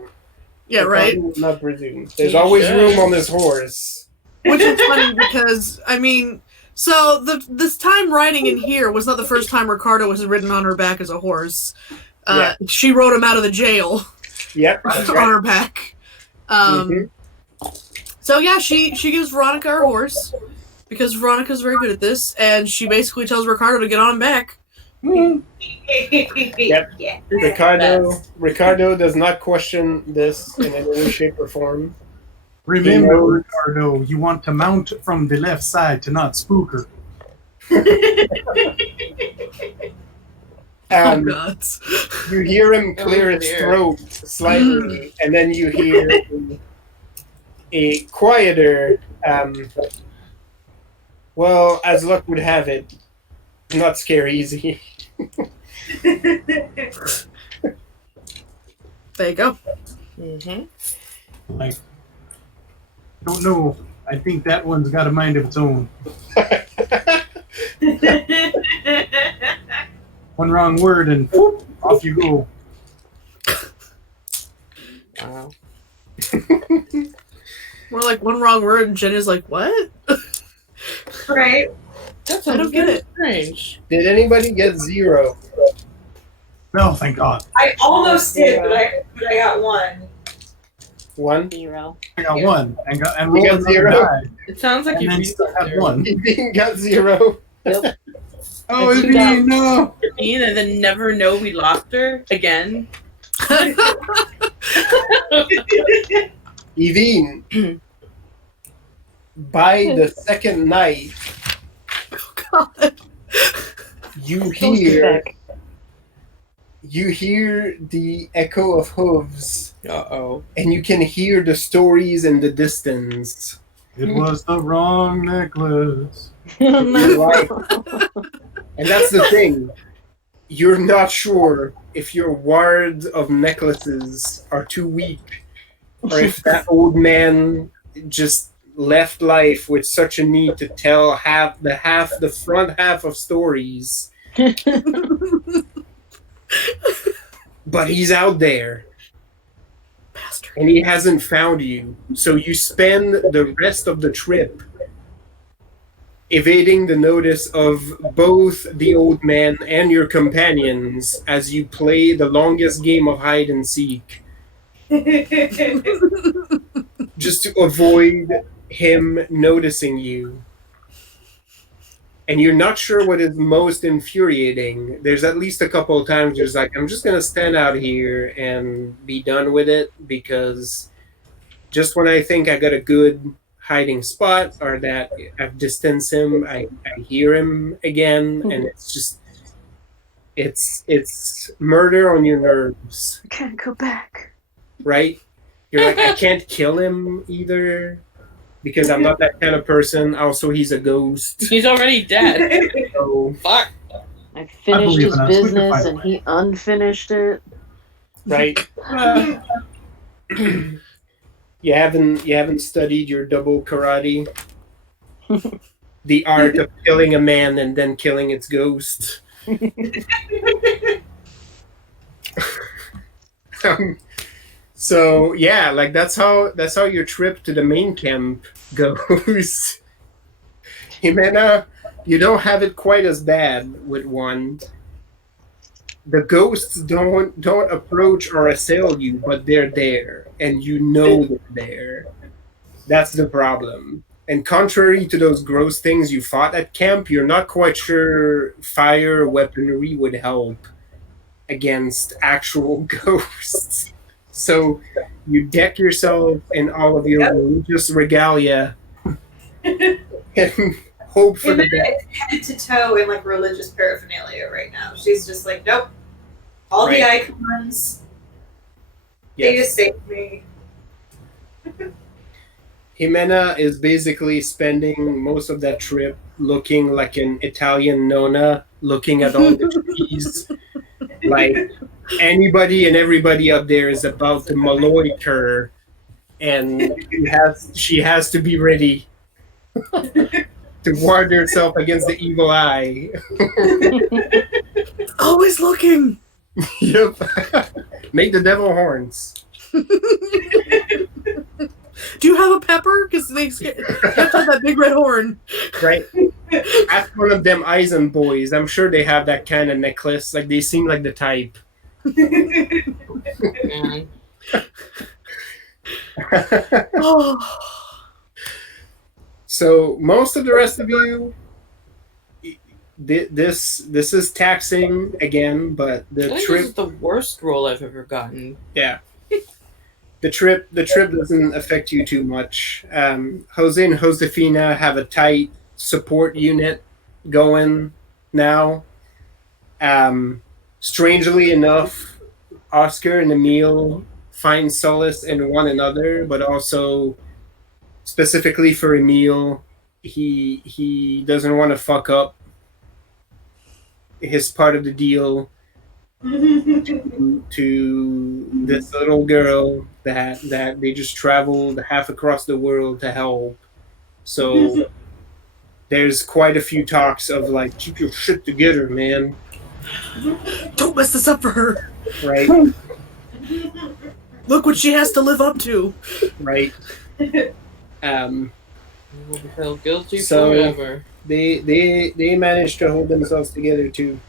yeah, right? Ricardo will not presume. There's He always should. room on this horse. Which is funny because, I mean... So, this time riding in here was not the first time Ricardo was ridden on her back as a horse. Yeah. She rode him out of the jail Yep, that's on right. her back. So yeah, she gives Veronica her horse because Veronica's very good at this, and she basically tells Ricardo to get on back. Yep. Yeah. Ricardo does not question this in any way, shape, or form. Remember, Ricardo, you want to mount from the left side to not spook her. Oh god. You hear him clear his throat slightly, and then you hear a quieter Well, as luck would have it, not scare easy. There you go. Mm-hmm. Like, don't know. I think that one's got a mind of its own. One wrong word and whoop, off you go. Wow. More like one wrong word, and Jen is like, "What?" Right? That's I don't get it. strange. Did anybody get 0? No, thank God. I almost did, but I got 1. 1? 0. I got Yeah. 1 and got You rolled got another 0? die, It sounds like and you then still had 1. You got 0. Yep. Oh, That's Evie, no! and then never know we lost her again. Evine, by the second night, God. you Don't get hear back. the echo of hooves, Uh-oh. and you can hear the stories in the distance. It was the wrong necklace. You're right. And that's the thing. You're not sure if your ward of necklaces are too weak, or if that old man just left life with such a need to tell the front half of stories. But he's out there, Bastard. and he hasn't found you. So you spend the rest of the trip evading the notice of both the old man and your companions as you play the longest game of hide and seek, just to avoid him noticing you. And you're not sure what is most infuriating. There's at least a couple of times there's like, I'm just going to stand out here and be done with it, because just when I think I got a good hiding spot or that I've distanced him, I hear him again, and it's just it's murder on your nerves, Can't go back. right? You're like, I can't kill him either because I'm not that kind of person. Also, he's a ghost. He's already dead. So, Fuck. I finished believe his in us. We can business find a and way. he unfinished it. right? You haven't studied your double karate, the art of killing a man and then killing its ghost. So yeah, like that's how your trip to the main camp goes. Jimena, you don't have it quite as bad with 1. The ghosts don't approach or assail you, but they're there, and you know they're there. That's the problem. And contrary to those gross things you fought at camp, you're not quite sure fire weaponry would help against actual ghosts. So you deck yourself in all of your religious regalia and hope for the best. Head to toe in like religious paraphernalia right now. She's just like, nope. All the Right. icons, they Yes. just save me. Jimena is basically spending most of that trip looking like an Italian nonna, looking at all the trees. Like anybody and everybody up there is about to malloy her, and she has to be ready to ward herself against the evil eye. Always looking. Yep. Make the devil horns. Do you have a pepper? Because they have to have that big red horn. Right? Ask one of them Eisen boys. I'm sure they have that kind of necklace. Like, they seem like the type. Man. Oh. So, most of the rest of you, this is taxing again, but I the think trip, this is the worst roll I've ever gotten. yeah. The trip doesn't affect you too much. Jose and Josefina have a tight support unit going now. Strangely enough, Oscar and Emil find solace in one another, but also specifically for Emil, he doesn't want to fuck up his part of the deal to this little girl that they just traveled half across the world to help. So there's quite a few talks of like, keep your shit together, man. Don't mess this up for her. Right? Look what she has to live up to. Right. You will be felt guilty So- forever. They managed to hold themselves together too.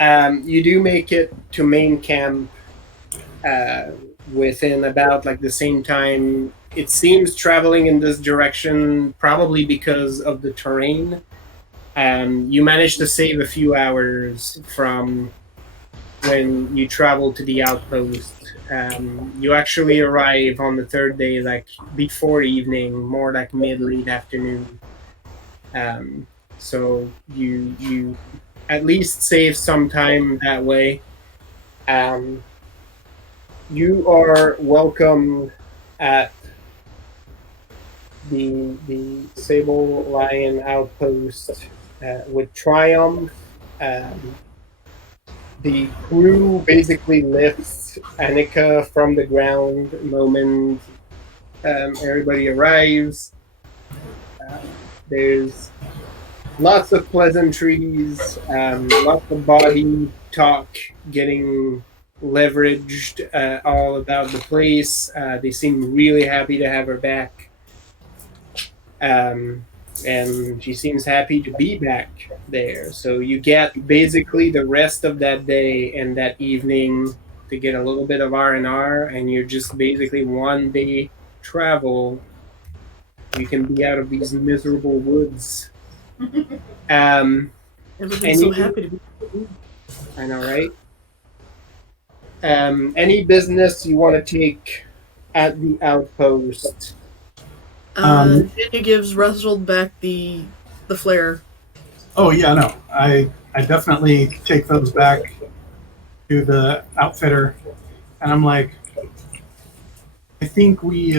You do make it to main camp within about like the same time. It seems traveling in this direction probably because of the terrain. You managed to save a few hours from when you travel to the outpost. You actually arrive on the third day, like before evening, more like mid-late afternoon. So you at least save some time that way. You are welcome at the Sable Lion outpost with triumph. The crew basically lifts Annika from the ground the moment everybody arrives. There's lots of pleasantries, lots of body talk getting leveraged all about the place. They seem really happy to have her back. And she seems happy to be back there. So you get basically the rest of that day and that evening to get a little bit of R&R, and you're just basically one day travel. You can be out of these miserable woods. Everybody's so Any- happy to be. I know, right? Any business you want to take at the outpost? It gives Russell back the flare. Oh yeah, no, I definitely take those back to the outfitter, and I'm like, I think we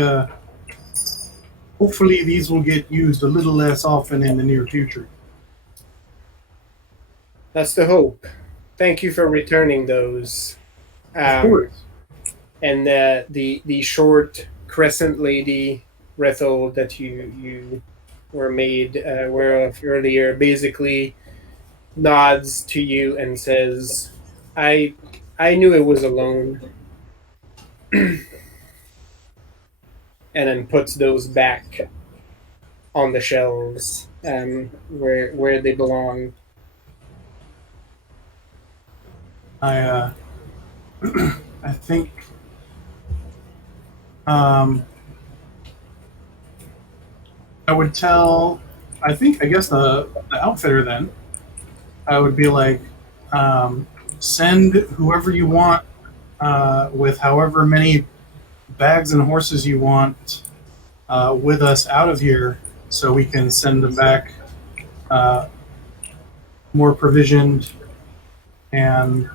hopefully these will get used a little less often in the near future. That's the hope. Thank you for returning those. Of course. And the short crescent lady, Rethel, that you were made aware of earlier, basically nods to you and says, I knew it was alone. And then puts those back on the shelves where they belong. I think I would tell. I guess the outfitter then. I would be like, send whoever you want with however many bags and horses you want with us out of here, so we can send them back more provisioned and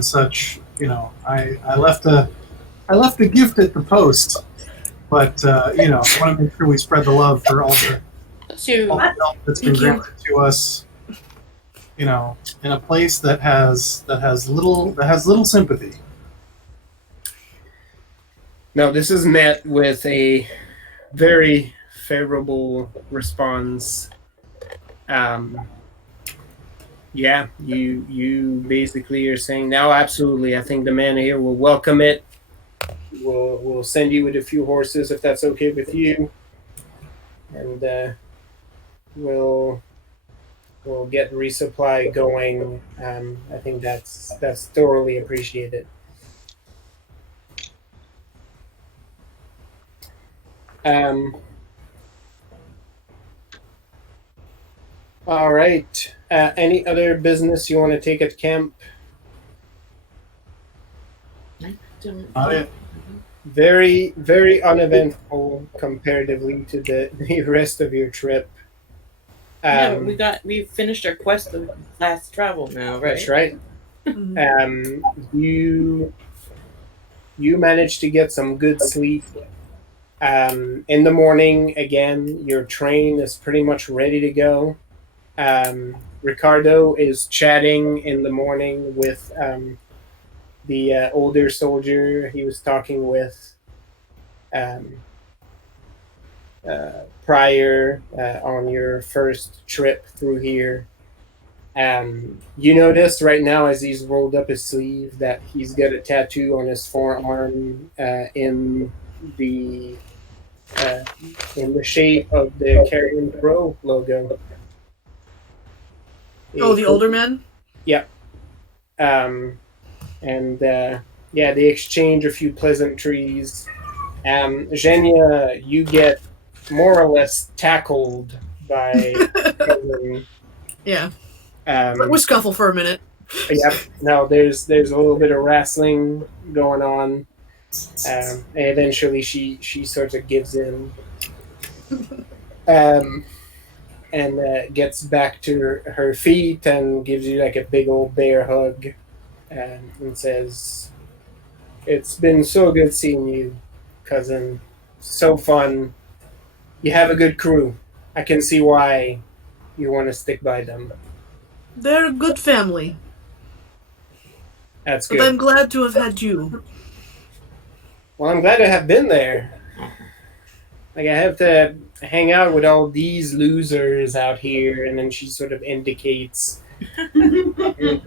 such. You know, I left a gift at the post, but I want to make sure we spread the love for all the help that's been granted to us. You know, in a place that has little sympathy. Now, this is met with a very favorable response. Yeah, you basically are saying now, absolutely. I think the man here will welcome it. We'll send you with a few horses if that's okay with you, and we'll get resupply going. I think that's thoroughly appreciated. All right. Any other business you want to take at camp? Very, very uneventful comparatively to the rest of your trip. Yeah, but we finished our quest of last travel now, right? That's right. You managed to get some good sleep. In the morning, again, your train is pretty much ready to go. Ricardo is chatting in the morning with the older soldier he was talking with prior on your first trip through here. You notice right now, as he's rolled up his sleeve, that he's got a tattoo on his forearm in the shape of the Carrion Crow logo. Oh, the older man? Yep. Yeah, they exchange a few pleasantries. Zhenya, you get more or less tackled by cousin. Yeah. We scuffle for a minute. Yep. No, there's a little bit of wrestling going on. And eventually she sort of gives in. And gets back to her feet and gives you like a big old bear hug and says, "It's been so good seeing you, cousin. So fun. You have a good crew. I can see why you want to stick by them." They're a good family. That's good. But I'm glad to have had you. Well, I'm glad to have been there. Like, I have to hang out with all these losers out here, and then she sort of indicates a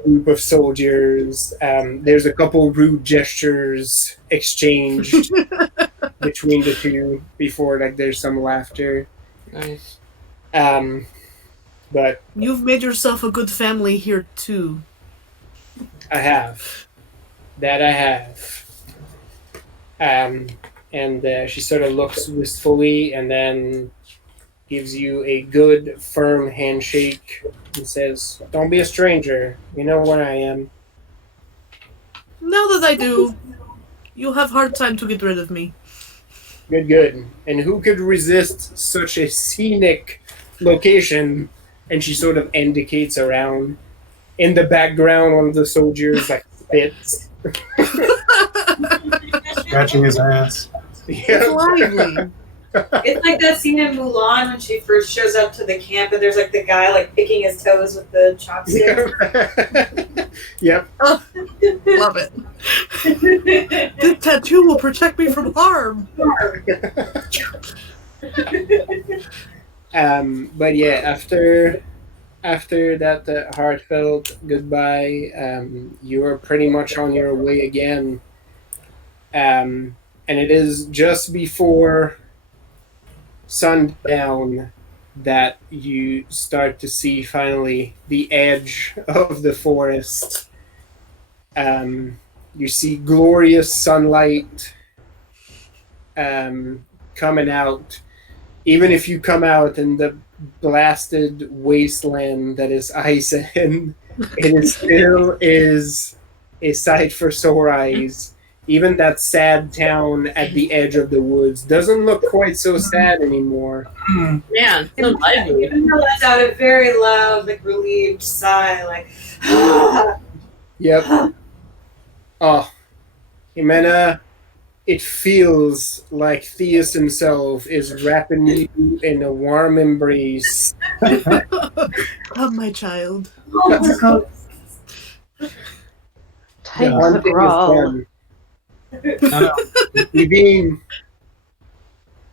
group of soldiers. There's a couple rude gestures exchanged between the two before, like, there's some laughter. Nice. But you've made yourself a good family here too. I have. That I have. And she sort of looks wistfully and then gives you a good, firm handshake and says, "Don't be a stranger. You know what I am." Now that I do, you'll have a hard time to get rid of me. Good, good. And who could resist such a scenic location? And she sort of indicates around. In the background, one of the soldiers like spits. Scratching his ass. It's lively. It's like that scene in Mulan when she first shows up to the camp and there's like the guy like picking his toes with the chopsticks. Yep. Oh, love it. This tattoo will protect me from harm. But yeah, after that heartfelt goodbye, you are pretty much on your way again. And it is just before sundown that you start to see finally the edge of the forest. You see glorious sunlight coming out. Even if you come out in the blasted wasteland that is Eisen, it still is a sight for sore eyes. Even that sad town at the edge of the woods doesn't look quite so sad anymore. Man, so lively. Even let out a very loud, like relieved sigh, like. Yep. Oh, Jimena, it feels like Theus himself is wrapping you in a warm embrace. Come, my child. Take One the thing is brawl. done. Evine,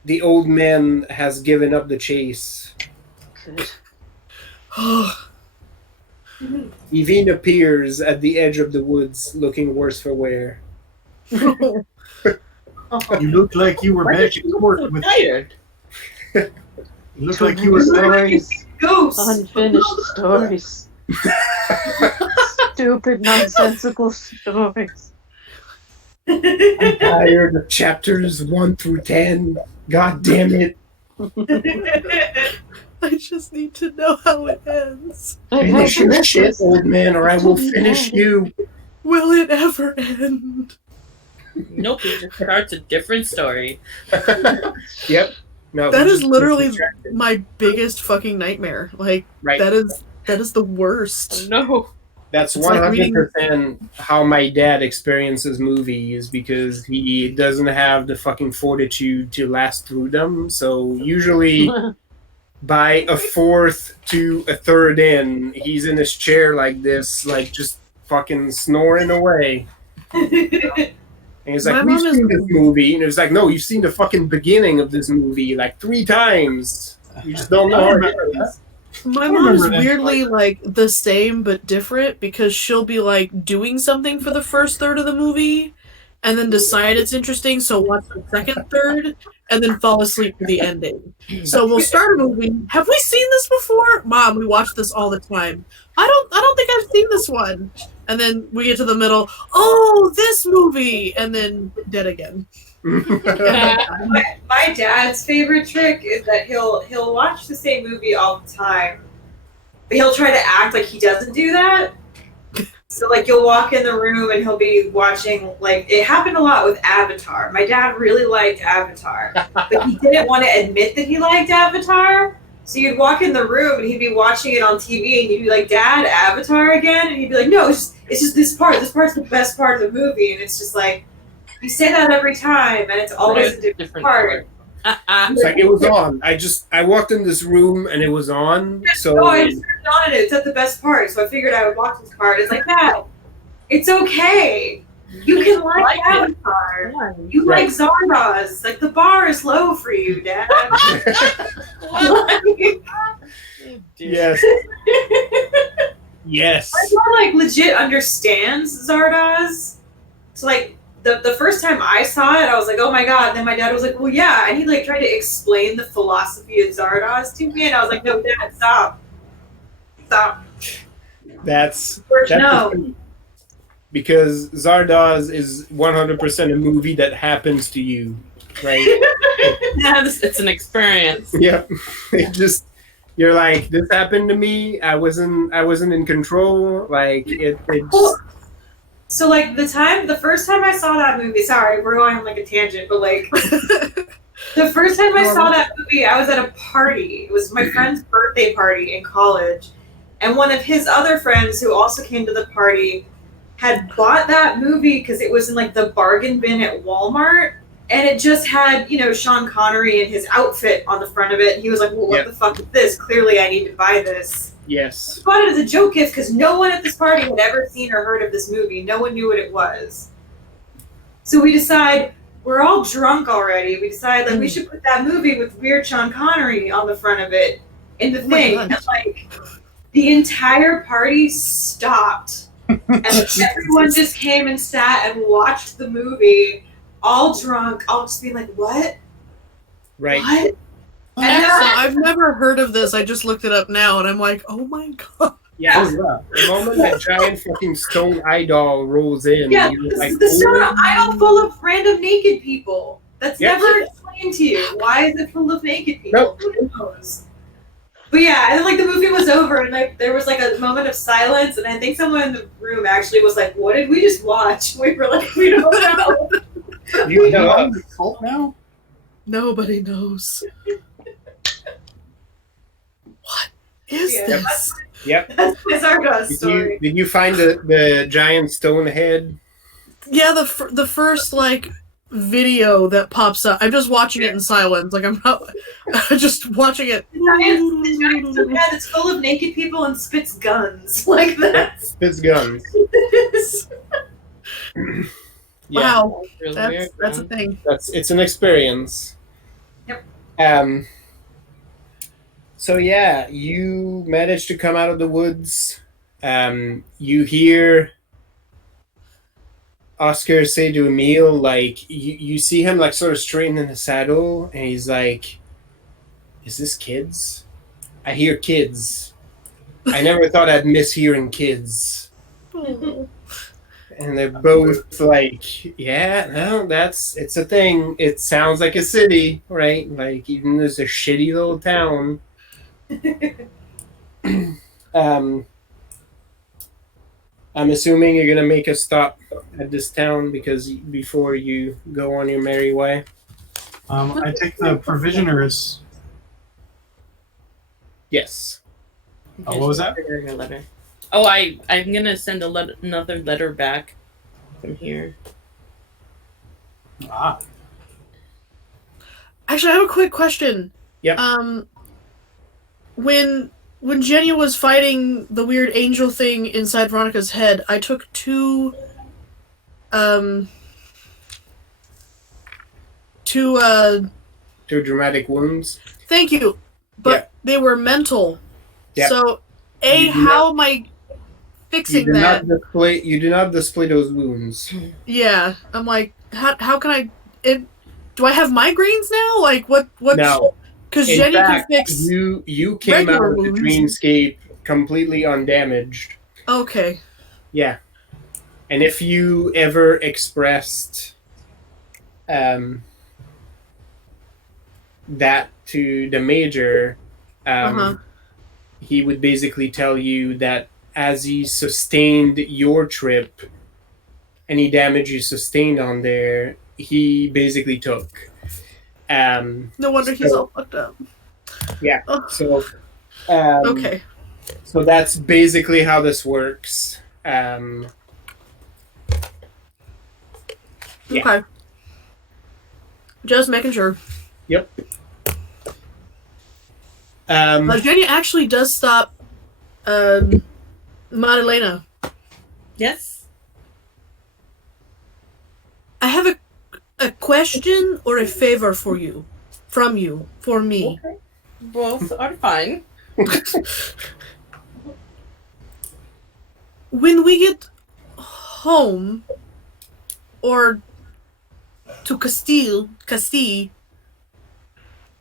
the old man has given up the chase. Good. Evine appears at the edge of the woods, looking worse for wear. You look like you were back in court with. Tired. You look like you were Stories. Ghosts. Unfinished stories. Stupid, nonsensical stories. I'm tired of chapters 1 through 10. God damn it. I just need to know how it ends. Finish your shit, old man, or I will finish you. Will it ever end? Nope, it just starts a different story. Yep. No, That we is just literally distracted. my biggest fucking nightmare. Like Right. that is the worst. No. That's It's like 100% how my dad experiences movies because he doesn't have the fucking fortitude to last through them. So usually by a fourth to a third in, he's in his chair like this, like just fucking snoring away. And he's like, My we've mom is- seen this movie. And it's like, no, you've seen the fucking beginning of this movie like 3 times. You just don't know how it is. My I mom is remember that. weirdly like the same but different because she'll be like doing something for the first third of the movie and then decide it's interesting, so watch the second third and then fall asleep for the ending. So we'll start a movie. Have we seen this before? Mom, we watch this all the time. I don't think I've seen this one. And then we get to the middle, oh, this movie, and then dead again. My dad's favorite trick is that he'll watch the same movie all the time, but he'll try to act like he doesn't do that. So like you'll walk in the room and he'll be watching, like it happened a lot with Avatar. My dad really liked Avatar, but he didn't want to admit that he liked Avatar. So you'd walk in the room and he'd be watching it on TV and you'd be like, Dad, Avatar again? And he'd be like, no, it's just this part. This part's the best part of the movie. And it's just like, you say that every time and it's always a different part. It's like it was on. I walked in this room and it was on. So Oh, I just turned on and it's at the best part. So I figured I would watch this part. It's like, Dad, it's okay. You can like Avatar. You like Zardoz. Like the bar is low for you, Dad. yes. Yes. My mom like legit understands Zardoz. So like the first time I saw it, I was like, oh my god. And then my dad was like, well, yeah. And he like tried to explain the philosophy of Zardoz to me, and I was like, no, Dad, stop. That's No. because Zardoz is 100% a movie that happens to you, right? Yeah, it's an experience. Yep. It just you're like, this happened to me. I wasn't in control. Like it Well, so like the first time I saw that movie, sorry, we're going on like a tangent, but like the first time I saw that movie, I was at a party. It was my friend's birthday party in college. And one of his other friends who also came to the party had bought that movie because it was in like the bargain bin at Walmart. And it just had, Sean Connery and his outfit on the front of it. And he was like, well, what the fuck is this? Clearly I need to buy this. Yes. I bought it as a joke gift because no one at this party had ever seen or heard of this movie. No one knew what it was. So we decide, we're all drunk already. We decide like we should put that movie with weird Sean Connery on the front of it in the thing. And like the entire party stopped. And everyone just came and sat and watched the movie, all drunk, all just being like, what? Right. What? So I've never heard of this. I just looked it up now, and I'm like, oh my god. Yeah. The moment that giant fucking stone idol rolls in, Yeah, you're like, the stone idol full of random naked people. That's never explained to you. Why is it full of naked people? Nope. Who knows? But yeah, and then like the movie was over, and like there was like a moment of silence, and I think someone in the room actually was like, "What did we just watch?" We were like, "We don't know." You know. the cult now? Nobody knows. What is this? Yep. That's our story. Did you find the giant stone head? Yeah, the first like video that pops up. I'm just watching it in silence. Like I'm not just watching it. The giant head that's full of naked people and spits guns like that. Spits guns. Yeah. Wow, that's a thing. It's an experience. Yep. So yeah, you managed to come out of the woods. You hear Oscar say to Emil, like, you see him like sort of straighten in the saddle, and he's like, "Is this kids? I hear kids. I never thought I'd miss hearing kids." And they're both like, "Yeah, no, it's a thing. It sounds like a city, right? Like even there's a shitty little town." I'm assuming you're gonna make a stop at this town before you go on your merry way. I take the provisioners. Yes. Oh, what was that? Oh, I'm gonna send another letter back from here. Ah. Actually, I have a quick question. Yep. When Jenny was fighting the weird angel thing inside Veronica's head, I took two dramatic wounds. Thank you. But they were mental. Yeah. So, how am I fixing that? You do not display those wounds. Yeah. I'm like, how can I... do I have migraines now? Like, what? No. Because In Jenny fact, can fix... you came out regular of the wounds. dreamscape completely undamaged. Okay. Yeah. And if you ever expressed that to the Major, he would basically tell you that as he sustained your trip, any damage you sustained on there, he basically took. No wonder he's all fucked up. Yeah. Oh. So. Okay. So that's basically how this works. Yeah. Okay. Just making sure. Yep. Jenny actually does stop Marilena. Yes? I have a question or a favor for you. From you. For me. Okay. Both are fine. When we get home, or to Castile,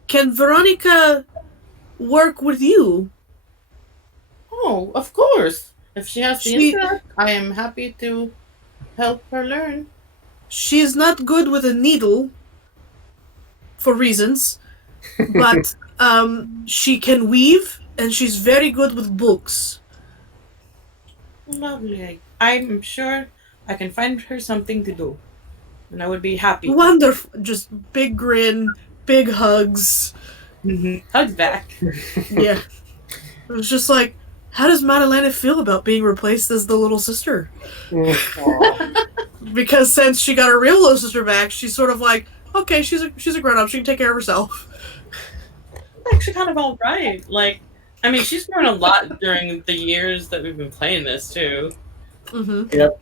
can Veronica work with you? Oh, of course. If she has the interest, I am happy to help her learn. She is not good with a needle, for reasons, but she can weave, and she's very good with books. Lovely. I'm sure I can find her something to do. And I would be happy. Wonderful. Just big grin, big hugs. Mm-hmm. Hug back. Yeah. It was just like, how does Madalena feel about being replaced as the little sister? Because since she got her real little sister back, she's sort of like, okay, she's a grown-up. She can take care of herself. Actually kind of all right. Like, I mean, she's grown a lot during the years that we've been playing this, too. Mm-hmm. Yep.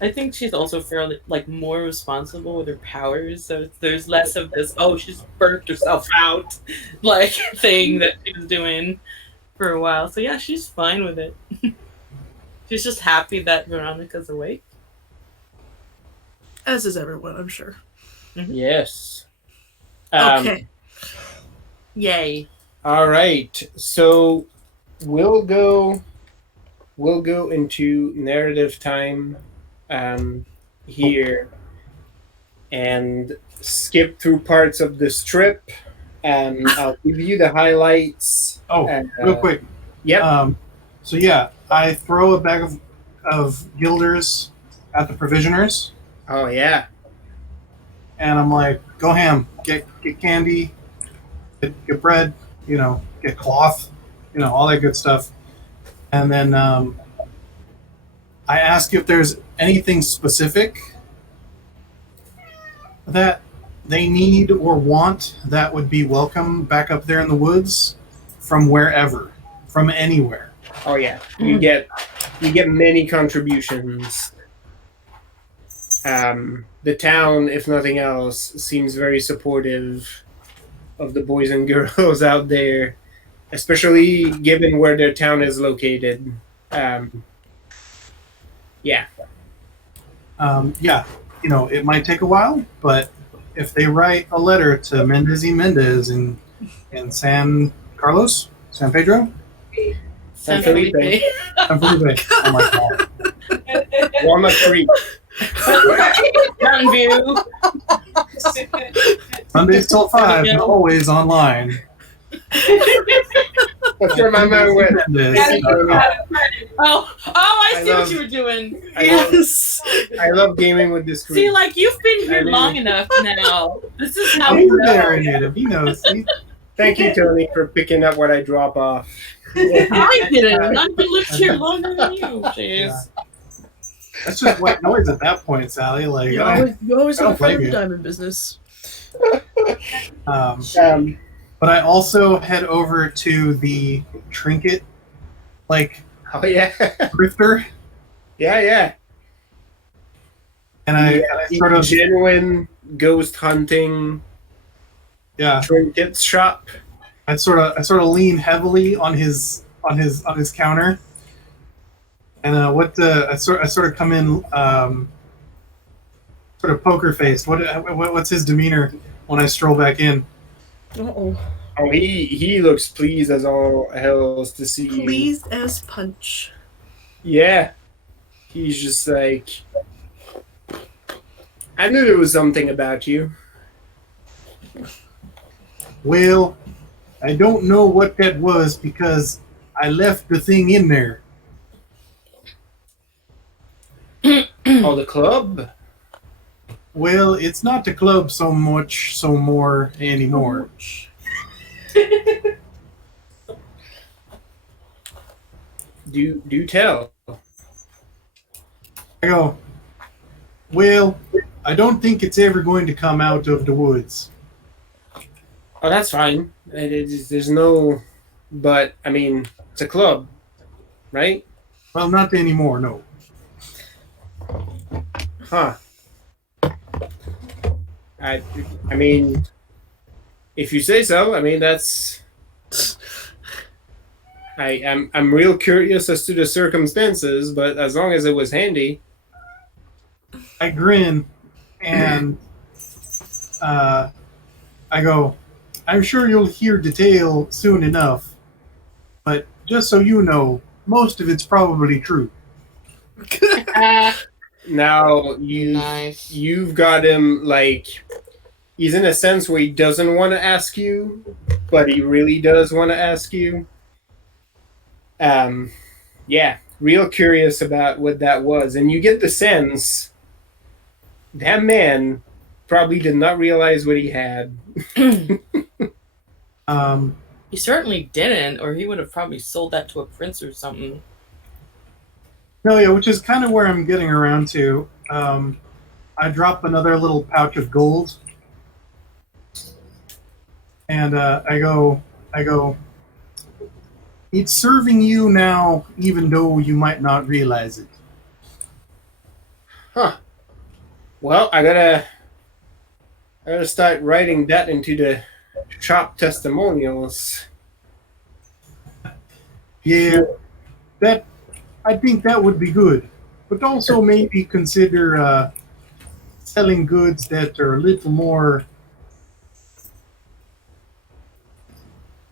I think she's also fairly, like, more responsible with her powers, so there's less of this, oh, she's burnt herself out, like, thing that she was doing for a while. So, yeah, she's fine with it. She's just happy that Veronica's awake. As is everyone, I'm sure. Mm-hmm. Yes. Okay. Yay. All right. So we'll go into narrative time here and skip through parts of this trip. I'll give you the highlights. Oh, real quick. Yep. So yeah, I throw a bag of guilders at the provisioners. Oh yeah. And I'm like, go ham, get candy, get bread, get cloth, all that good stuff. And then I ask if there's anything specific that they need or want that would be welcome back up there in the woods from wherever, from anywhere. Oh yeah. You get many contributions. The town, if nothing else, seems very supportive of the boys and girls out there, especially given where their town is located. Yeah. It might take a while, but if they write a letter to Mendez y Mendez in San Pedro? San Felipe. San Felipe. Oh my God. Walnut Creek. Mountain View. Mondays till 5, and always online. That's where my man went. I see what you were doing. I love gaming with this crew. See, like, you've been here long enough now. This is how He's there, native. He knows. Thank you, Tony, for picking up what I drop off. I didn't. And I've lived here longer than you. Jeez. Yeah. That's just white noise at that point, Sally. Like, You always I have don't a friend in blame the you. diamond business. But I also head over to the trinket, like, Oh yeah, grifter, yeah. and I sort of, genuine ghost hunting yeah, trinkets shop. I sort of lean heavily on his counter, and I sort of come in sort of poker faced. What's his demeanor when I stroll back in? Uh-oh. Oh, he looks pleased as all hells to see you. Pleased as punch. Yeah, he's just like, I knew there was something about you. Well, I don't know what that was because I left the thing in there. Oh, the club? Well, it's not the club so more anymore. Do tell. I go, well, I don't think it's ever going to come out of the woods. Oh, that's fine. There's no, but I mean, it's a club, right? Well, not anymore, no. Huh. I mean, if you say so, I mean that's. I'm real curious as to the circumstances, but as long as it was handy. I grin, and I go, I'm sure you'll hear detail soon enough, but just so you know, most of it's probably true. Now Nice. you've got him like he's in a sense where he doesn't want to ask you, but he really does want to ask you. Yeah, real curious about what that was, and you get the sense that man probably did not realize what he had. He certainly didn't, or he would have probably sold that to a prince or something. No, yeah, which is kind of where I'm getting around to. I drop another little pouch of gold, and I go, it's serving you now, even though you might not realize it. Huh. Well, I gotta start writing that into the shop testimonials. Yeah, I think that would be good, but also maybe consider selling goods that are a little more.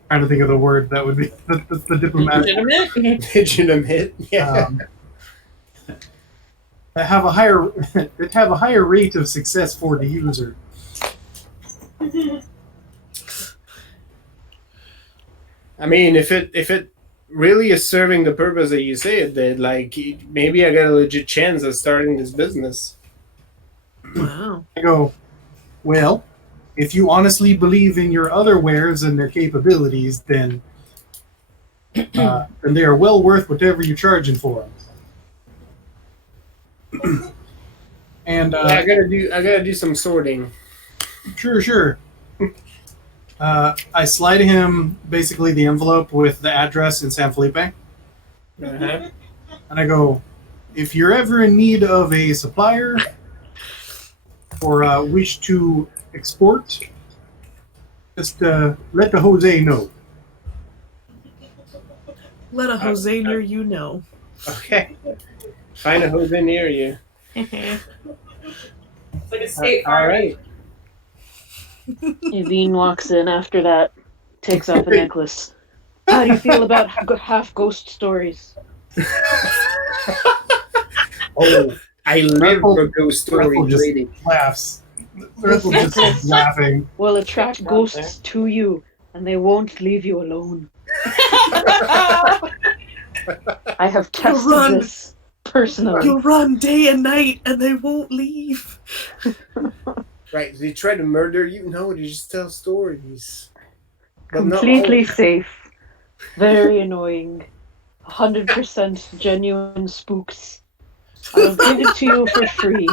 Trying to think of the word that would be the diplomatic. Legitimate? Legitimate, yeah. That have a higher rate of success for the user. I mean, if it really is serving the purpose that you say it did, like maybe I got a legit chance of starting this business. Wow. I go, well, if you honestly believe in your other wares and their capabilities, then they are well worth whatever you're charging for them. And Yeah, I gotta do some sorting. Sure. I slide him basically the envelope with the address in San Felipe, Uh-huh. and I go, if you're ever in need of a supplier or wish to export, just let the Jose know. Let a Jose near you know. Okay. Find a Jose near you. It's like a state All farm. right. Yvonne walks in after that, takes off the necklace. How do you feel about half ghost stories? Oh, I live for ghost story Gretel just trading. laughs. Gretel just laughing. Will attract ghosts to you, and they won't leave you alone. I have tested run. this personally. You'll run day and night, and they won't leave. Right? Did they try to murder you? No, they just tell stories. But not Completely safe. Very annoying. 100% genuine spooks. I'll give it to you for free.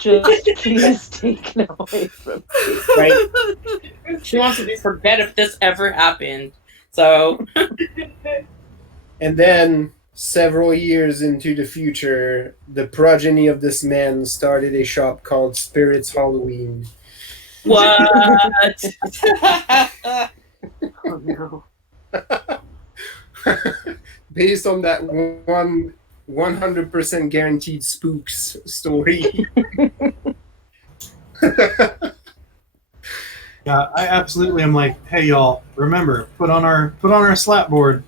Just please take it away from me. Right. She wants to forget if this ever happened. So And then, several years into the future, the progeny of this man started a shop called Spirits Halloween. what? Oh no. Based on that 100% guaranteed spooks story. Yeah, I absolutely am like, hey y'all, remember, put on our slap board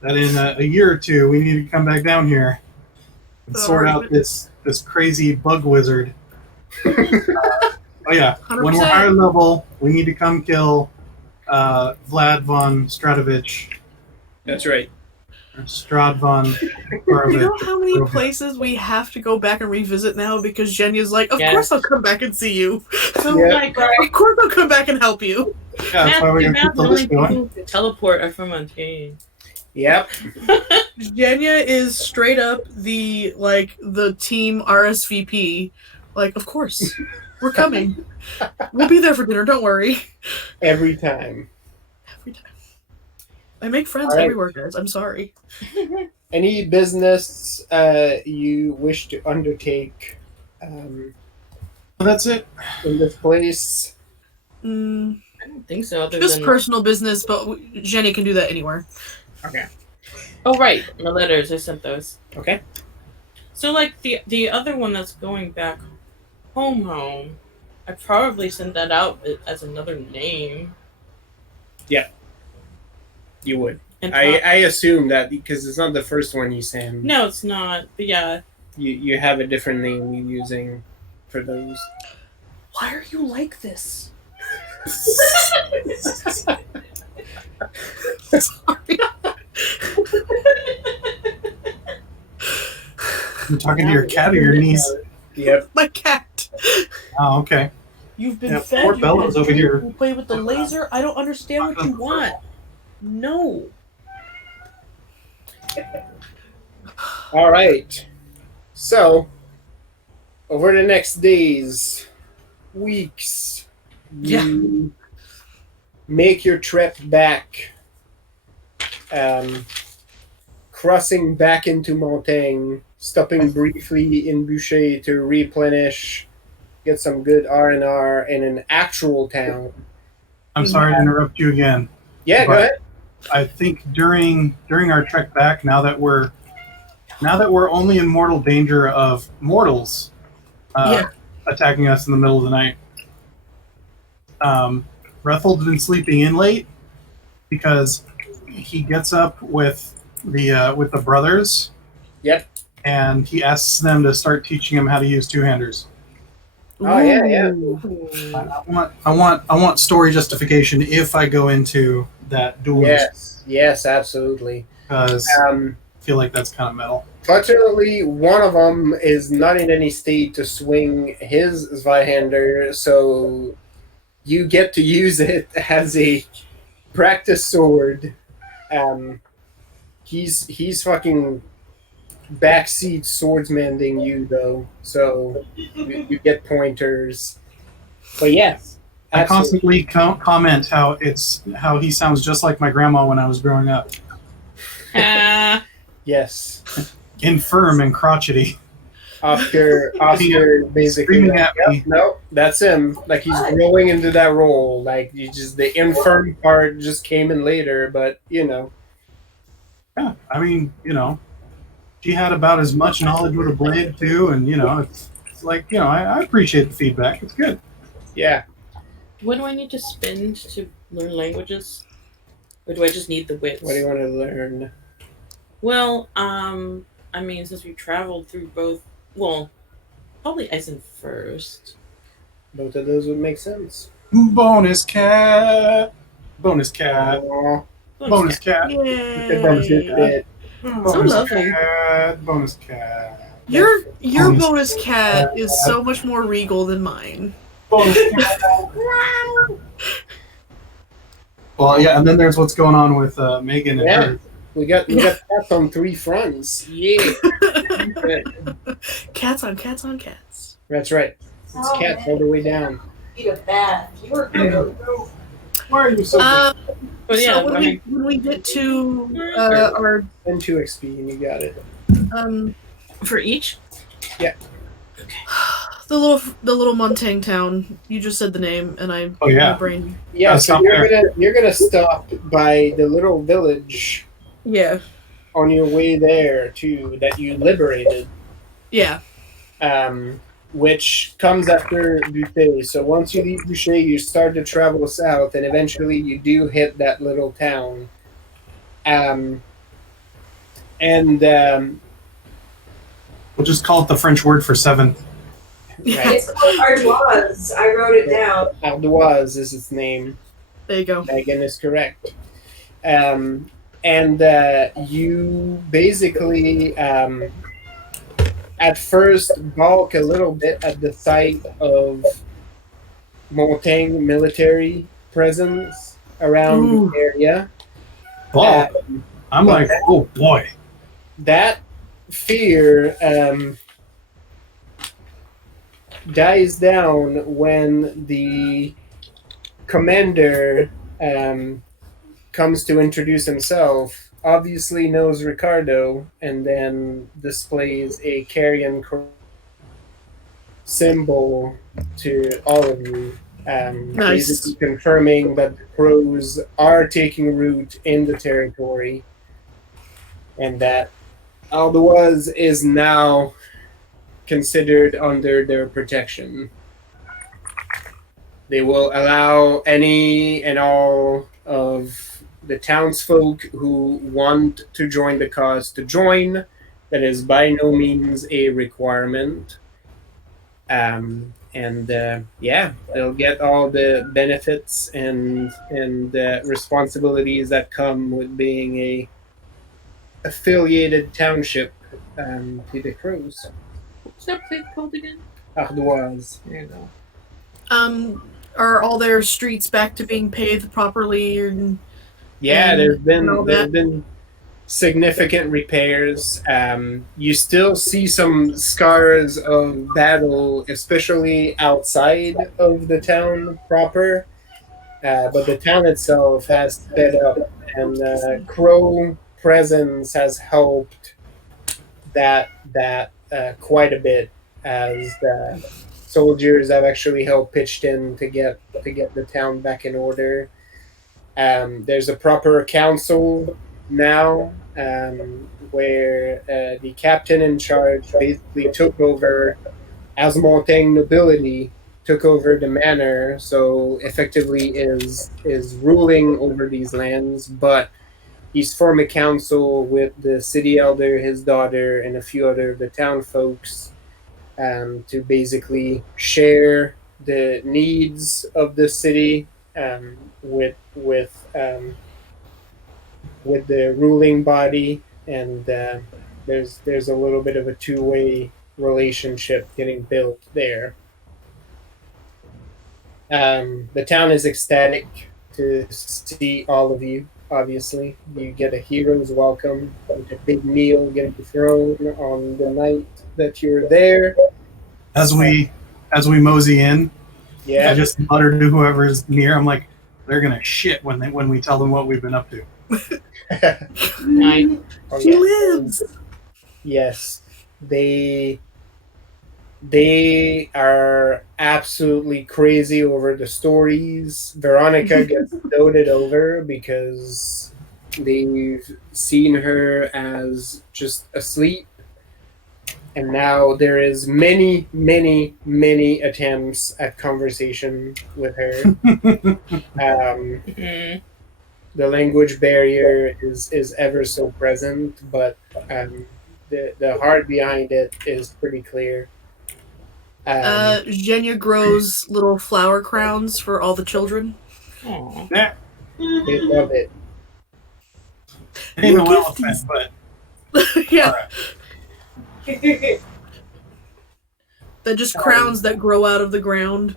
that in a year or two we need to come back down here and sort out this crazy bug wizard. Oh yeah, 100%. when we're higher level, we need to come kill Vlad von Stratovich. That's right. Or Strad von You know how many places we have to go back and revisit now because Jenya's like, of course I'll come back and see you. So Yeah. like, Of course I'll come back and help you. Yeah, that's why we're gonna keep the list going. people teleport are from Untamed. Yep. Jenya is straight up the team RSVP. Like, of course. We're coming. We'll be there for dinner, don't worry. Every time. Every time. I make friends Alright. everywhere, guys. I'm sorry. Any business you wish to undertake That's it. in this place? I don't think so. Other Just than personal business, but Jenny can do that anywhere. Okay. oh right, my letters. I sent those. Okay. So like the other one that's going back home. I probably sent that out as another name. You would. And I assume that because it's not the first one you send. no, it's not. But yeah, You have a different name you're using for those. Why are you like this? Sorry. You're talking to your cat or your niece? Yep. My cat. Oh, okay. You've been Yeah, fed. poor You Bella's over here. You play with the laser. I don't understand what you want. No. All right. So, over the next days, weeks, you make your trip back, crossing back into Montaigne, stopping briefly in Boucher to replenish, get some good R&R in an actual town. I'm sorry to interrupt you again. Yeah, go But- ahead. I think during our trek back, now that we're only in mortal danger of mortals attacking us in the middle of the night, Rethel's been sleeping in late because he gets up with the brothers. Yep. And he asks them to start teaching him how to use two-handers. Oh, yeah. Ooh. I want story justification if I go into that duel. Yes, absolutely. Because I feel like that's kind of metal. Fortunately, one of them is not in any state to swing his Zweihander, so you get to use it as a practice sword. He's fucking backseat swordsmanding you, though, so you get pointers. But yes, I absolutely. constantly comment how he sounds just like my grandma when I was growing up. Yes. Infirm and crotchety. Oscar basically Screaming like, at yep, me. no, that's him. Like he's growing into that role. Like you just the infirm part just came in later, but you know. Yeah, I mean, she had about as much knowledge with a blade too, and it's like I appreciate the feedback. It's good. Yeah. what do I need to spend to learn languages, or do I just need the wits? What do you want to learn? Well, I mean, since we traveled through both, well, probably Eisen first. Both of those would make sense. Bonus cat. Bonus cat. Aw, Bonus cat. the bonus Yay. bit. Bonus lovely. cat. Bonus cat. Your Bonus bonus cat is so much more regal than mine. Bonus cat. Well, yeah, and then there's what's going on with Megan and Yeah. her. We got cats on 3 fronts. Yeah. Cats on cats on cats. That's right. It's cats all the way down. Need a bath. You were good. Why are you so But yeah, So when we get to our And 2 XP, and you got it. for each. the little Montaigne town, you just said the name, and Oh, yeah. my brain. Yeah, so stop you're gonna stop by the little village Yeah, on your way there too that you liberated, yeah. which comes after Butte. So once you leave Boucher, you start to travel south, and eventually you do hit that little town. We'll just call it the French word for 7. Right, It's called Ardoise. I wrote it down. Ardoise is its name. There you go. Megan is correct. You basically, at first, balk a little bit at the sight of Montaigne military presence around Ooh. the area. Well, I'm like, oh boy. That fear dies down when the commander comes to introduce himself, obviously knows Ricardo, and then displays a carrion symbol to all of you, Nice. basically confirming that the crows are taking root in the territory, and that Aldoise is now considered under their protection. They will allow any and all of the townsfolk who want to join the cause to join. That is by no means a requirement. They'll get all the benefits and responsibilities that come with being a affiliated township to the Crows. What's that place called again? Ardoise. There you go. Are all their streets back to being paved properly? Yeah, And there's all that. been significant repairs. You still see some scars of battle, especially outside of the town proper. But the town itself has sped up, and Crow presence has helped that quite a bit, as the soldiers have actually helped pitched in to get the town back in order. There's a proper council now, where the captain in charge basically took over, as Montaigne nobility took over the manor, so effectively is ruling over these lands, but he's formed a council with the city elder, his daughter, and a few other of the town folks, to basically share the needs of the city with the ruling body, and there's a little bit of a two-way relationship getting built there. The town is ecstatic to see all of you. Obviously, you get a hero's welcome with a big meal getting thrown on the night that you're there. As we mosey in, Yeah, I just mutter to whoever's near. I'm like, they're gonna shit when we tell them what we've been up to. Nice. Oh, She yeah. lives. Yes, they are absolutely crazy over the stories. Veronica gets doted over because they've seen her as just asleep, and now there is many attempts at conversation with her. Mm. The language barrier is ever so present, but the heart behind it is pretty clear. Zhenya grows little flower crowns for all the children. Aw. Yeah, They love it. it ain't no We're elephant, but Yeah, they're just crowns that grow out of the ground.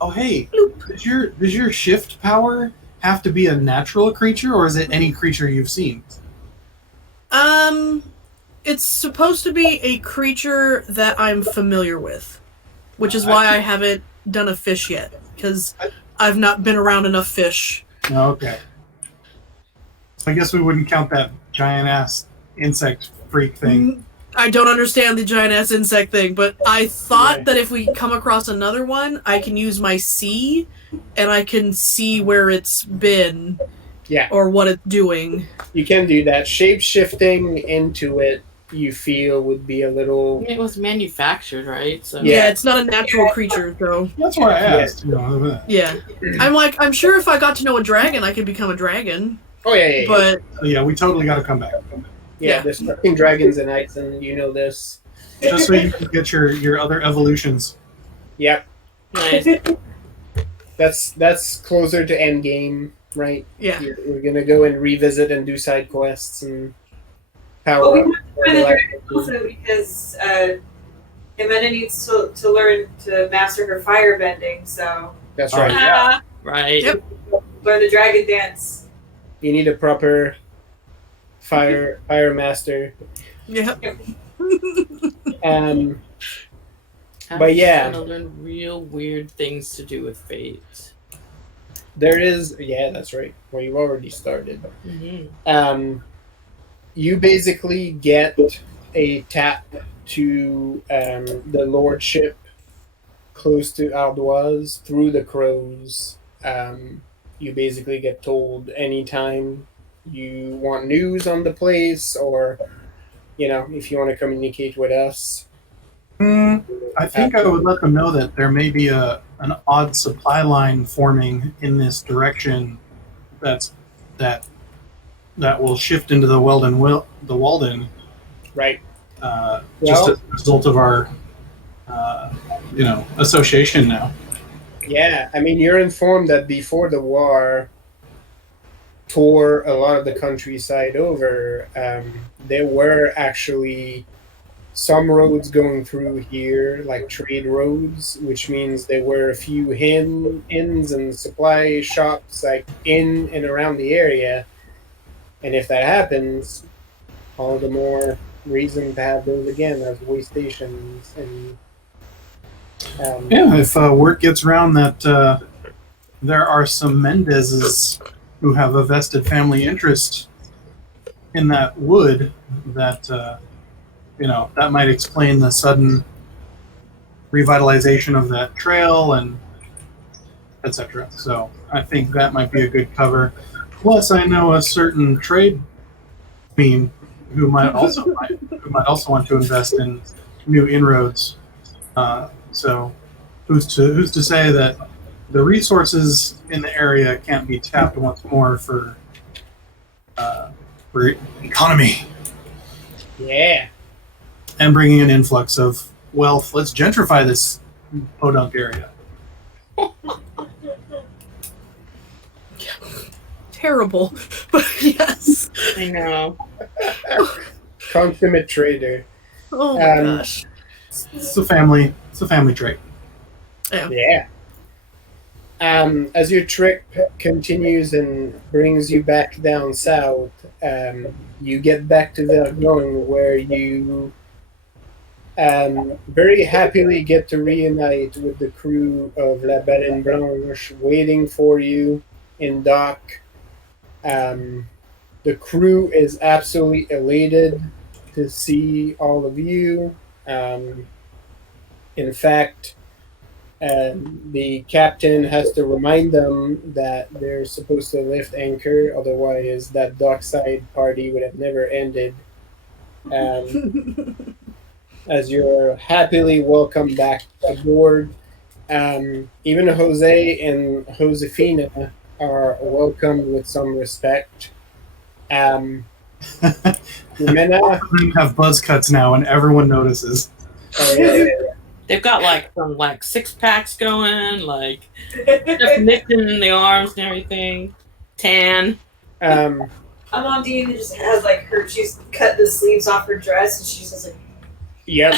oh hey, does your shift power have to be a natural creature, or is it any creature you've seen? It's supposed to be a creature that I'm familiar with, which is why I haven't done a fish yet, because I've not been around enough fish. Okay. So I guess we wouldn't count that giant-ass insect freak thing. I don't understand the giant-ass insect thing, but I thought that if we come across another one, I can use my see, and I can see where it's been. Yeah. Or what it's doing. You can do that. Shape-shifting into it, you feel, would be a little... It was manufactured, right? So Yeah, it's not a natural creature, though. That's why I asked. Yeah. I'm sure if I got to know a dragon, I could become a dragon. Oh, yeah. But yeah, we totally got to come back. Yeah, there's fucking dragons in Eisen, you know this. Just so you can get your other evolutions. Yep. Nice. That's closer to endgame, right? Yeah. We're gonna go and revisit and do side quests and power Well, we up. have to find the dragon also because Jimena needs to learn to master her fire bending, so That's right. Yeah. Right. Yep. learn the dragon dance. You need a proper fire master. yeah. But yeah. I'm gonna learn real weird things to do with fate. There is, that's right. Well, you already started. Mm-hmm. You basically get a tap to the lordship close to Ardoise through the crows. You basically get told anytime you want news on the place, or if you want to communicate with us. I think I would let them know that there may be an odd supply line forming in this direction. That will shift into the Walden, Right. just as a result of our association now. Yeah, I mean, you're informed that before the war tore a lot of the countryside over, there were actually some roads going through here, like trade roads, which means there were a few inns and supply shops like in and around the area. And if that happens, all the more reason to have those again as way stations. And if word gets around that there are some Mendezes who have a vested family interest in that wood, that that might explain the sudden revitalization of that trail and etc. So I think that might be a good cover. Plus, I know a certain trade team who might also want to invest in new inroads. So who's to say that the resources in the area can't be tapped once more for economy? Yeah. And bringing an influx of wealth. Let's gentrify this podunk area. Terrible, but yes. I know. Consummate trader. Oh my gosh. It's a family trait. Yeah. As your trip continues and brings you back down south, you get back to Vernon, where you very happily get to reunite with the crew of La Baleine Blanche, waiting for you in dock. The crew is absolutely elated to see all of you. In fact, the captain has to remind them that they're supposed to lift anchor, otherwise that dockside party would have never ended. As you're happily welcomed back aboard, even Jose and Josefina are welcomed with some respect. Jimena, have buzz cuts now, and everyone notices. They've got some 6-packs going, just nicked in the arms and everything. Tan. My mom Dean just has she's cut the sleeves off her dress, and she's just like, yep.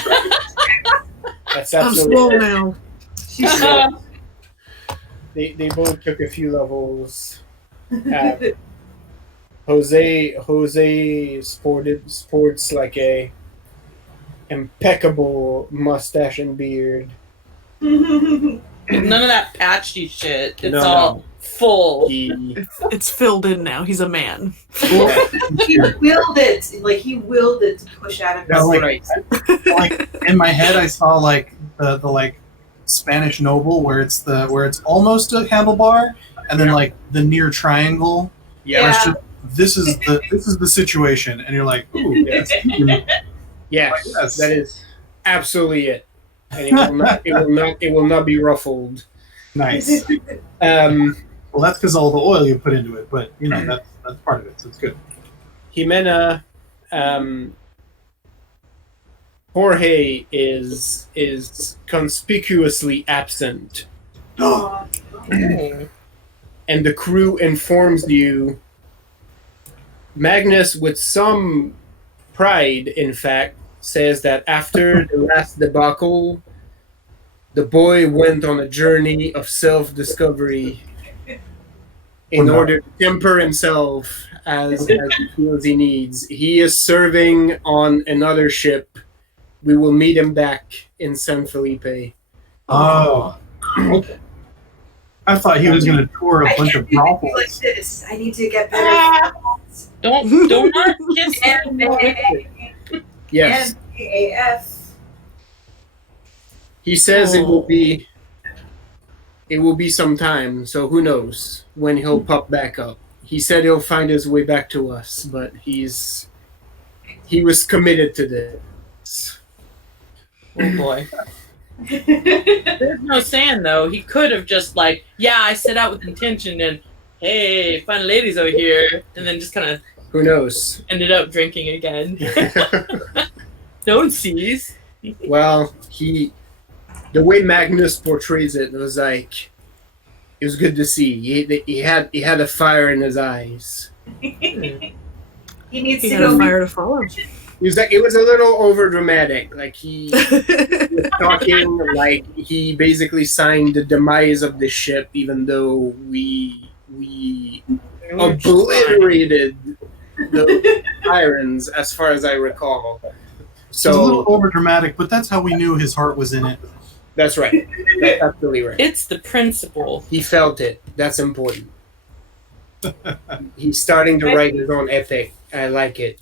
That's I'm slow now. she's so They both took a few levels Jose sports like a impeccable mustache and beard. None of that patchy shit. It's No. all full. It's filled in now. He's a man. He willed it. Like, he willed it to push out of Yeah, his like, like in my head, I saw like the like Spanish noble where it's almost a handlebar, and then like the near triangle. where it's just, this is the situation, and you're like, ooh, yes. Yes, Yes. that is absolutely it. And it will not be ruffled. Nice. Well, that's because all the oil you put into it, but you know that's part of it, so it's good. Jimena, Jorge is conspicuously absent, Oh. and the crew informs you. Magnus, with some pride, in fact, says that after the last debacle, the boy went on a journey of self-discovery in order to temper himself as he feels he needs. He is serving on another ship. We will meet him back in San Felipe. Oh. I thought he was going to tour a bunch of like brothels. this. I need to get better. Don't not kiss him. Yes. AF. He says it will be some time, so who knows when he'll pop back up. He said he'll find his way back to us, but he was committed to this. Oh boy. There's no saying though. He could have just like, yeah, I set out with intention and hey, fun ladies over here, and then just kind of Who knows? ended up drinking again. Don't seize. Well, the way Magnus portrays it was like, it was good to see. He had a fire in his eyes. He needs He to had a go. fire to follow. It was a little over dramatic. Like he was talking like he basically signed the demise of the ship, even though we obliterated the irons, as far as I recall. It's a little So over dramatic, but that's how we knew his heart was in it. that's right. That's absolutely right. It's the principle. He felt it. That's important. He's starting to write his own epic. I like it.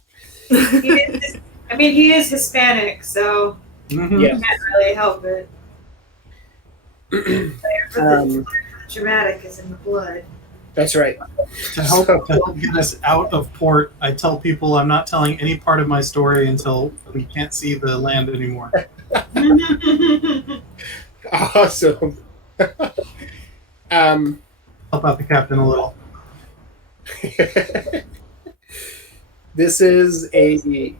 He is Hispanic, so Mhm. Yeah. can't really help it. Dramatic is in the blood. That's right. To help get us out of port, I tell people I'm not telling any part of my story until we can't see the land anymore. Awesome. Help out the captain a little. This is a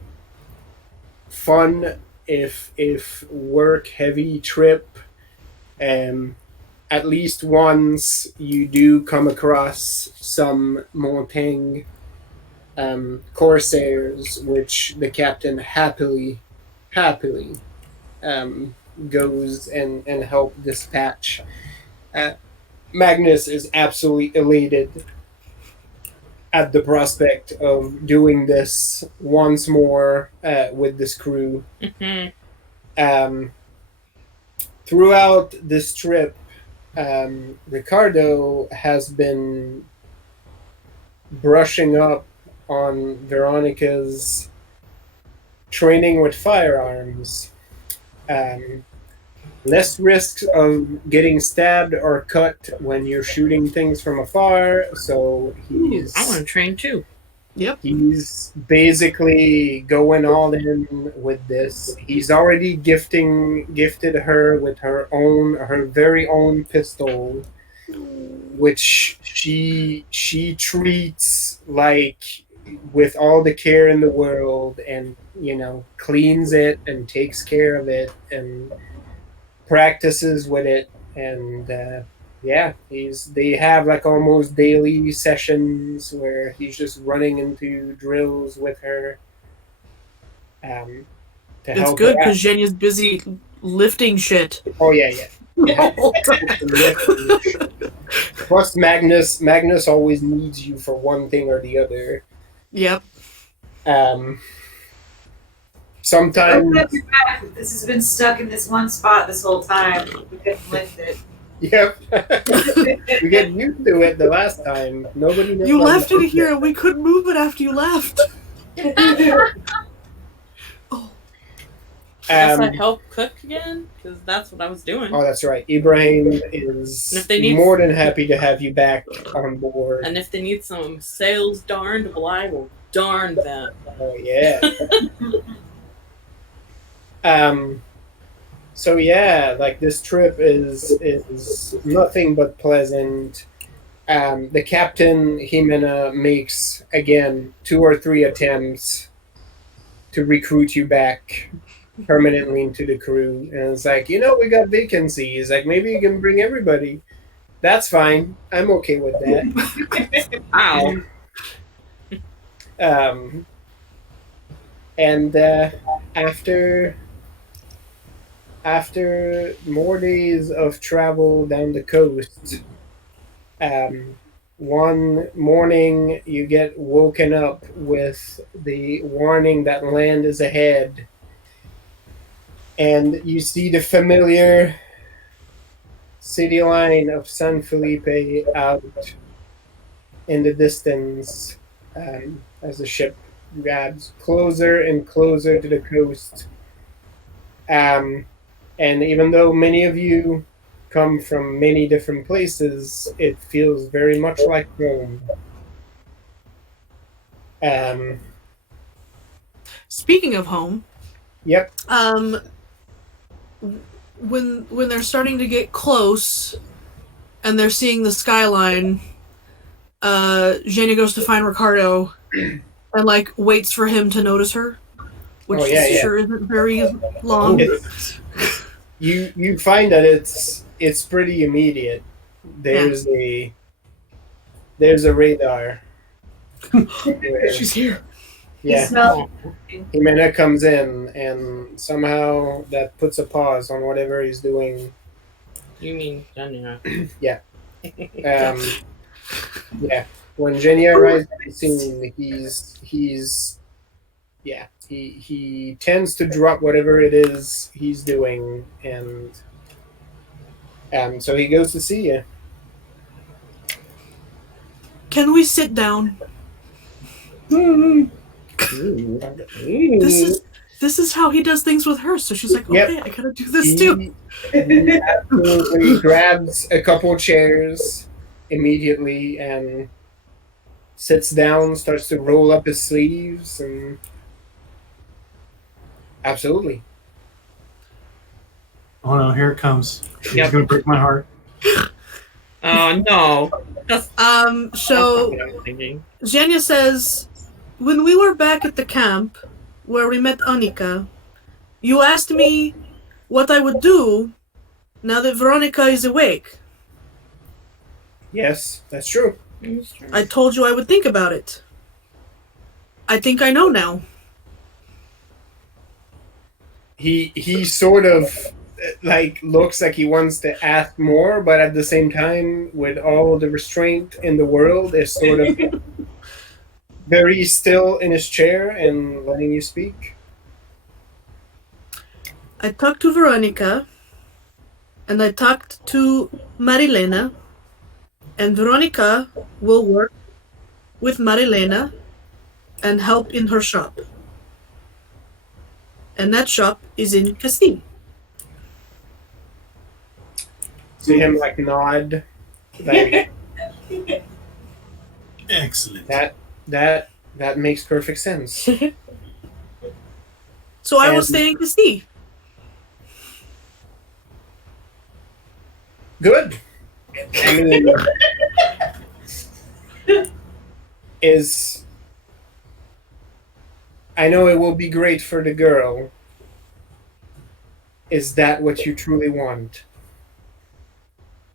fun, if work heavy trip. At least once you do come across some Montaigne corsairs, which the captain happily goes and help dispatch. Magnus is absolutely elated at the prospect of doing this once more with this crew. Throughout this trip, Ricardo has been brushing up on Veronica's training with firearms. Less risks of getting stabbed or cut when you're shooting things from afar, so he's... I want to train too. He's basically going all in with this. He's already gifted her with her very own pistol, which she treats like with all the care in the world, and cleans it and takes care of it and practices with it, and they have like almost daily sessions where he's just running into drills with her. It's good because Zhenya's busy lifting shit. Oh yeah. The whole Plus, Magnus always needs you for one thing or the other. Yep. Sometimes. This has been stuck in this one spot this whole time. We couldn't lift it. Yep. We get used to it the last time. Nobody knows You why left we it here and we couldn't move it after you left. Oh. Guess I help cook again? Because that's what I was doing. Oh, that's right. Ibrahim is more than happy to have you back on board. And if they need some sails darned, well, I will darn them. Oh, yeah. So yeah, like this trip is nothing but pleasant. The captain Jimena makes again 2 or 3 attempts to recruit you back permanently into the crew, and it's like, we got vacancies. Like maybe you can bring everybody. That's fine. I'm okay with that. Ow. And after more days of travel down the coast, one morning you get woken up with the warning that land is ahead, and you see the familiar city line of San Felipe out in the distance, as the ship grabs closer and closer to the coast. And even though many of you come from many different places, it feels very much like home. Speaking of home, Yep. When they're starting to get close and they're seeing the skyline, Jenny goes to find Ricardo and waits for him to notice her, which sure isn't very long. You find that it's pretty immediate. There's a radar. She's here. Yeah. Jimena comes in, and somehow that puts a pause on whatever he's doing. You mean Jenya? Yeah. Yeah. When Jenny arrives at the scene, he tends to drop whatever it is he's doing, and so he goes to see you. Can we sit down? This is how he does things with her. So she's like, okay, I gotta do this too. He absolutely grabs a couple chairs immediately and sits down, starts to roll up his sleeves, and absolutely. Oh no, here it comes. He's gonna break my heart. Oh no. So Zhenya says, when we were back at the camp where we met Annika, you asked me what I would do now that Veronica is awake. Yes, that's true. I told you I would think about it. I think I know now. He sort of looks like he wants to ask more, but at the same time, with all the restraint in the world, is sort of very still in his chair and letting you speak. I talked to Veronica, and I talked to Marilena, and Veronica will work with Marilena and help in her shop. And that shop is in Castile. See him nod. Excellent. That makes perfect sense. So I will stay in Castile. Good. I mean, I know it will be great for the girl. Is that what you truly want?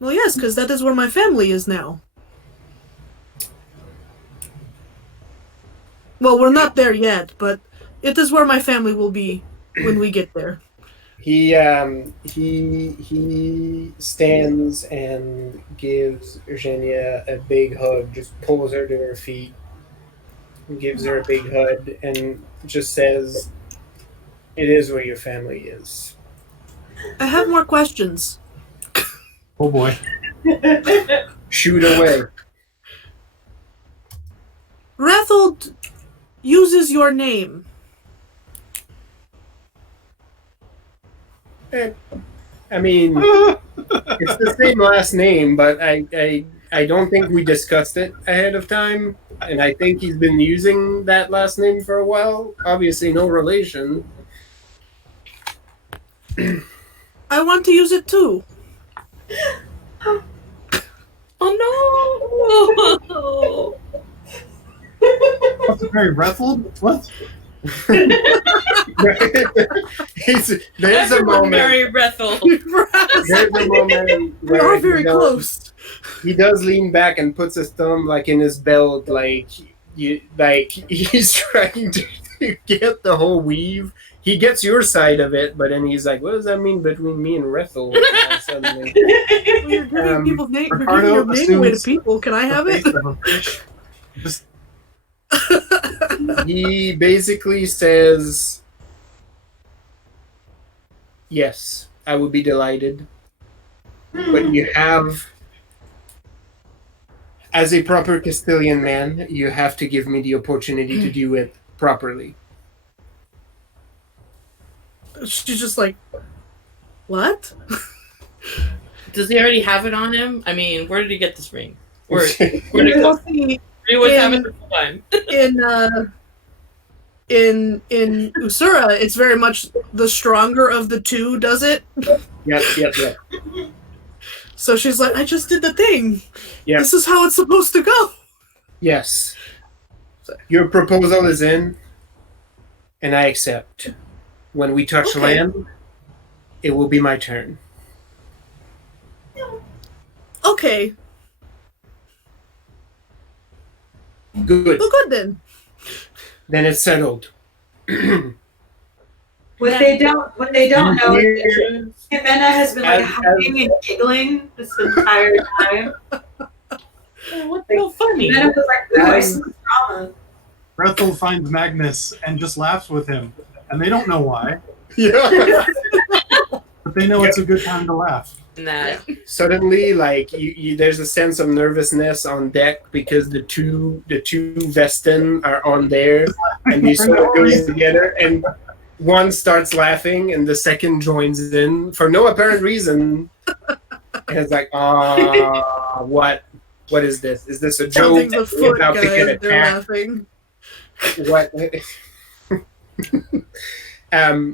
Well, yes, because that is where my family is now. Well, we're not there yet, but it is where my family will be when we get there. He stands and gives Eugenia a big hug, just pulls her to her feet, and gives her a big hug, and just says, "It is where your family is." I have more questions. Oh boy. Shoot away. Rathold uses your name. I mean, it's the same last name, but I don't think we discussed it ahead of time, and I think he's been using that last name for a while. Obviously, no relation. I want to use it too. Oh no! What's it, Mary Rethel? What? There's a moment. Mary Brethel. There's a moment We where are very close. he does lean back and puts his thumb like in his belt, like he's trying to get the whole weave. He gets your side of it, but then he's like, "What does that mean between me and Rethel?" Suddenly, Well, you're giving people's name. You're giving your name away to people. Can I have it? Just he basically says, "Yes, I would be delighted, but you have." As a proper Castilian man, you have to give me the opportunity to do it properly. She's just like, what? Does he already have it on him? I mean, where did he get this ring? Where did it Well, come? see, He was having it for fun. in Usura, it's very much the stronger of the two does it. Yep. So she's like, I just did the thing. Yep. This is how it's supposed to go. Yes. Your proposal is in, and I accept. When we touch Okay. land, it will be my turn. Okay, Good. well, good then. Then it's settled. What they don't know is Here, that Jimena has been like As- hugging and giggling this entire time. What's so funny? Jimena was like, ooh, I see drama. Rethel finds Magnus and just laughs with him, and they don't know why, yeah. but they know it's a good time to laugh. And that. Suddenly, like you, there's a sense of nervousness on deck because the two Vestin are on there, and they sort of go together, and one starts laughing, and the second joins in for no apparent reason. And it's like, what is this? Is this a joke? Something's afoot, About to get guys. They're attacked? laughing. What?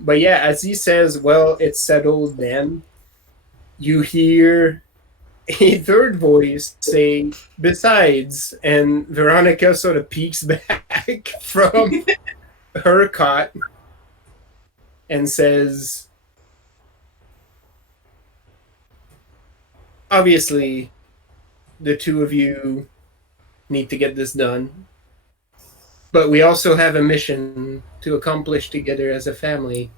But yeah, as he says, well, it's settled then. You hear a third voice say, besides, and Veronica sort of peeks back from her cot and says, obviously, the two of you need to get this done. But we also have a mission to accomplish together as a family.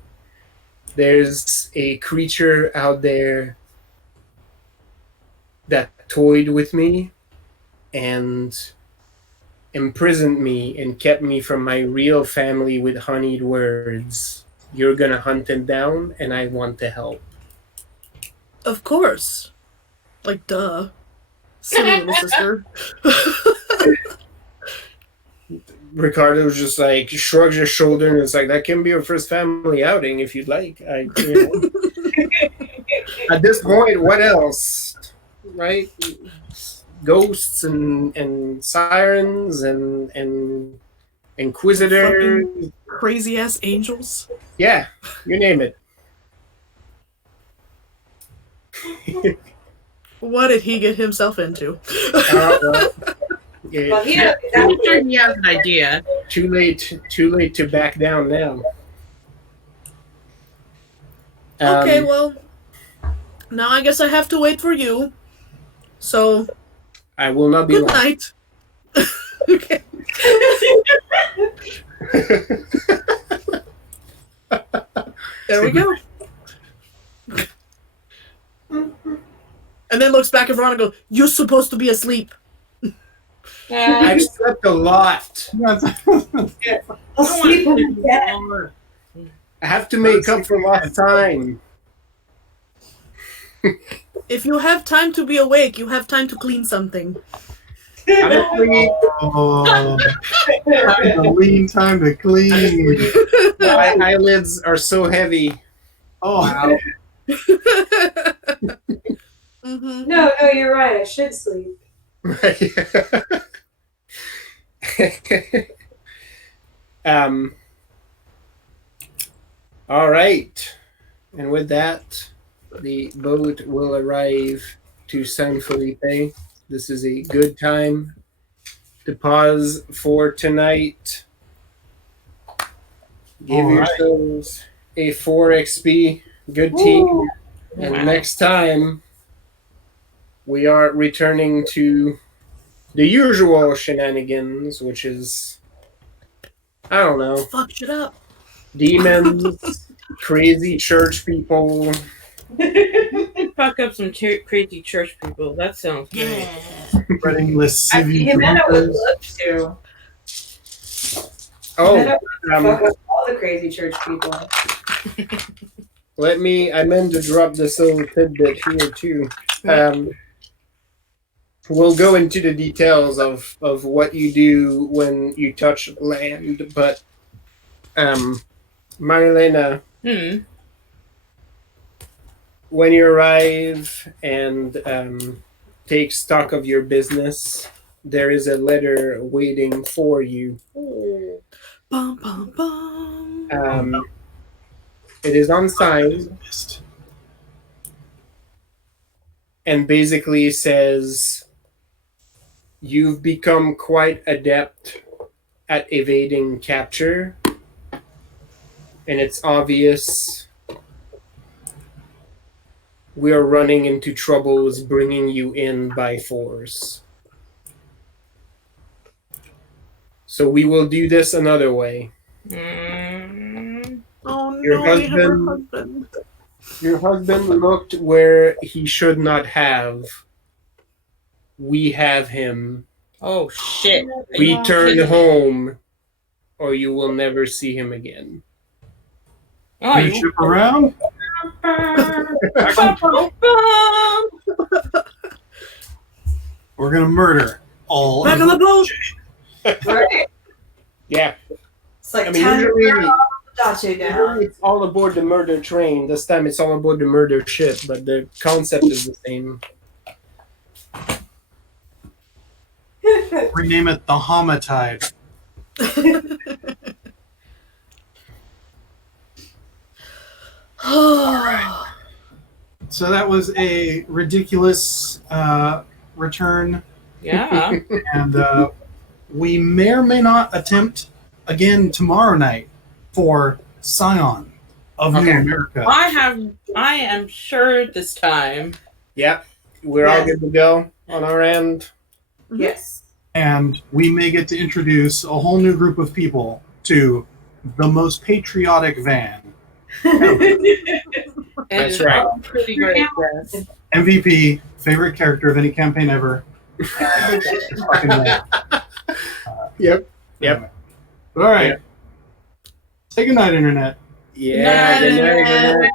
There's a creature out there that toyed with me and imprisoned me and kept me from my real family with honeyed words. You're gonna hunt him down, and I want to help. Of course. Like, duh. Silly little sister. Ricardo's just like shrugs his shoulder and it's like, that can be your first family outing if you'd like. At this point, what else? Right? Ghosts and sirens and inquisitors. Fucking crazy ass angels. Yeah, you name it. What did he get himself into? Well, Well, he it's I'm sure he has an idea. too late to back down now. Okay, well, now I guess I have to wait for you. So, I will not be good long. night. Okay. There we go. And then looks back at Veronica and goes, "You're supposed to be asleep." I've slept a lot. I'll sleep on the bed. I have to make up for lost time. If you have time to be awake, you have time to clean something. Honestly, Oh, time to lean, time to clean. my eyelids are so heavy. Oh, Mm-hmm. No, you're right. I should sleep. All right. And with that, the boat will arrive to San Felipe. This is a good time to pause for tonight. Give All right. yourselves a 4 XP. Good team. And next time, we are returning to the usual shenanigans, which is, I don't know, Fuck shit up. demons, crazy church people. Fuck up some crazy church people. That sounds good. Yeah. spreading I lascivious think Jimena would rumors. love to. Oh, Jimena would fuck um, up all the crazy church people. I meant to drop this little tidbit here too. We'll go into the details of what you do when you touch land, but Marilena, when you arrive and take stock of your business, there is a letter waiting for you. Bum, bum, bum. It is unsigned and basically says, "You've become quite adept at evading capture, and it's obvious we are running into troubles bringing you in by force. So we will do this another way. Oh Your no, we have her husband- husband. Your husband looked where he should not have. We have him. Oh shit. Return home, or you will never see him again." Oh, Can you ship around? We're gonna murder all. Back of on the them. boat. Right? Yeah. It's like I mean, time to usually- burn all the dache down. It's all aboard the murder train. This time it's all aboard the murder ship, but the concept is the same. Rename it the Homicide. So that was a ridiculous return, Yeah. and we may or may not attempt again tomorrow night for Scion of New Okay. America. I am sure this time. Yep. We're all Yes. good to go on our end. Yes. And we may get to introduce a whole new group of people to the most patriotic van. That's right. Pretty great. Yes. MVP, favorite character of any campaign ever. Fucking van. Yep. Anyway. All right. Yeah. Say goodnight, Internet. Yeah. Good night, good night.